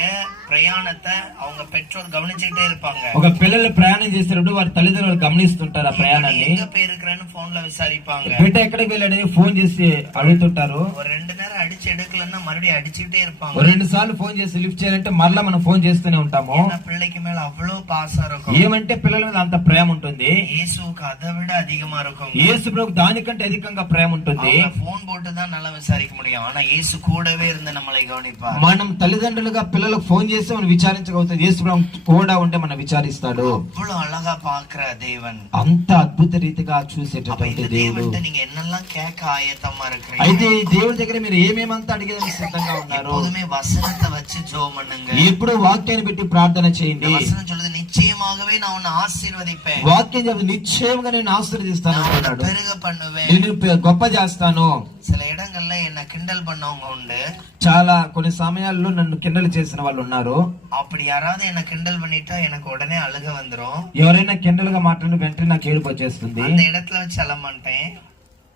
ప్రయాణத்தை அவங்க பெற்றோர் கவனிச்சுக்கிட்டே இருப்பாங்க. ఒక పిల్లలు ప్రయాణం చేసేటప్పుడు వారి తల్లిదండ్రులు గమనిస్తుంటారు ఆ ప్రయాణాన్ని. எங்க போயிருக்கிறேன்னு போன்ல விசாரிப்பாங்க. బిడ్డ ఎక్కడికి వెళ్ళాడని ఫోన్ చేసి అడుగుతుంటారు. ஒரு 2 நேரம் அடிச்சு எடுக்கலன்னா மறுபடியும் அடிச்சுக்கிட்டே இருப்பாங்க. 2 సార్లు ఫోన్ చేసి లిఫ్ట్ చేయాలంటే మరలా మనం ఫోన్ చేస్తూనే ఉంటాము. ஏன்னா பிள்ளைக்கு மேல அவ்வளவு பாசம் இருக்கும். ఏమంటే పిల్లల మీద అంత ప్రేమ ఉంటుంది. இயேசுவுக்கு அதை விட அதிகமா இருக்கும். యేసు ప్రభుకు దానికంటే అధికంగా ప్రేమ ఉంటుంది. போன் போட்டு தான் நல்லா விசாரிக்க முடியும், ஆனா இயேசு கூடவே இருந்து நம்மளை கவனிப்பார். మనం తల్లిదండ్రులుగా పిల్లలకు ఫోన్ చేసి మనం విచారించగలుగుతాం. యేసు ప్రభు కూడా ఉంటే మనం విచారిస్తాడు. அவ்வளவு அழகா பாக்குற தேவன், అంత అద్భుత రీతిగా அப்ப చూసేటటువంటి இந்த దేవుడు. தேவன்ட்ட நீங்க என்னெல்லாம் கேட்க ஆயத்தமா இருக்கிறீங்க? అయితే ఈ దేవుడి దగ్గర మీరు ఏమేమంతా అడిగేదానికి సిద్ధంగా ఉన్నారు? எப்போதுமே வசனத்தை வச்சு ஜெபம் பண்ணுங்க. ఎప్పుడు వాక్యాన్ని పెట్టి ప్రార్థన இந்த చేయండి. வசனம் சொல்லுது, நிச்சயமாகவே நான் உன்னை ஆசీర్వదిப்பேன், వాక్యం చెప్పి నిశ్చయంగా నేను ఆశీర్వదిస్తాను நான் உன்னை అంటున్నాడు. பெருக பண்ணுவேன். నేను గొప్ప చేస్తాను. சில இடங்கள்ல என்ன கிண்டல் பண்ணவங்க உண்டு. చాలా కొన్ని సమయాల్లో నన్ను కిండలు చేసిన వాళ్ళు ఉన్నారు. அப்படி யாராவது என்ன கிண்டல் பண்ணிட்டா எனக்கு உடனே அழுக வந்துரும். ఎవరైనా కిండలుగా మాట్లాడిన వెంటనే నాకు ఏడుపు వచ్చేస్తుంది. அந்த இடத்துல வச்சு அழ மாட்டேன்,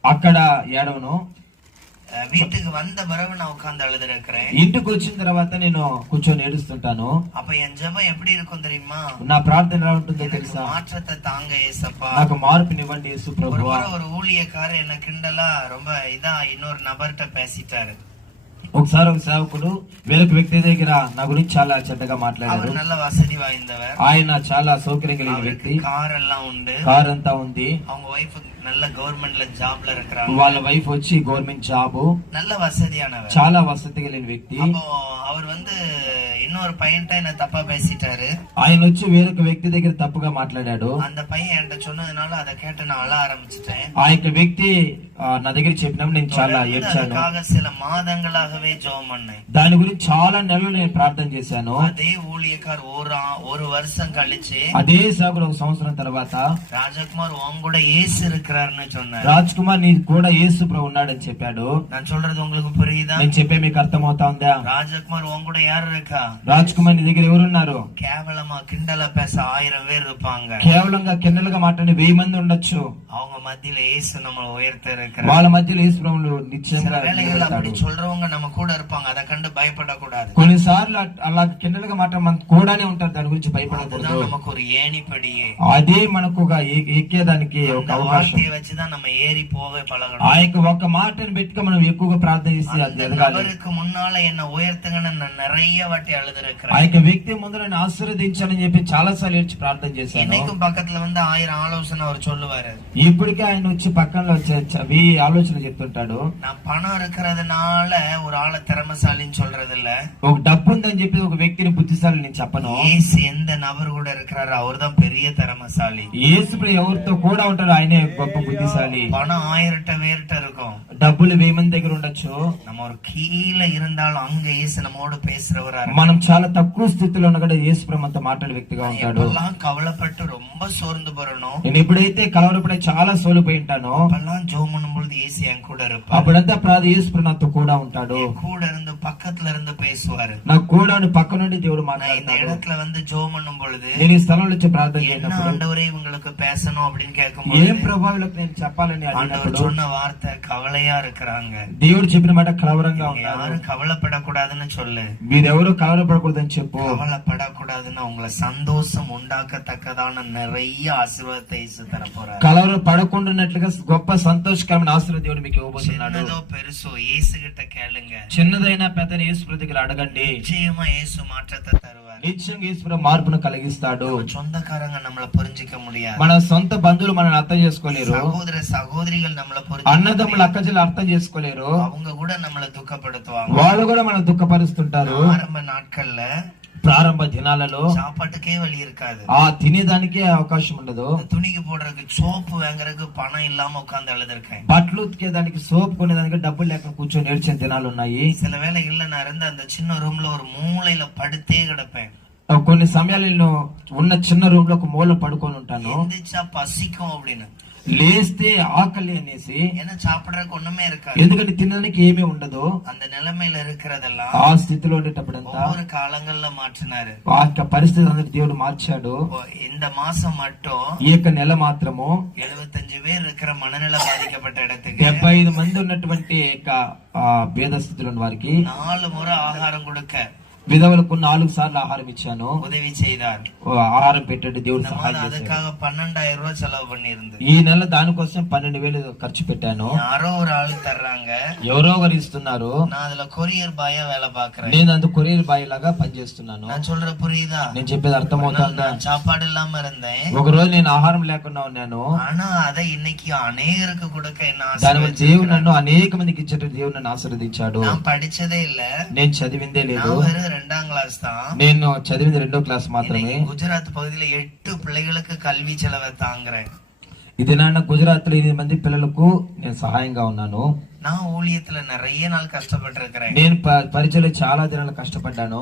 అక్కడ ఏడవను. வீட்டுக்கு வந்த பிறகு நான் உட்கார்ந்து அழுது இருக்கிறேன். ఇంటికి వచ్చిన తర్వాత నేను కూర్చొని ఏడుస్తుంటాను. அப்ப என் ஜெபம் எப்படி இருக்கும் தெரியுமா? నా ప్రార్థన ఎలా ఉంటుందో எனக்கு తెలుసా? மாற்றத்தை தாங்க ஏசப்பா. నాకు మార్పునివ్వండి యేసు ஒரு ప్రభువా. முறை ஒரு ஊழியக்காரர் என்ன கிண்டலா ரொம்ப இதா இன்னொரு நபர்கிட்ட பேசிட்டாரு. ఒకసారి ఒక సేవకుడు వేరొక వ్యక్తి దగ్గర నా గురించి చాలా చెడ్డగా அவர் మాట్లాడారు. நல்ல వసதி వాய்ந்தவர், ఆయన చాలా సౌకర్యం కలిగిన వ్యక్తి. அவருக்கு கார் எல்லாம் உண்டு, కార్ అంతా ఉంది. அவங்க ஒய்ஃப் நல்ல கவர்மெண்ட்ல ஜாப்ல இருக்கிறாங்க, వాళ్ళ వైఫ్ వచ్చి గవర్నమెంట్ జాబ్, நல்ல వసதியானவர். చాలా వసతి కలిగిన వ్యక్తి. அப்போ அவர் இன்னொரு பையன்ட்ட என்ன தப்பா பேசிட்டாரு. ఆయన వచ్చి వేరొక వ్యక్తి దగ్గర తప్పుగా మాట్లాడాడు. அந்த பையன் என்கிட்ட சொன்னதுனால அதை கேட்டு நான் அழ ஆரம்பிச்சிட்டேன். ఆ యొక్క వ్యక్తి నా దగ్గర చెప్పినప్పుడు నేను చాలా ఏడ్చాను. அதுக்காக சில மாதங்களாகவே ஜெபம் பண்ணேன். దాని గురించి చాలా నెలలు నేను ప్రార్థన చేశాను. அதே ஊழியக்கார் ஒரு வருஷம் கழிச்சு అదే సేవకుడు ఒక సంవత్సరం తర్వాత ராஜகுமார் உன் கூட ஏசு இருக்கிறாருன்னு சொன்னார். రాజ్ కుమార్ నీ కూడా యేసు ప్రభు ఉన్నాడని చెప్పాడు. நான் சொல்றது உங்களுக்கு புரியுதா? నేను చెప్పే మీకు అర్థమవుతా ఉందా? ராஜகுமார் உன் கூட யாரு இருக்கா? రాజ్ కుమార్ నీ దగ్గర ఎవరున్నారు? கேவலமா கிண்டலா பேச 1000 பேர் இருப்பாங்க. కేవలంగా కిండలుగా మాట్లాడే 1000 మంది ఉండొచ్చు. அவங்க మధ్యలో ఏసు நம்மள ఉయర్త இருக்கிறார். వాళ్ళ మధ్యలో యేసు ప్రభువును నిశ్చయంగా வேலைகள் அப்படி నిలబెడతాడు. சொல்றவங்க நம்ம கூட இருப்பாங்க, அதை கண்டு பயப்படக்கூடாது. కొన్నిసార్లు అలా కిండలుగా మాట్లాడే మన కూడానే ఉంటారు, దాని గురించి భయపడకూడదు. அதுதான் நமக்கு ஒரு ஏணிப்படியே. అదే మనకు ఒక ఎక్కేదానికి ఒక அந்த అవకాశం. வார்த்தையை வச்சுதான் நம்ம ஏறி போக பழகணும். ఆ యొక్క ఒక మాటను పెట్టుకుని మనం ఎక్కువగా ప్రార్థన చేసి అది அந்த ఎదగాలి. நபருக்கு முன்னால என்ன உயர்த்துங்கன்னு நான் நிறைய வாட்டி ఆ அழுதுருக்கிறேன். యొక్క వ్యక్తి ముందు నన్ను ఆశీర్వదించాలని చెప్పి చాలా సార్లు ఏడ్చి ప్రార్థన చేశాను. இன்னைக்கும் பக்கத்துல வந்து 1000 ఆలోచన அவர் சொல்லுவாரு. ఇప్పటికే ఆయన వచ్చి పక్కన ఈ ఆలోచన చెప్తుంటాడు. நான் பணம் இருக்கிறதுனால ஒரு ஆளை திறமசாலின்னு சொல்றது இல்ல. ఒక డబ్బు ఉందని చెప్పి ఒక వ్యక్తిని బుద్ధిశాలి నేను చెప్పను. ஏசு எந்த நபர் கூட இருக்கிறாரோ அவர்தான் பெரிய திறமசாலி. యేసు ఎవరితో కూడా ఉంటారో ఆయనే గొప్ప గొప్ప బుద్ధిశాలి. பணம் 1000 பேர்கிட்ட இருக்கும், డబ్బులు 1000 మంది దగ్గర ఉండొచ్చు. நம்ம ஒரு கீழே இருந்தாலும் அங்க இயேசு நம்மோடு பேசுறவரா మనం చాలా తక్కువ స్థితిలో ఉన్న కూడా యేసు ప్రభు మనతో మాట్లాడే వ్యక్తిగా ఉంటాడు. எப்பெல்லாம் கவலைப்பட்டு ரொம்ப சோர்ந்து போறணும், నేను ఎప్పుడైతే కలవరపడి చాలా సోలిపోయి ఉంటానో அப்பெல்லாம் ஜெபம் பண்ணும்போது இயேசு என் கூட இருப்பார். అప్పుడంతా యేసు ప్రభు నాతో కూడా ఉంటాడు. கூட இருந்து பக்கத்துல இருந்து பேசுவாரு. నాకు కూడా పక్క నుండి దేవుడు நான் இந்த మాట్లాడతాడు. இடத்துல வந்து ஜெபம் பண்ணும் பொழுது నేను ఈ స్థలంలో వచ్చి ప్రార్థన என்ன చేసినప్పుడు ஆண்டவரே இவங்களுக்கு பேசணும் அப்படின்னு ఏం கேட்கும்போது ప్రభావిలకు నేను చెప్పాలని ஆண்டவர் అడిగినప్పుడు சொன்ன வார்த்தை கவலையா இருக்கிறாங்க, దేవుడు చెప్పిన మాట కలవరంగా ఉన్నారు. யாரும் கவலைப்படக்கூடாதுன்னு சொல்லு. మీరెవరూ కలవరపడకూడదని చెప్పు. கவலைப்படக்கூடாதுன்னா உங்களை சந்தோஷம் உண்டாக்கத்தக்கதான நிறைய ஆசீர்வாதத்தை இயேசு தர போறாரு. కలవర పడకుండాన్నట్లుగా గొప్ప సంతోషకరమైన ఆశీర్వాదం దేవుడు మీకు ఇవ్వబోతున్నాడు. சின்னதோ பெருசோ இயேசு கிட்ட கேளுங்க, చిన్నదైనా పెద్ద యేసు ప్రభు దగ్గర అడగండి. நிச்சயமா இயேசு மாற்றத்தை தருவார். నిత్యంగా యేసు ప్రభు మార్పును కలిగిస్తాడు. சொந்தக்காரங்க நம்மள புரிஞ்சிக்க முடியாது, మన సొంత బంధువులు మనల్ని అర్థం చేసుకోలేరు. சகோதர சகோதரிகள் நம்மள అన్నదమ్ములు అక్కచెల్లి అర్థం చేసుకోలేరు. அவங்க கூட நம்மள துக்கப்படுத்துவாங்க. వాళ్ళు కూడా మనం దుఃఖపరుస్తుంటారు. ஆரம்ப நாட்கள்ல ప్రారంభ దినాలలో சாப்பாட்டுக்கே வழி இருக்காது, ఆ తినేదానికి అవకాశం ఉండదు. துணிக்கு போடுறதுக்கு சோப்பு வாங்குறதுக்கு பணம் இல்லாம உட்கார்ந்து அழுதுருக்கேன். బట్టలు ఉతికేదానికి సోప్ కొనేదానికి డబ్బులు లేక కూర్చొని ఏడ్చిన దినాలు ఉన్నాయి. சில வேளைகள்ல நான் இருந்து அந்த சின்ன ரூம்ல ஒரு மூலையில படுத்தே கிடப்பேன். కొన్ని సమయాలలో ఉన్న చిన్న రూమ్ లో ఒక మూల పడుకొని ఉంటాను. எந்திரிச்சா பசிக்கும் அப்படின்னு, లేస్తే ఆకలి అనేసి, ஏன்னா சாப்பிடறதுக்கு ஒண்ணுமே இருக்காது. ఎందుకంటే తినడానికి ఏమీ ఉండదు. அந்த நிலைமையில இருக்கிறதெல்லாம் ఆ స్థితిలో ఉండేటప్పుడంతా ஒவ்வொரு காலங்கள்ல மாற்றினாரு. ఆ యొక్క పరిస్థితి అందరికి దేవుడు మార్చాడు. இந்த மாசம் மட்டும் ఈ యొక్క నెల మాత్రము 75 பேர் இருக்கிற மனநில பாதிக்கப்பட்ட இடத்துக்கு 75 మంది ఉన్నటువంటి యొక్క భేద స్థితిలో ఉన్న వారికి 4 முறை ஆகாரம் கொடுக்க విధవులకు 4 సార్లు ఆహారం ఇచ్చాను. உதவி செய்தார். ఆహారం పెట్టండి దేవుడు இந்த సహాయం மாதம் చేశాడు. அதுக்காக 12,000 ரூபாய் செலவு பண்ணிருந்து, ఈ నెల దానికోసం 12,000 ఖర్చు పెట్టాను. யாரோ ஒரு ஆள் தர்றாங்க, ఎవరో ఒకరు ఇస్తున్నారు. நான் அதுல கொரியர் பாயா வேலை பாக்குறேன். నేను అందు కొరియర్ బాయ్ లాగా పనిచేస్తున్నాను. நான் சொல்ற புரியுதா? నేను చెప్పేది అర్థమవుతుందా? நான் சாப்பாடு இல்லாம இருந்தேன், ఒక రోజు నేను ఆహారం లేకుండా ఉన్నాను. ஆனா அதை இன்னைக்கு அநேகருக்கு கொடுக்க என்ன దానివల్ల దేవుడు నన్ను అనేక మందికి ఇచ్చేట దేవుడు నన్ను ఆశీర్వదించాడు. நான் படிச்சதே இல்ல, నేను చదివిందే లేదు. நான் வெறும் 2ஆம் கிளாஸ் தான். నేను చదివింది 2వ క్లాస్ మాత్రమే. இன்னைக்கு குஜராத் பகுதியில 8 பிள்ளைகளுக்கு கல்வி செலவை தாங்குறேன். ఇది నాన్న గుజరాత్ లో 8 మంది పిల్లలకు నేను సహాయంగా ఉన్నాను. நான் ஊழியத்துல நிறைய நாள் கஷ்டப்பட்டு இருக்கிறேன். నేను పరిచయలో చాలా దినాలు కష్టపడ్డాను.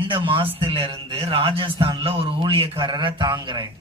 இந்த மாசத்துல இருந்து ராஜஸ்தான்ல ஒரு ஊழியக்காரரை தாங்குறேன்.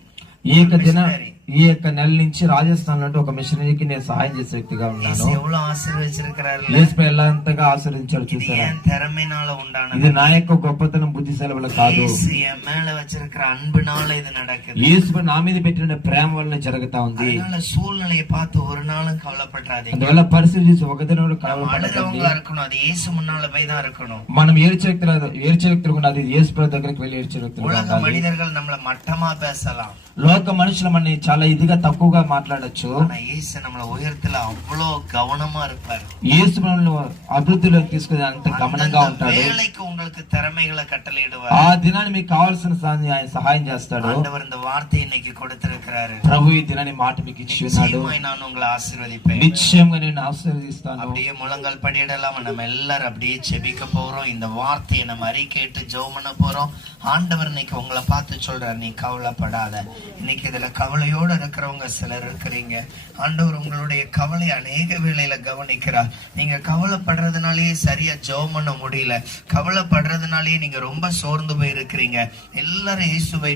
ఈ యొక్క నెల నుంచి రాజస్థాన్ లో ఒక మిషనరీకి నేను సహాయం చేసే వ్యక్తిగా ఉన్నాను. எவ்வளவு ஆசீர்வதிச்சிருக்கிறாரு, ఎలా ఎంతగా ఆశీర్వదించారు చూసారా? என் திறமையினால உண்டானது, ఇది నా యొక్క గొప్పతనం బుద్ధిశాలి వల్ల కాదు, என் மேல வச்சிருக்கிற அன்புனால இது நடக்குது. యేసు నా మీద పెట్టిన ప్రేమ వల్ల జరుగుతా ఉంది. அதனால சூழ்நிலையை பார்த்து ஒரு நாளும் கவலைப்படுறாதீங்க. అందువల్ల పరిస్థితి చూసి ఒక దినం அழுகிறவங்களா இருக்கணும், அது இயேசு முன்னால போய் தான் இருக்கணும். మనం ఏడ్చే వ్యక్తులు కూడా అది యేసు ప్రభు దగ్గరికి వెళ్ళి ఏడ్చే వ్యక్తులు உலக ఉండాలి. மனிதர்கள் நம்மள மட்டமா பேசலாம், లోక మనుషులు మనని చాలా ఇదిగా తక్కువగా మాట్లాడొచ్చు. ஆனா இயேசு நம்மள உயரத்துல அவ்வளவு கவனமா இருப்பாரு. యేసు మనల్ని అభివృద్ధిలోకి తీసుకుని అంత గమనంగా ఉంటాడు. வேலைக்கு உங்களுக்கு திறமைகளை கட்டளையிடுவார். ఆ దినాన్ని మీకు కావాల్సిన ఆయన సహాయం చేస్తాడు. ஆண்டவர் இந்த வார்த்தை இன்னைக்கு கொடுத்திருக்கிறாரு. ప్రభు ఈ దినాన్ని మాట మీకు ఇచ్చి ఉన్నాడు. நிச்சயமாய் நான் உங்களை ஆசீர்வதிப்பேன். నిశ్చయంగా నేను ఆశీర్వదిస్తాను. அப்படியே முழங்கால் படியிடலாம். நம்ம எல்லாரும் அப்படியே ஜெபிக்க போறோம். இந்த வார்த்தையை நம்ம அறிக்கையிட்டு ஜெபம் பண்ண போறோம். ஆண்டவர் இன்னைக்கு உங்களை பார்த்து சொல்றாரு, நீ கவலைப்படாத. இன்னைக்கு இதுல கவலையோட இருக்கிறவங்க சிலர் இருக்கிறீங்க. ஆண்டவர் உங்களுடைய கவலை அநேக வேளையில கவனிக்கிறார். நீங்க கவலைப்படுறதுனாலயே சரியா ஜெபம் பண்ண முடியல, கவலைப்படுறதுனாலயே நீங்க ரொம்ப சோர்ந்து போய் இருக்கிறீங்க. எல்லாரும் இயேசுவை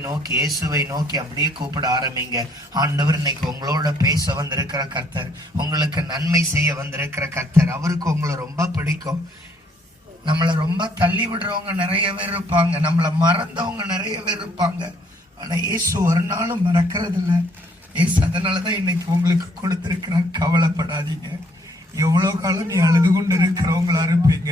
நோக்கி அப்படியே கூப்பிட ஆரம்பிங்க. ஆண்டவர் இன்னைக்கு உங்களோட பேச வந்திருக்கிற கர்த்தர், உங்களுக்கு நன்மை செய்ய வந்திருக்கிற கர்த்தர். அவருக்கு உங்களை ரொம்ப பிடிக்கும். நம்மளை ரொம்ப தள்ளி விடுறவங்க நிறைய பேர் இருப்பாங்க, நம்மளை மறந்தவங்க நிறைய பேர் இருப்பாங்க. ஆனா இயேசு ஒரு நாளும் மறக்கிறது இல்லை. இயேசு அதனாலதான் இன்னைக்கு உங்களுக்கு கொடுத்திருக்கிறார். கவலைப்படாதீங்க. எவ்வளவு காலம் நீ அழுது கொண்டு இருக்கிறவங்களா இருப்பீங்க,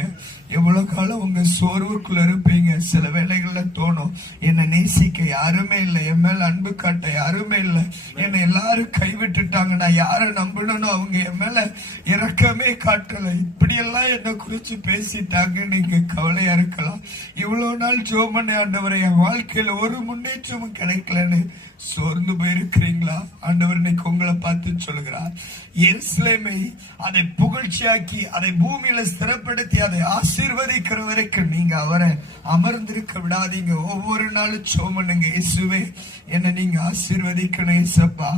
எவ்வளவு காலம் உங்க சோர்வுக்குள்ள இருப்பீங்க. சில வேளைகள்ல தோணும், என்னை நேசிக்க யாருமே இல்லை, என் மேல அன்பு காட்ட யாருமே இல்லை, என்னை எல்லாரும் கைவிட்டுட்டாங்க, நான் யாரை நம்பணும்னு அவங்க என் மேல இரக்கமே காட்டல, இப்படி எல்லாம் என்ன குறிச்சு பேசிட்டாங்க. நீங்க கவலையா இருக்கலாம். இவ்வளவு நாள் ஜெபம் பண்ண ஆண்டவரை, என் வாழ்க்கையில ஒரு முன்னேற்றமும் கிடைக்கலன்னு சோர்ந்து போயிருக்கிறீங்களா? ஆண்டவர் இன்னைக்கு உங்களை பார்த்து சொல்கிறார், எருசலேமை அதை புகழ்ச்சியாக்கி அதை பூமியில ஸ்திரப்படுத்தி அதை ஆசீர்வதிக்கிற வரைக்கும் நீங்க அவரை அமர்ந்திருக்க விடாதீங்க. ஒவ்வொரு நாளும் ஜெபம் பண்ணுங்க, இயேசுவே என்ன நீங்க ஆசீர்வதிக்கணும் ஏசப்பா,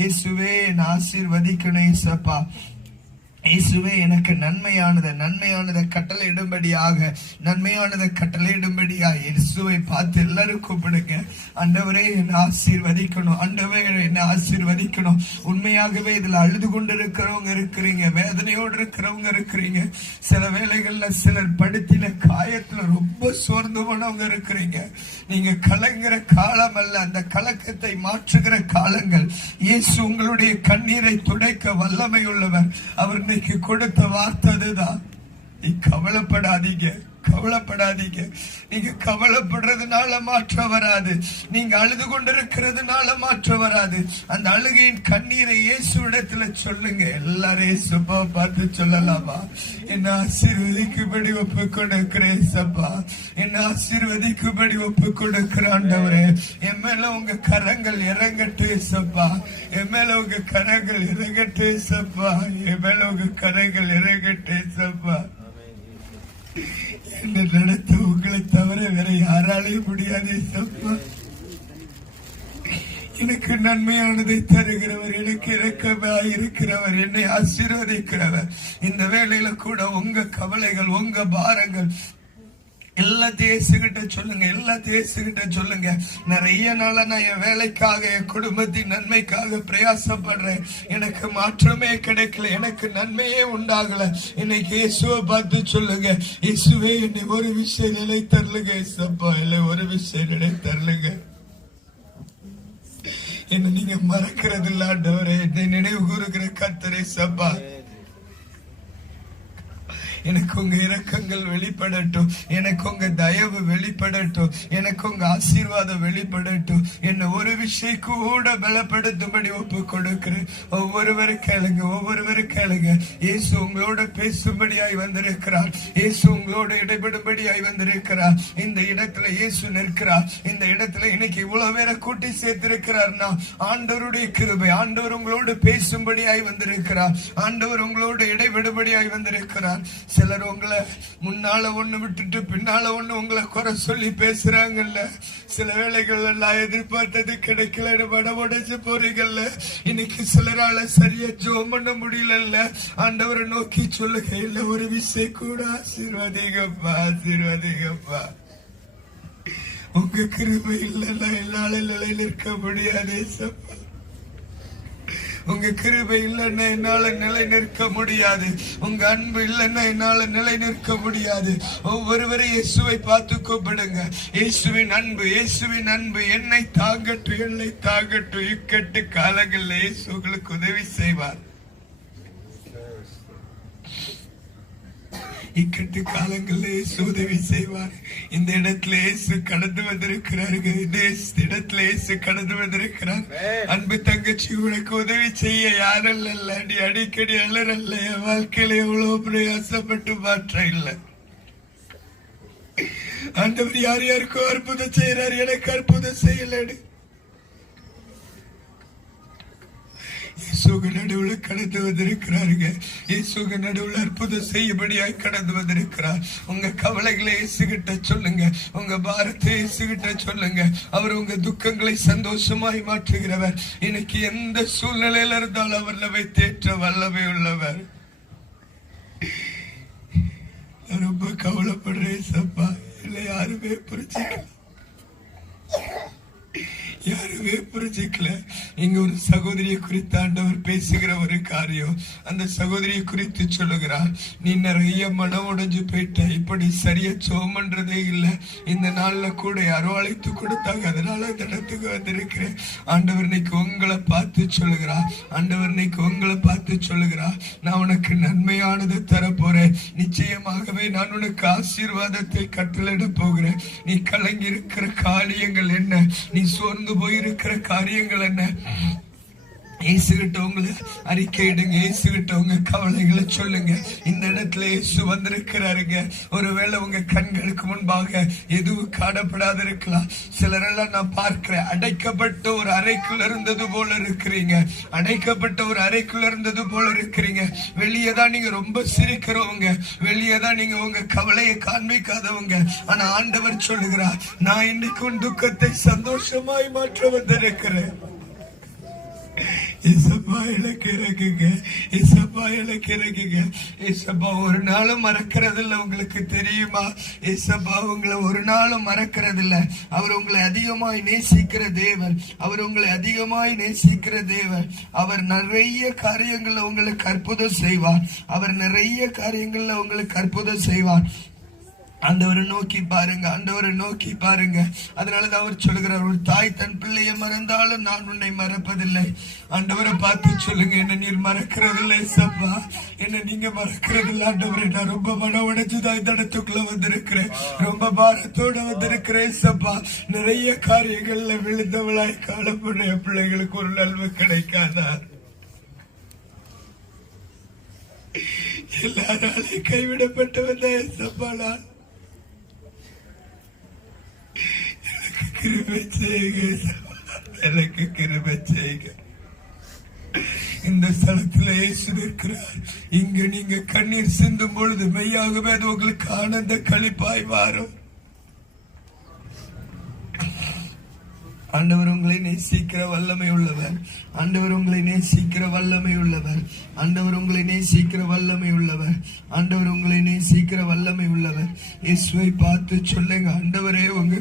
இயேசுவே என்ன ஆசீர்வதிக்கணும் ஏசப்பா, இயேசுவே எனக்கு நன்மையானதை கட்டளையிடும்படியாக இயேசுவை பார்த்து எல்லாரும் கூப்பிடுங்க. ஆண்டவரே என்ன ஆசீர்வதிக்கணும், ஆண்டவரே என்ன ஆசீர்வதிக்கணும். உண்மையாகவே இதுல அழுது கொண்டு இருக்கிறவங்க இருக்கிறீங்க, வேதனையோடு இருக்கிறவங்க இருக்கிறீங்க. சில வேளைகள்ல சிலர் படுத்தின காயத்துல ரொம்ப சோர்ந்து போனவங்க இருக்கிறீங்க. நீங்க கலங்குற காலம் அல்ல, அந்த கலக்கத்தை மாற்றுகிற காலங்கள். இயேசு உங்களுடைய கண்ணீரை துடைக்க வல்லமை உள்ளவர். அவர் இன்னைக்கு கொடுத்த வார்த்தை அதுதான். நீ கவலைப்படாதீங்க, நீங்க கவலைப்படுறதுனால மாற்றம் வராது, நீங்க அழுது கொண்டிருக்கிறதுனால மாற்றம் வராது. அந்த அழுகையின் கண்ணீரை இயேசு இடத்துல சொல்லுங்க. எல்லாரும் இயேசுப்பா பார்த்து சொல்லலாமா, என்ன ஆசீர்வதிக்கும்படி ஒப்பு கொடுக்கிறேன் சப்பா, என்ன ஆசீர்வதிக்கும்படி ஒப்பு கொடுக்கிற ஆண்டவரே, என் மேல உங்க கரங்கள் இறங்கட்டு சப்பா, என் மேல உங்க கரங்கள் இறங்கட்டு சப்பா, என் மேல உங்க கரங்கள் இறங்கட்டு சப்பா. என்ன நடத்த உங்களை தவிர வேற யாராலையும் முடியாது சப்பா. எனக்கு நன்மையானதை தருகிறவர், எனக்கு இரக்கமாய் இருக்கிறவர், என்னை ஆசீர்வதிக்கிறவர். இந்த வேளையில கூட உங்க கவலைகள், உங்க பாரங்கள் எல்லாத்தையும் இயேசுகிட்ட சொல்லுங்க. நிறைய நாளா நான் என் வேலைக்காக, என் குடும்பத்தின் நன்மைக்காக பிரயாசப்படுறேன், எனக்கு மாற்றமே கிடைக்கல, எனக்கு நன்மையே உண்டாகல. இன்னைக்கு இயேசுவை பார்த்து சொல்லுங்க, இயேசுவே என்னை ஒரு விஷயம் நிலை தரலுங்க ஏசப்பா, இல்லை ஒரு விஷயம் நிலை தரலுங்க. என்ன நீங்க மறக்கிறது இல்ல ஆண்டவரே, என்னை நினைவு கூறுகிற கர்த்தரே சப்பா. எனக்கு உங்க இரக்கங்கள் வெளிப்படட்டும், எனக்கு உங்க தயவு வெளிப்படட்டும், எனக்கு உங்க ஆசீர்வாதம் வெளிப்படட்டும். என்ன ஒரு விஷயம் கூட பலப்படுத்தும்படி ஒப்பு கொடுக்கிறேன். ஒவ்வொருவரும் கேளுங்க. இயேசு உங்களோட பேசும்படியாய் வந்திருக்கிறார், இயேசு உங்களோட இடைபடும்படியாய் வந்திருக்கிறார். இந்த இடத்துல இயேசு நிற்கிறார். இந்த இடத்துல இன்னைக்கு இவ்வளவு பேரை கூட்டி சேர்த்திருக்கிறார்னா ஆண்டவருடைய கிருபை. ஆண்டவர் உங்களோடு பேசும்படியாய் வந்திருக்கிறார், ஆண்டவர் உங்களோடு இடைபடும்படியாய் வந்திருக்கிறார். சிலர் உங்களை முன்னால ஒண்ணு விட்டுட்டு பின்னால ஒண்ணு உங்களை குறை சொல்லி பேசுறாங்கல்ல. சில வேளைகள் எல்லாம் எதிர்பார்த்தது கிடைக்கல, மனமுடைச்சு போறீங்கல்ல. இன்னைக்கு சிலரால சரியா ஜெபம் பண்ண முடியல. ஆண்டவரை நோக்கி சொல்லுங்க, இல்ல ஒரு விஷயம் கூட ஆசீர்வதிங்கப்பா. உங்க கிருபை இல்லைன்னா என்னால நிலை நிற்க முடியாது சப்பா. உங்க கிருபை இல்லைன்னா என்னால நிலை நிற்க முடியாது, உங்க அன்பு இல்லைன்னா என்னால நிலை நிற்க முடியாது. ஒவ்வொருவரும் இயேசுவை பார்த்து கூப்பிடுங்க. இயேசுவின் அன்பு என்னை தாங்கட்டும். இக்கட்டு காலங்களில் இயேசு உங்களுக்கு உதவி செய்வார். இக்கட்டு காலங்களில் இயேசு உதவி செய்வார். இந்த இடத்துல இயேசு கடந்து வந்திருக்கிறார். அன்பு தங்கச்சி, உனக்கு உதவி செய்ய யாரும் இல்ல. நீ அடிக்கடி அலறல்ல. என் வாழ்க்கையில எவ்வளவு பிரயாசப்பட்டு மாற்றம் இல்லை. ஆண்டவர் யார் யாருக்கோ அற்புதம் செய்யறாரு, எனக்கு அற்புதம் செய்யலன்னு இயேசுக நடுவுல கடந்து வந்திருக்கிறாருங்க. இயேசுக நடுவுல அற்புதம் செய்யபடியாய் கடந்து வந்திருக்கிறார். உங்க கவலைகளை இயேசுகிட்ட சொல்லுங்க, உங்க பாரத்தை இயேசுகிட்ட சொல்லுங்க. அவர் உங்க துக்கங்களை சந்தோஷமாய் மாற்றுகிறவர். இன்னைக்கு எந்த சூழ்நிலையில இருந்தாலும் அவர் தேற்ற வல்லமை உள்ளவர். ரொம்ப கவலைப்படுறேன் சப்பா, இல்லை யாருமே புரிஞ்சிக்கல. இங்க ஒரு சகோதரியை குறித்து ஆண்டவர் பேசுகிற ஒரு காரியம், அந்த சகோதரியை குறித்து சொல்லுகிறார். நீ நிறைய மனம் உடைஞ்சு போயிட்ட, இப்படி சரியா ஜெபம் பண்றதே இல்ல. இந்த நாள்ல கூட யாரோ அழைத்து கொடுத்தாங்க, அதனால இந்த இடத்துக்கு வந்திருக்கிறேன். ஆண்டவர் இன்னைக்கு உங்களை பார்த்து சொல்லுகிறார், நான் உனக்கு நன்மையானது தரப்போறேன். நிச்சயமாகவே நான் உனக்கு ஆசீர்வாதத்தை கட்டளையிட போகிறேன். நீ கலங்கி இருக்கிற காரியங்கள் என்ன, நீ சோர்ந்து போயிருக்கிற காரியங்கள் என்ன, இயேசுகிட்ட உங்களை அறிக்கையிடுங்க. இயேசுகிட்ட உங்க கவலைகளை சொல்லுங்க. இந்த இடத்துல இயேசு வந்திருக்கிறாருங்க. ஒருவேளை உங்க கண்களுக்கு முன்பாக எதுவும் காணப்படாத இருக்கலாம். சிலரெல்லாம் நான் பார்க்கிறேன், அடைக்கப்பட்ட ஒரு அறைக்குள்ள இருந்தது போல இருக்கிறீங்க. அடைக்கப்பட்ட ஒரு அறைக்குள்ள இருந்தது போல இருக்கிறீங்க. வெளியே தான் நீங்க ரொம்ப சிரிக்கிறவங்க, வெளியே தான் நீங்க உங்க கவலையை காண்பிக்காதவங்க. ஆனா ஆண்டவர் சொல்லுகிறார், நான் இன்னைக்கு உன் துக்கத்தை சந்தோஷமாய் மாற்ற வந்திருக்கிறேன். ஒரு நாளும் மறக்கிறதில்ல. உங்களுக்கு தெரியுமா, ஏசப்பா உங்களை ஒரு நாளும் மறக்கிறதில்ல. அவர் உங்களை அதிகமாய் நேசிக்கிற தேவன். அவர் உங்களை அதிகமாய் நேசிக்கிற தேவன். அவர் நிறைய காரியங்கள்ல உங்களுக்கு அற்புதம் செய்வார். அவர் நிறைய காரியங்கள்ல உங்களுக்கு அற்புதம் செய்வார். ஆண்டவரை நோக்கி பாருங்க, ஆண்டவரை நோக்கி பாருங்க. அதனாலதான் அவர் சொல்லுகிறார், ஒரு தாய் தன் பிள்ளையை மறந்தாலும் நான் உன்னை மறப்பதில்லை. ஆண்டவரை பார்த்து சொல்லுங்க, என்ன நீர் மறக்கிறதில்லை சப்பா, என்ன நீங்க மறக்கிறதில்லை ஆண்டவரை. நான் ரொம்ப மன உடைச்சுதான் இந்த இடத்துக்குள்ள வந்திருக்கிறேன், ரொம்ப பாரத்தோட வந்திருக்கிறேன் சப்பா. நிறைய காரியங்கள்ல விழுந்தவளாய் காலப்படுற பிள்ளைகளுக்கு ஒரு நல்வு கிடைக்காதா? எல்லாராலையும் கைவிடப்பட்டு வந்த சப்பாளா, கிருபை செய்க, எனக்கு கிருபை செய்க. இந்த ஸ்தலத்துல இயேசு இருக்கிறார். இங்க நீங்க கண்ணீர் சிந்தும் பொழுது மெய்யாகவே அது உங்களுக்கு ஆனந்த களிப்பாய் மாறும். ஆண்டவர் உங்களை நேசிக்கிற வல்லமை உள்ளவர். ஆண்டவர் உங்களை நேசிக்கிற வல்லமை உள்ளவர். ஆண்டவர் உங்களை நேசிக்கிற வல்லமை உள்ளவர். ஆண்டவர் உங்களை நேசிக்கிற வல்லமை உள்ளவர். இயேசுவை பார்த்து சொல்லுங்க, ஆண்டவரே உங்க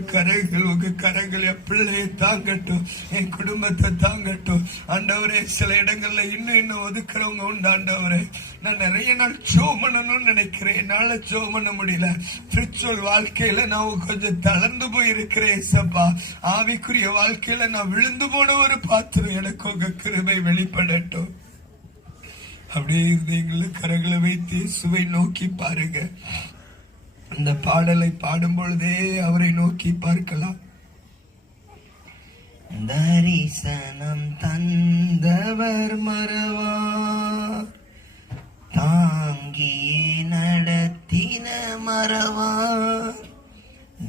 கரங்கள் என் பிள்ளையை தாங்கட்டும், என் குடும்பத்தை தாங்கட்டும். ஆண்டவரே சில இடங்கள்ல இன்னும் ஒதுக்குறவங்க உண்டு. ஆண்டவரே நான் நிறைய நாள் ஜெபம் பண்ணணும்னு நினைக்கிறேன், என்னால ஜெபம் பண்ண முடியல. ஸ்பிரிச்சுவல் வாழ்க்கையில நான் கொஞ்சம் தளர்ந்து போயிருக்கிறேன் சப்பா. ஆவிக்குரிய வாழ்க்கையில நான் விழுந்து போன ஒரு பாத்திரம், எனக்கு உங்க கிருபை வெளிப்படட்டும். அப்படியே இருந்தீங்களும் கரங்களை வைத்து சுவை நோக்கி பாருங்க. இந்த பாடலை பாடும் பொழுதே அவரை நோக்கி பார்க்கலாம். தரிசனம் தந்தவர் மறவா, தாங்கியே நடத்தின மறவா.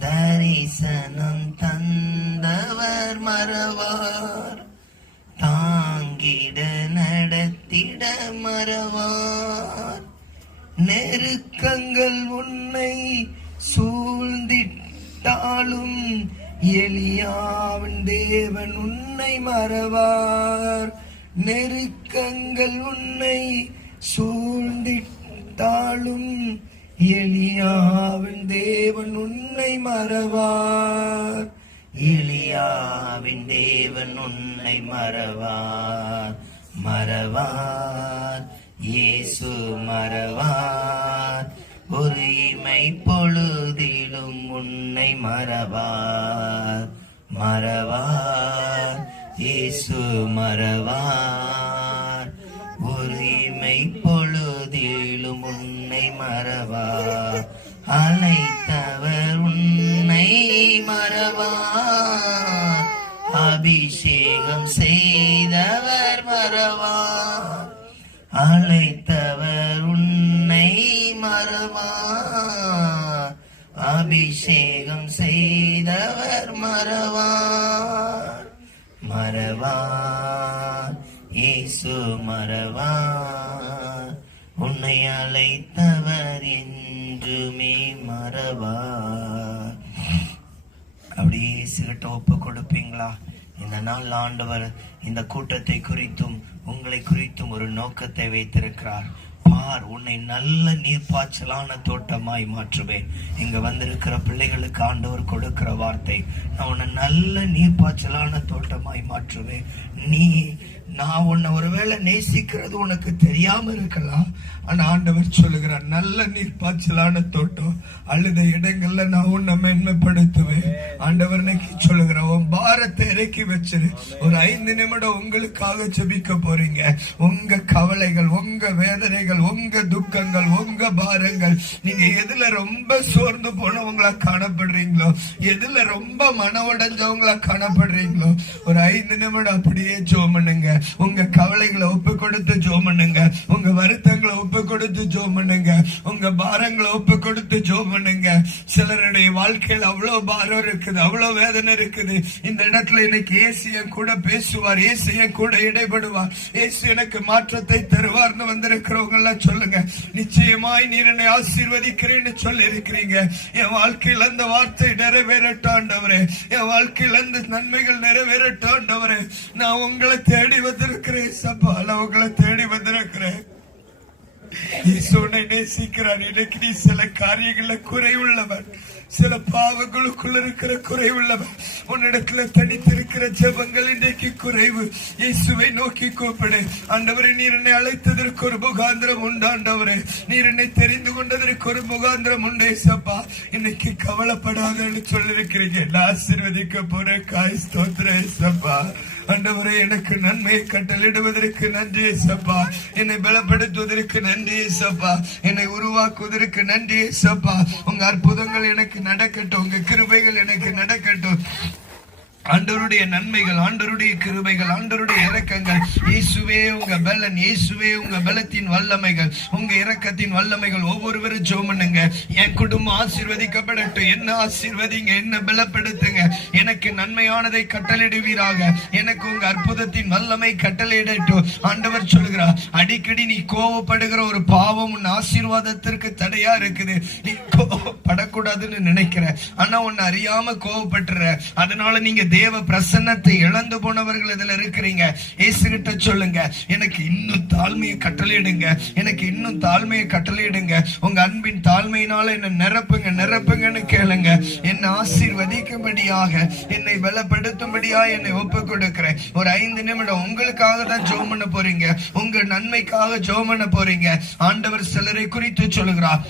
தரிசனம் தந்தவர் மறவார், தாங்கிட நடத்திட மறவார். நெருக்கங்கள் உன்னை சூழ்ந்திட்டாலும் எலியாவின் தேவன் உன்னை மறவார். நெருக்கங்கள் உன்னை சூழ்ந்திட்டாலும் எலியாவின் தேவன் உன்னை மறவார். எலியாவின் தேவன் உன்னை மறவார். மறவார், இயேசு மறவார். ஒரு இமை பொழுதிலும் உன்னை மறவார். மறவார், இயேசு மறவார். ஒரு இமை பொழுதிலும் உன்னை மறவார். அழைத்தவர் உன்னை மறவார். அபிஷேகம் செய்தவர் மறவார். அழைத்தவர் உன்னை மறவார். அபிஷேகம் செய்தவர் மறவார். மறவார், இயேசு மறவார். உன்னை அழைத்தவர் என்றுமே மறவார். அப்படியே இயேசுகிட்ட ஒப்பு கொடுப்பீங்களா? இந்த நாள் ஆண்டவர் இந்த கூட்டத்தை குறித்தும் உங்களை குறித்தும் ஒரு நோக்கத்தை வைத்திருக்கிறார். பார், உன்னை நல்ல நீர்ப்பாய்ச்சலான தோட்டமாய் மாற்றுவேன். இங்க வந்திருக்கிற பிள்ளைகளுக்கு ஆண்டவர் கொடுக்கிற வார்த்தை, நான் உன்னை நல்ல நீர்ப்பாய்ச்சலான தோட்டமாய் மாற்றுவேன். நான் உன்னை ஒருவேளை நேசிக்கிறது உனக்கு தெரியாம இருக்கலாம், ஆனா ஆண்டவர் சொல்லுகிறார், நல்ல நீர்ப்பாய்ச்சலான தோட்டம், அழுத இடங்கள்ல நான் உன்னை மேன்மைப்படுத்துவேன். ஆண்டவர் சொல்லுகிறார், உன் பாரத்தை இறக்கி வச்சிரு. ஒரு 5 நிமிடம் உங்களுக்காக ஜெபிக்க போறீங்க. உங்க கவலைகள், உங்க வேதனைகள், உங்க துக்கங்கள், உங்க பாரங்கள், நீங்க எதுல ரொம்ப சோர்ந்து போனவங்களா காணப்படுறீங்களோ, எதுல ரொம்ப மன உடைஞ்சவங்களா காணப்படுறீங்களோ, ஒரு 5 நிமிடம் அப்படியே ஜெபம் பண்ணுங்க. உங்க கவலைகளை ஒப்பு கொடுத்து ஜெபம் பண்ணுங்க. உங்க வருத்தங்களை ஒப்பு கொடுத்து ஜெபம் பண்ணுங்க. உங்க பாரங்களை ஒப்பு கொடுத்து ஜெபம் பண்ணுங்க. சிலருடைய வாழ்க்கையில் அவ்வளவு பாரம் இருக்குது, அவ்வளவு வேதனை இருக்குது. இந்த இடத்துல இன்னைக்கு இயேசு என் கூட பேசுவார், இயேசு என் கூட இடைபடுவார், இயேசு எனக்கு மாற்றத்தை தருவார்னு வந்திருக்கிறவங்க எல்லாம் சொல்லுங்க. நிச்சயமாய் நீர் என்னை ஆசீர்வதிக்கிறேன்னு சொல்லி இருக்கிறீங்க. என் வாழ்க்கையில் அந்த வார்த்தை நிறைவேறட்டும் ஆண்டவரே. என் வாழ்க்கையில் அந்த நன்மைகள் நிறைவேறட்டும் ஆண்டவரே. நான் உங்களை தேடி வந்திருக்கிறேன் சப்பா, நான் உங்களை தேடி வந்திருக்கிறேன். ஈசோனை நேசிக்கிறார். இன்னைக்கு நீ சில காரியங்கள குறைவுள்ளவர், சில பாவங்களுக்குள்ள இருக்கிற குறைவுள்ளவர். உன்னிடத்துல தனித்திருக்கிற ஜெபங்கள் இன்றைக்கு குறைவு. இயேசுவை நோக்கி கூப்பிடு. ஆண்டவரே, நீர் என்னை அழைத்ததற்கு ஒரு முகாந்திரம் உண்டு ஆண்டவரே. நீர் என்னை தெரிந்து கொண்டதற்கு ஒரு முகாந்திரம் உண்டு ஏசப்பா. இன்னைக்கு கவலைப்படாதன்னு சொல்லிருக்கிறீங்க. நான் ஆசீர்வதிக்க போற காய் ஸ்தோத்திர ஏசப்பா. ஆண்டவரே, எனக்கு நன்மையை கட்டளிடுவதற்கு நன்றி ஏசப்பா. என்னை பலப்படுத்துவதற்கு நன்றி ஏசப்பா. என்னை உருவாக்குவதற்கு நன்றி ஏசப்பா. உங்க அற்புதங்கள் எனக்கு நடக்கட்டும், உங்க கிருபைகள் எனக்கு நடக்கட்டும். ஆண்டவருடைய நன்மைகள், ஆண்டவருடைய கிருபைகள், ஆண்டவருடைய இரக்கங்கள், இயேசுவே உங்க பலன், இயேசுவே உங்க பலத்தின் வல்லமைகள், உங்க இரக்கத்தின் வல்லமைகள். ஒவ்வொருவரும் ஜெபம் பண்ணுங்க. என் குடும்பம் ஆசீர்வதிக்கப்படட்டும். என்ன ஆசீர்வதிங்க, என்ன பலப்படுத்துங்க. எனக்கு நன்மையானதை கட்டளையிடுவீராக. எனக்கு உங்க அற்புதத்தின் வல்லமை கட்டளையிடட்டும். ஆண்டவர் சொல்கிறார், அடிக்கடி நீ கோவப்படுகிற ஒரு பாவம் உன் ஆசீர்வாதத்திற்கு தடையா இருக்குது. நீ கோவப்படக்கூடாதுன்னு நினைக்கிற, ஆனா உன்னை அறியாம கோவப்பட்டுற. அதனால நீங்க தேவ பிரசன்னத்தை இழந்து போனவர்கள் இதுல இருக்கிறீங்க. இயேசு கிட்ட சொல்லுங்க, எனக்கு இன்னும் தாழ்மையை கட்டளையிடுங்க, எனக்கு இன்னும் தாழ்மையை கட்டளையிடுங்க. உங்க அன்பின் தாழ்மையினால என்ன நிரப்புங்க, நிரப்புங்கன்னு கேளுங்க. என்னை ஆசீர்வதிக்கும்படியாக, என்னை பலப்படுத்தும்படியாக என்னை ஒப்பு கொடுக்கிறேன். ஒரு 5 நிமிடம் உங்களுக்காக தான் ஜெபம் பண்ண போறீங்க, உங்க நன்மைக்காக ஜெபம் பண்ண போறீங்க. ஆண்டவர் சிலரை குறித்து சொல்லுகிறார்.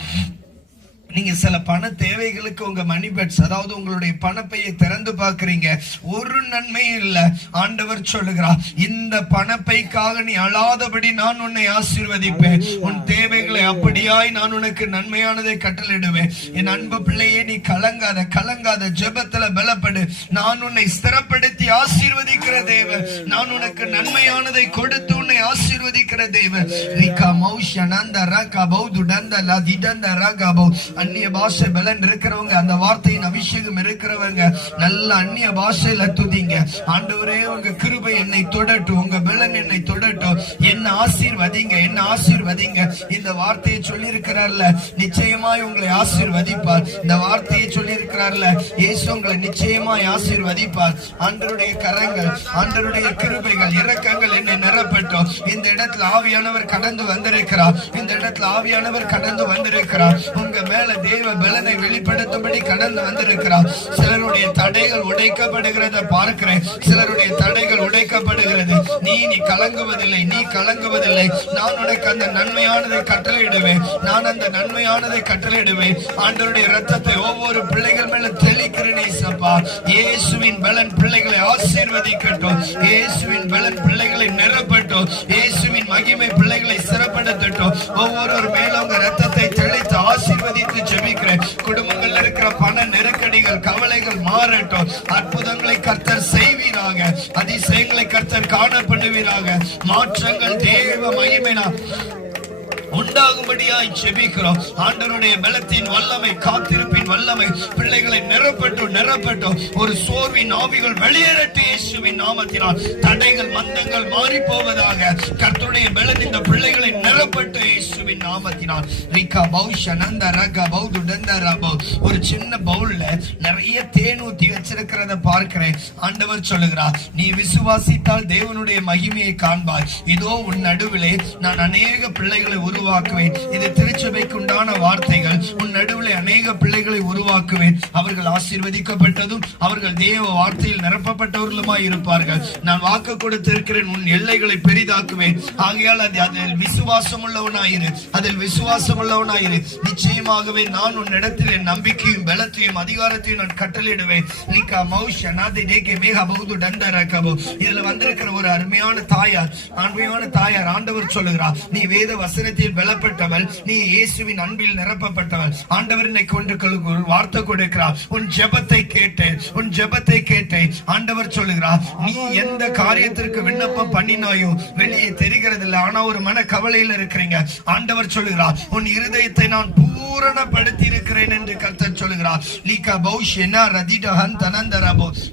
நீங்க சில பண தேவைகளுக்கு உங்க மணி பெட்ஸ், அதாவது உங்களுடைய பணப்பையை திறந்து பார்க்கிறீங்க, ஒரு நன்மையும் இல்ல. ஆண்டவர் சொல்லுகிறார், இந்த பணப்பைக்காக நீ அழாதபடி நான் உன்னை ஆசீர்வதிப்பேன். உன் தேவைகளை அப்படியாய் நான் உனக்கு நன்மையானதை கட்டளையிடுவேன். என் அன்பு பிள்ளையே, நீ கலங்காத, கலங்காத. ஜெபத்துல பலப்படு. நான் உன்னை ஸ்திரப்படுத்தி ஆசீர்வதிக்கிற தேவன். நான் உனக்கு நன்மையானதை கொடுத்து உன்னை ஆசீர்வதிக்கிற தேவன். ரிகா மௌஷனந்த ரகா பௌதுடந்த லதிடந்த ரகா பௌ. அந்நிய பாஷை பலன் இருக்கிறவங்க, அந்த வார்த்தையின் அபிஷேகம் இருக்கிறவங்க, நல்ல அந்நிய பாஷையில துதிங்க. ஆண்டவரே, உங்க கிருபை என்னை தொடட்டும், உங்க பலன் என்னை தொடட்டும். என்ன ஆசீர்வதிங்க, என்ன ஆசீர்வதிங்க. இந்த வார்த்தையை சொல்லி இருக்கிறார்ல, நிச்சயமாய் உங்களை ஆசீர்வதிப்பார். இந்த வார்த்தையை சொல்லி இருக்கிறார்ல, இயேசு உங்களை நிச்சயமாய் ஆசீர்வதிப்பார். ஆண்டவருடைய கரங்கள், ஆண்டவருடைய கிருபைகள், இரக்கங்கள் என்னை நிரப்பட்டும். இந்த இடத்துல ஆவியானவர் கடந்து வந்திருக்கிறார். இந்த இடத்துல ஆவியானவர் கடந்து வந்திருக்கிறார். உங்க மேல தேவ பலனை வெளிப்படுத்தும்படி கடந்து வந்திருக்கிறார். சிலருடைய தடைகள் உடைக்கப்படுகிறத பார்க்கிறேன். சிலருடைய தடைகள் உடைக்கப்படுகிறது. நீ கலங்குவதில்லை, நீ கலங்குவதில்லை. நான் உனக்கு அந்த நன்மையானதை கட்டளையிடுவேன். நான் அந்த நன்மையானதை கட்டளையிடுவேன். ஆண்டவருடைய இரத்தத்தை ஒவ்வொரு பிள்ளைகள் மேல தெளிக்கிறேன் ஏசப்பா. இயேசுவின் பலன் பிள்ளைகளை ஆசீர்வதிக்கட்டும். இயேசுவின் பலன் பிள்ளைகளை நிரப்பட்டும். இயேசுவின் மகிமை பிள்ளைகளை சிறப்படுத்தட்டும். ஒவ்வொரு மேல உங்க இரத்தத்தை தெளித்து ஆசீர்வதித்து ஜெபிக்கிறேன். குடும்பங்கள் இருக்கிற பண நெருக்கடிகள், கவலைகள் மாறட்டும். அற்புதங்களை கர்த்தர் செய்வீராக. அதிசயங்களை கர்த்தர் காணப்படுவீராக. மாற்றங்கள் தேவ மகிமைனா உண்டாகும்படியாய் ஜெபிக்கிறோம். ஆண்டவருடைய பலத்தின் வல்லமை, காத்திருப்பின் வல்லமை பிள்ளைகளை நிரப்பட்டும், நிரப்பட்டும். ஒரு சோர்வின் ஆவிகள் வெளியேறட்டும் இயேசுவின் நாமத்தினால். தடைகள், மந்தங்கள் மாறி போவதாக. கர்த்தருடைய பலன் இந்த பிள்ளைகளை நிரப்பட்டும் இயேசுவின் நாமத்தினால். ரிகா பௌஷனந்த ரகா பௌது டந்தரபோ. ஒரு சின்ன பவுல்ல நிறைய தேன் ஊத்தி வச்சிருக்கிறத பார்க்கிறேன். ஆண்டவர் சொல்லுகிறார், நீ விசுவாசித்தால் தேவனுடைய மகிமையை காண்பாய். இதோ உன் நடுவிலே நான் அநேக பிள்ளைகளை உருவாக்குவேன். இது திருச்சபைக்கு உண்டான வார்த்தைகள். உன் நடுவில் அநேக பிள்ளைகளை உருவாக்குவேன். அவர்கள் ஆசீர்வதிக்கப்பட்டதும் அவர்கள் தேவ வார்த்தையில் நிரப்பப்பட்டவர்களுமாய் இருப்பார்கள். நான் வாக்கு கொடுத்திருக்கிறேன், உன் எல்லைகளை பெரிதாக்குவேன். ஆகையால் அதில் விசுவாசம் கவனம் உள்ளவனாயிரு, அதில் விசுவாசம் உள்ளவனாயிரு. நிச்சயமாகவே நான் உன்னிடத்தில் என் நம்பிக்கையும் பலத்தையும் அதிகாரத்தையும் நான் கட்டளையிடுவேன். இதுல வந்திருக்கிற ஒரு அருமையான தாயார் ஆண்டவர் சொல்லுகிறார், நீ வேத வசனத்தில் பலப்பட்டவள், நீ இயேசுவின் அன்பில் நிரப்பப்பட்டவள். ஆண்டவர் இன்னைக்கு ஒரு வார்த்தை கொடுக்கிறார், உன் ஜெபத்தை கேட்டேன். ஆண்டவர் சொல்லுகிறார், நீ எந்த காரியத்திற்கு விண்ணப்பம் பண்ணினாயோ வெளியே தெரிகிறது இல்லை, ஆனா ஒரு மன கவலையில் இருக்கிறீங்க. ஆண்டவர் சொல்லுகிறார், உன் இருதயத்தை நான் பூரணப்படுத்தி இருக்கிறேன் என்று கர்த்தர் சொல்லுகிறார்.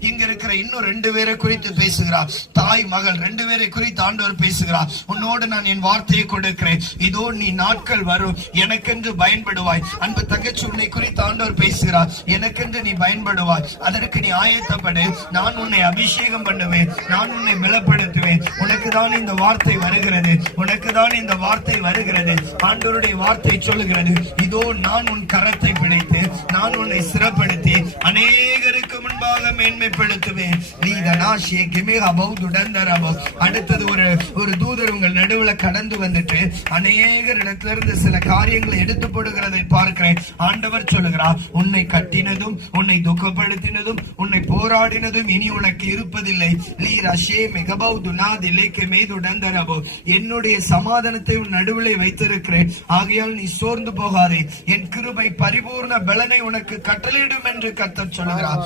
இங்க இருக்கிற இன்னும் 2 பேரை குறித்து பேசுகிறார். தாய் மகள் 2 பேரை குறித்து ஆண்டவர் பேசுகிறார். உன்னோடு நான் என் வார்த்தையை கொடுக்கிறேன், இதோ நீ நாட்கள் வரும் எனக்கென்று பயன்படுவாய். அன்பு தங்கச்சி, உன்னை குறித்து ஆண்டவர் பேசுகிறார், எனக்கென்று நீ பயன்படுவாய், அதற்கு நீ ஆயத்தப்படு. நான் உன்னை அபிஷேகம் பண்ணுவேன், நான் உன்னை பலப்படுத்துவேன். உனக்கு தான் இந்த வார்த்தை வருகிறது, ஆண்டவருடைய வார்த்தை சொல்லுகிறது, இதோ நான் உன் கரத்தை பிடித்து நான் உன்னை சிறப்படுத்தி அநேகருக்கு முன்பாக மேன்மைப்படுத்துவேன். அடுத்தது ஒரு தூதர் உங்கள் நடுவில் கடந்து வந்துட்டு அநேகர் இடத்திலிருந்து சில காரியங்களை எடுத்து போடுகிறதை பார்க்கிறேன். ஆண்டவர் சொல்லுகிறார், உன்னை கட்டினதும் உன்னை துக்கப்படுத்தினதும் உன்னை போராடினதும் இனி உனக்கு இருப்பதில்லை. என்னுடைய சமாதானத்தை உன் நடுவிலே வைத்திருக்கிறேன், ஆகையால் நீ சோர்ந்து போகாதே, என் கிருபை பரிபூர்ண பலனை உனக்கு கட்டளையிடும் என்று கர்த்தர் சொல்லுகிறார்.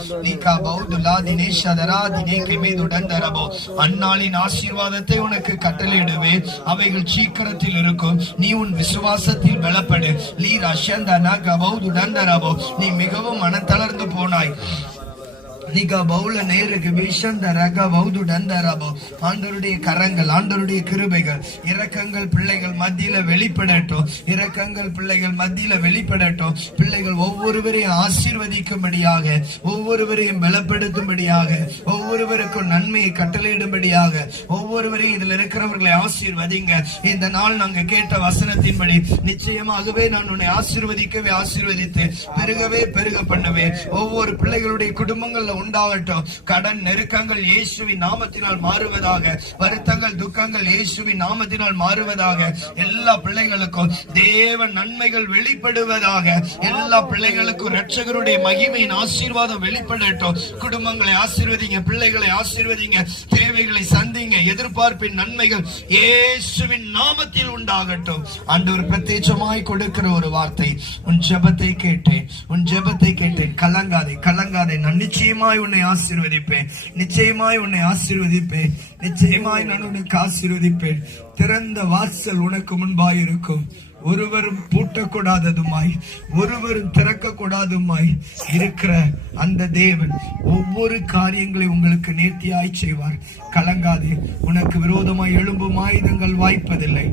அந்நாளின் ஆசீர்வாதத்தை உனக்கு கட்டளையிடுவேன், அவைகள் சீக்கிரத்தில் இருக்கும். நீ உன் விசுவாசத்தில் பலப்படு. நீ மிகவும் மனத்தளர்ந்து போனாய், ஆண்டவருடைய கரங்கள், ஆண்டவருடைய கிருபைகள், இரக்கங்கள் பிள்ளைகள் மத்தியில வெளிப்படட்டும். பிள்ளைகள் ஒவ்வொருவரையும் ஆசீர்வதிக்கும்படியாக, ஒவ்வொருவரையும் பலப்படுத்தும்படியாக, ஒவ்வொருவருக்கும் நன்மையை கட்டளையிடும்படியாக, ஒவ்வொருவரையும் இதில் இருக்கிறவர்களை ஆசீர்வதிங்க. இந்த நாள் நாங்க கேட்ட வசனத்தின்படி நிச்சயமாகவே நான் உன்னை ஆசீர்வதித்து பெருக பண்ணுவேன். ஒவ்வொரு பிள்ளைகளுடைய குடும்பங்கள்ல உண்டாகட்டும். கடன் நெருக்கங்கள் இயேசுவின் நாமத்தினால் மாறுவதாக, வருத்தங்கள் துக்கங்கள் இயேசுவின் நாமத்தினால் மாறுவதாக, எல்லா பிள்ளைகளுக்கும் தேவ நன்மைகள் வெளிப்படுவதாக, எல்லா பிள்ளைகளுக்கும் இரட்சகருடைய மகிமையின் ஆசீர்வாதம் வெளிப்படட்டும். குடும்பங்களை ஆசீர்வதிங்க, பிள்ளைகளை ஆசீர்வதிங்க, தேவைகளை சந்திங்க, எதிர்பார்ப்பின் நன்மைகள் இயேசுவின் நாமத்தில் உண்டாகட்டும். ஆண்டவர் பிரத்யேகமாய் கொடுக்கிற ஒரு வார்த்தை, உன் ஜெபத்தை கேட்டேன். கலங்காதே, நான் நிச்சயமாய் உன்னை ஆசீர்வதிப்பேன், நிச்சயமாய் நான் உனக்கு ஆசீர்வதிப்பேன். திறந்த வாசல் உனக்கு முன்பாய் இருக்கும், ஒருவரும் பூட்டக்கூடாததுமாய் ஒருவரும் திறக்கக்கூடாதுமாய் இருக்கிற அந்த தேவன் ஒவ்வொரு காரியங்களை உங்களுக்கு நேர்த்தியாய் செய்வார். கலங்காதே. உனக்கு விரோதமாய் எழும்பும் ஆயுதங்கள் வாய்ப்பதில்லை,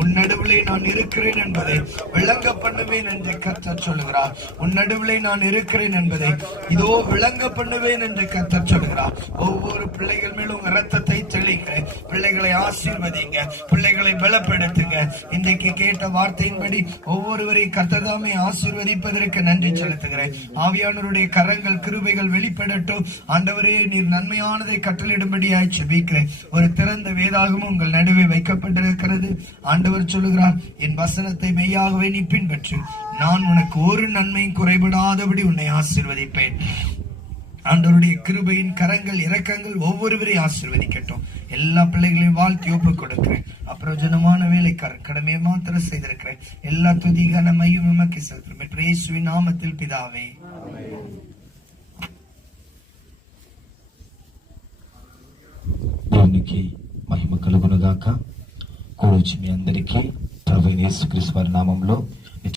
உன் நடுவிலே நான் இருக்கிறேன் என்பதை விளங்க பண்ணுவேன் என்று கர்த்தர் சொல்லுகிறார். உன் நடுவிலே நான் இருக்கிறேன் என்பதை இதோ விளங்க பண்ணுவேன் என்று கர்த்தர் சொல்லுகிறார். ஒவ்வொரு பிள்ளைகள் மேலும் உங்க ரத்தத்தை தெளிக்க, பிள்ளைகளை ஆசீர்வதிங்க, பிள்ளைகளை பலப்படுத்துங்க. இன்றைக்கு கேட்ட வார்த்தையின்படி ஒவ்வொருவரையும் கர்த்தர்தாமே ஆசீர்வதிப்பதற்கு நன்றி செலுத்துகிறேன். ஆவியானவருடைய கரங்கள் கிருபைகள் வெளிப்படட்டும். ஆண்டவரே, நீர் நன்மையானதை கட்டளையிடும்படியாய் ஜெபிக்கிறேன். ஒரு திறந்த வேதாகமும் உங்கள் நடுவே வைக்கப்பட்டிருக்கிறது. ஆண்டவர் சொல்லுகிறார், என் வசனத்தை மெய்யாகவே நீ பின்பற்று, நான் உனக்கு ஒரு நன்மையும் குறைபடாதபடி உன்னை ஆசீர்வதிப்பேன். ஆண்டவருடைய கிருபையின் கரங்கள் இரக்கங்கள் ஒவ்வொருவரையும் ஆசீர்வதிக்கட்டும். எல்லா பிள்ளைகளையும் வாழ்த்தி ஒப்புக் கொடுக்கிறேன். அப்பிரயோஜனமான வேலைக்காரர் கடமையை மாத்திரம் செய்திருக்கிறேன். எல்லா துதி கனமையும் உமக்கு செலுத்துகிறேன். இயேசுவின் நாமத்தில் பிதாவே. దేవునికి మహిమ కలుగునుగాక. కూడొచ్చి మీ అందరికీ ప్రభువైన యేసుక్రీస్తు వారి నామములో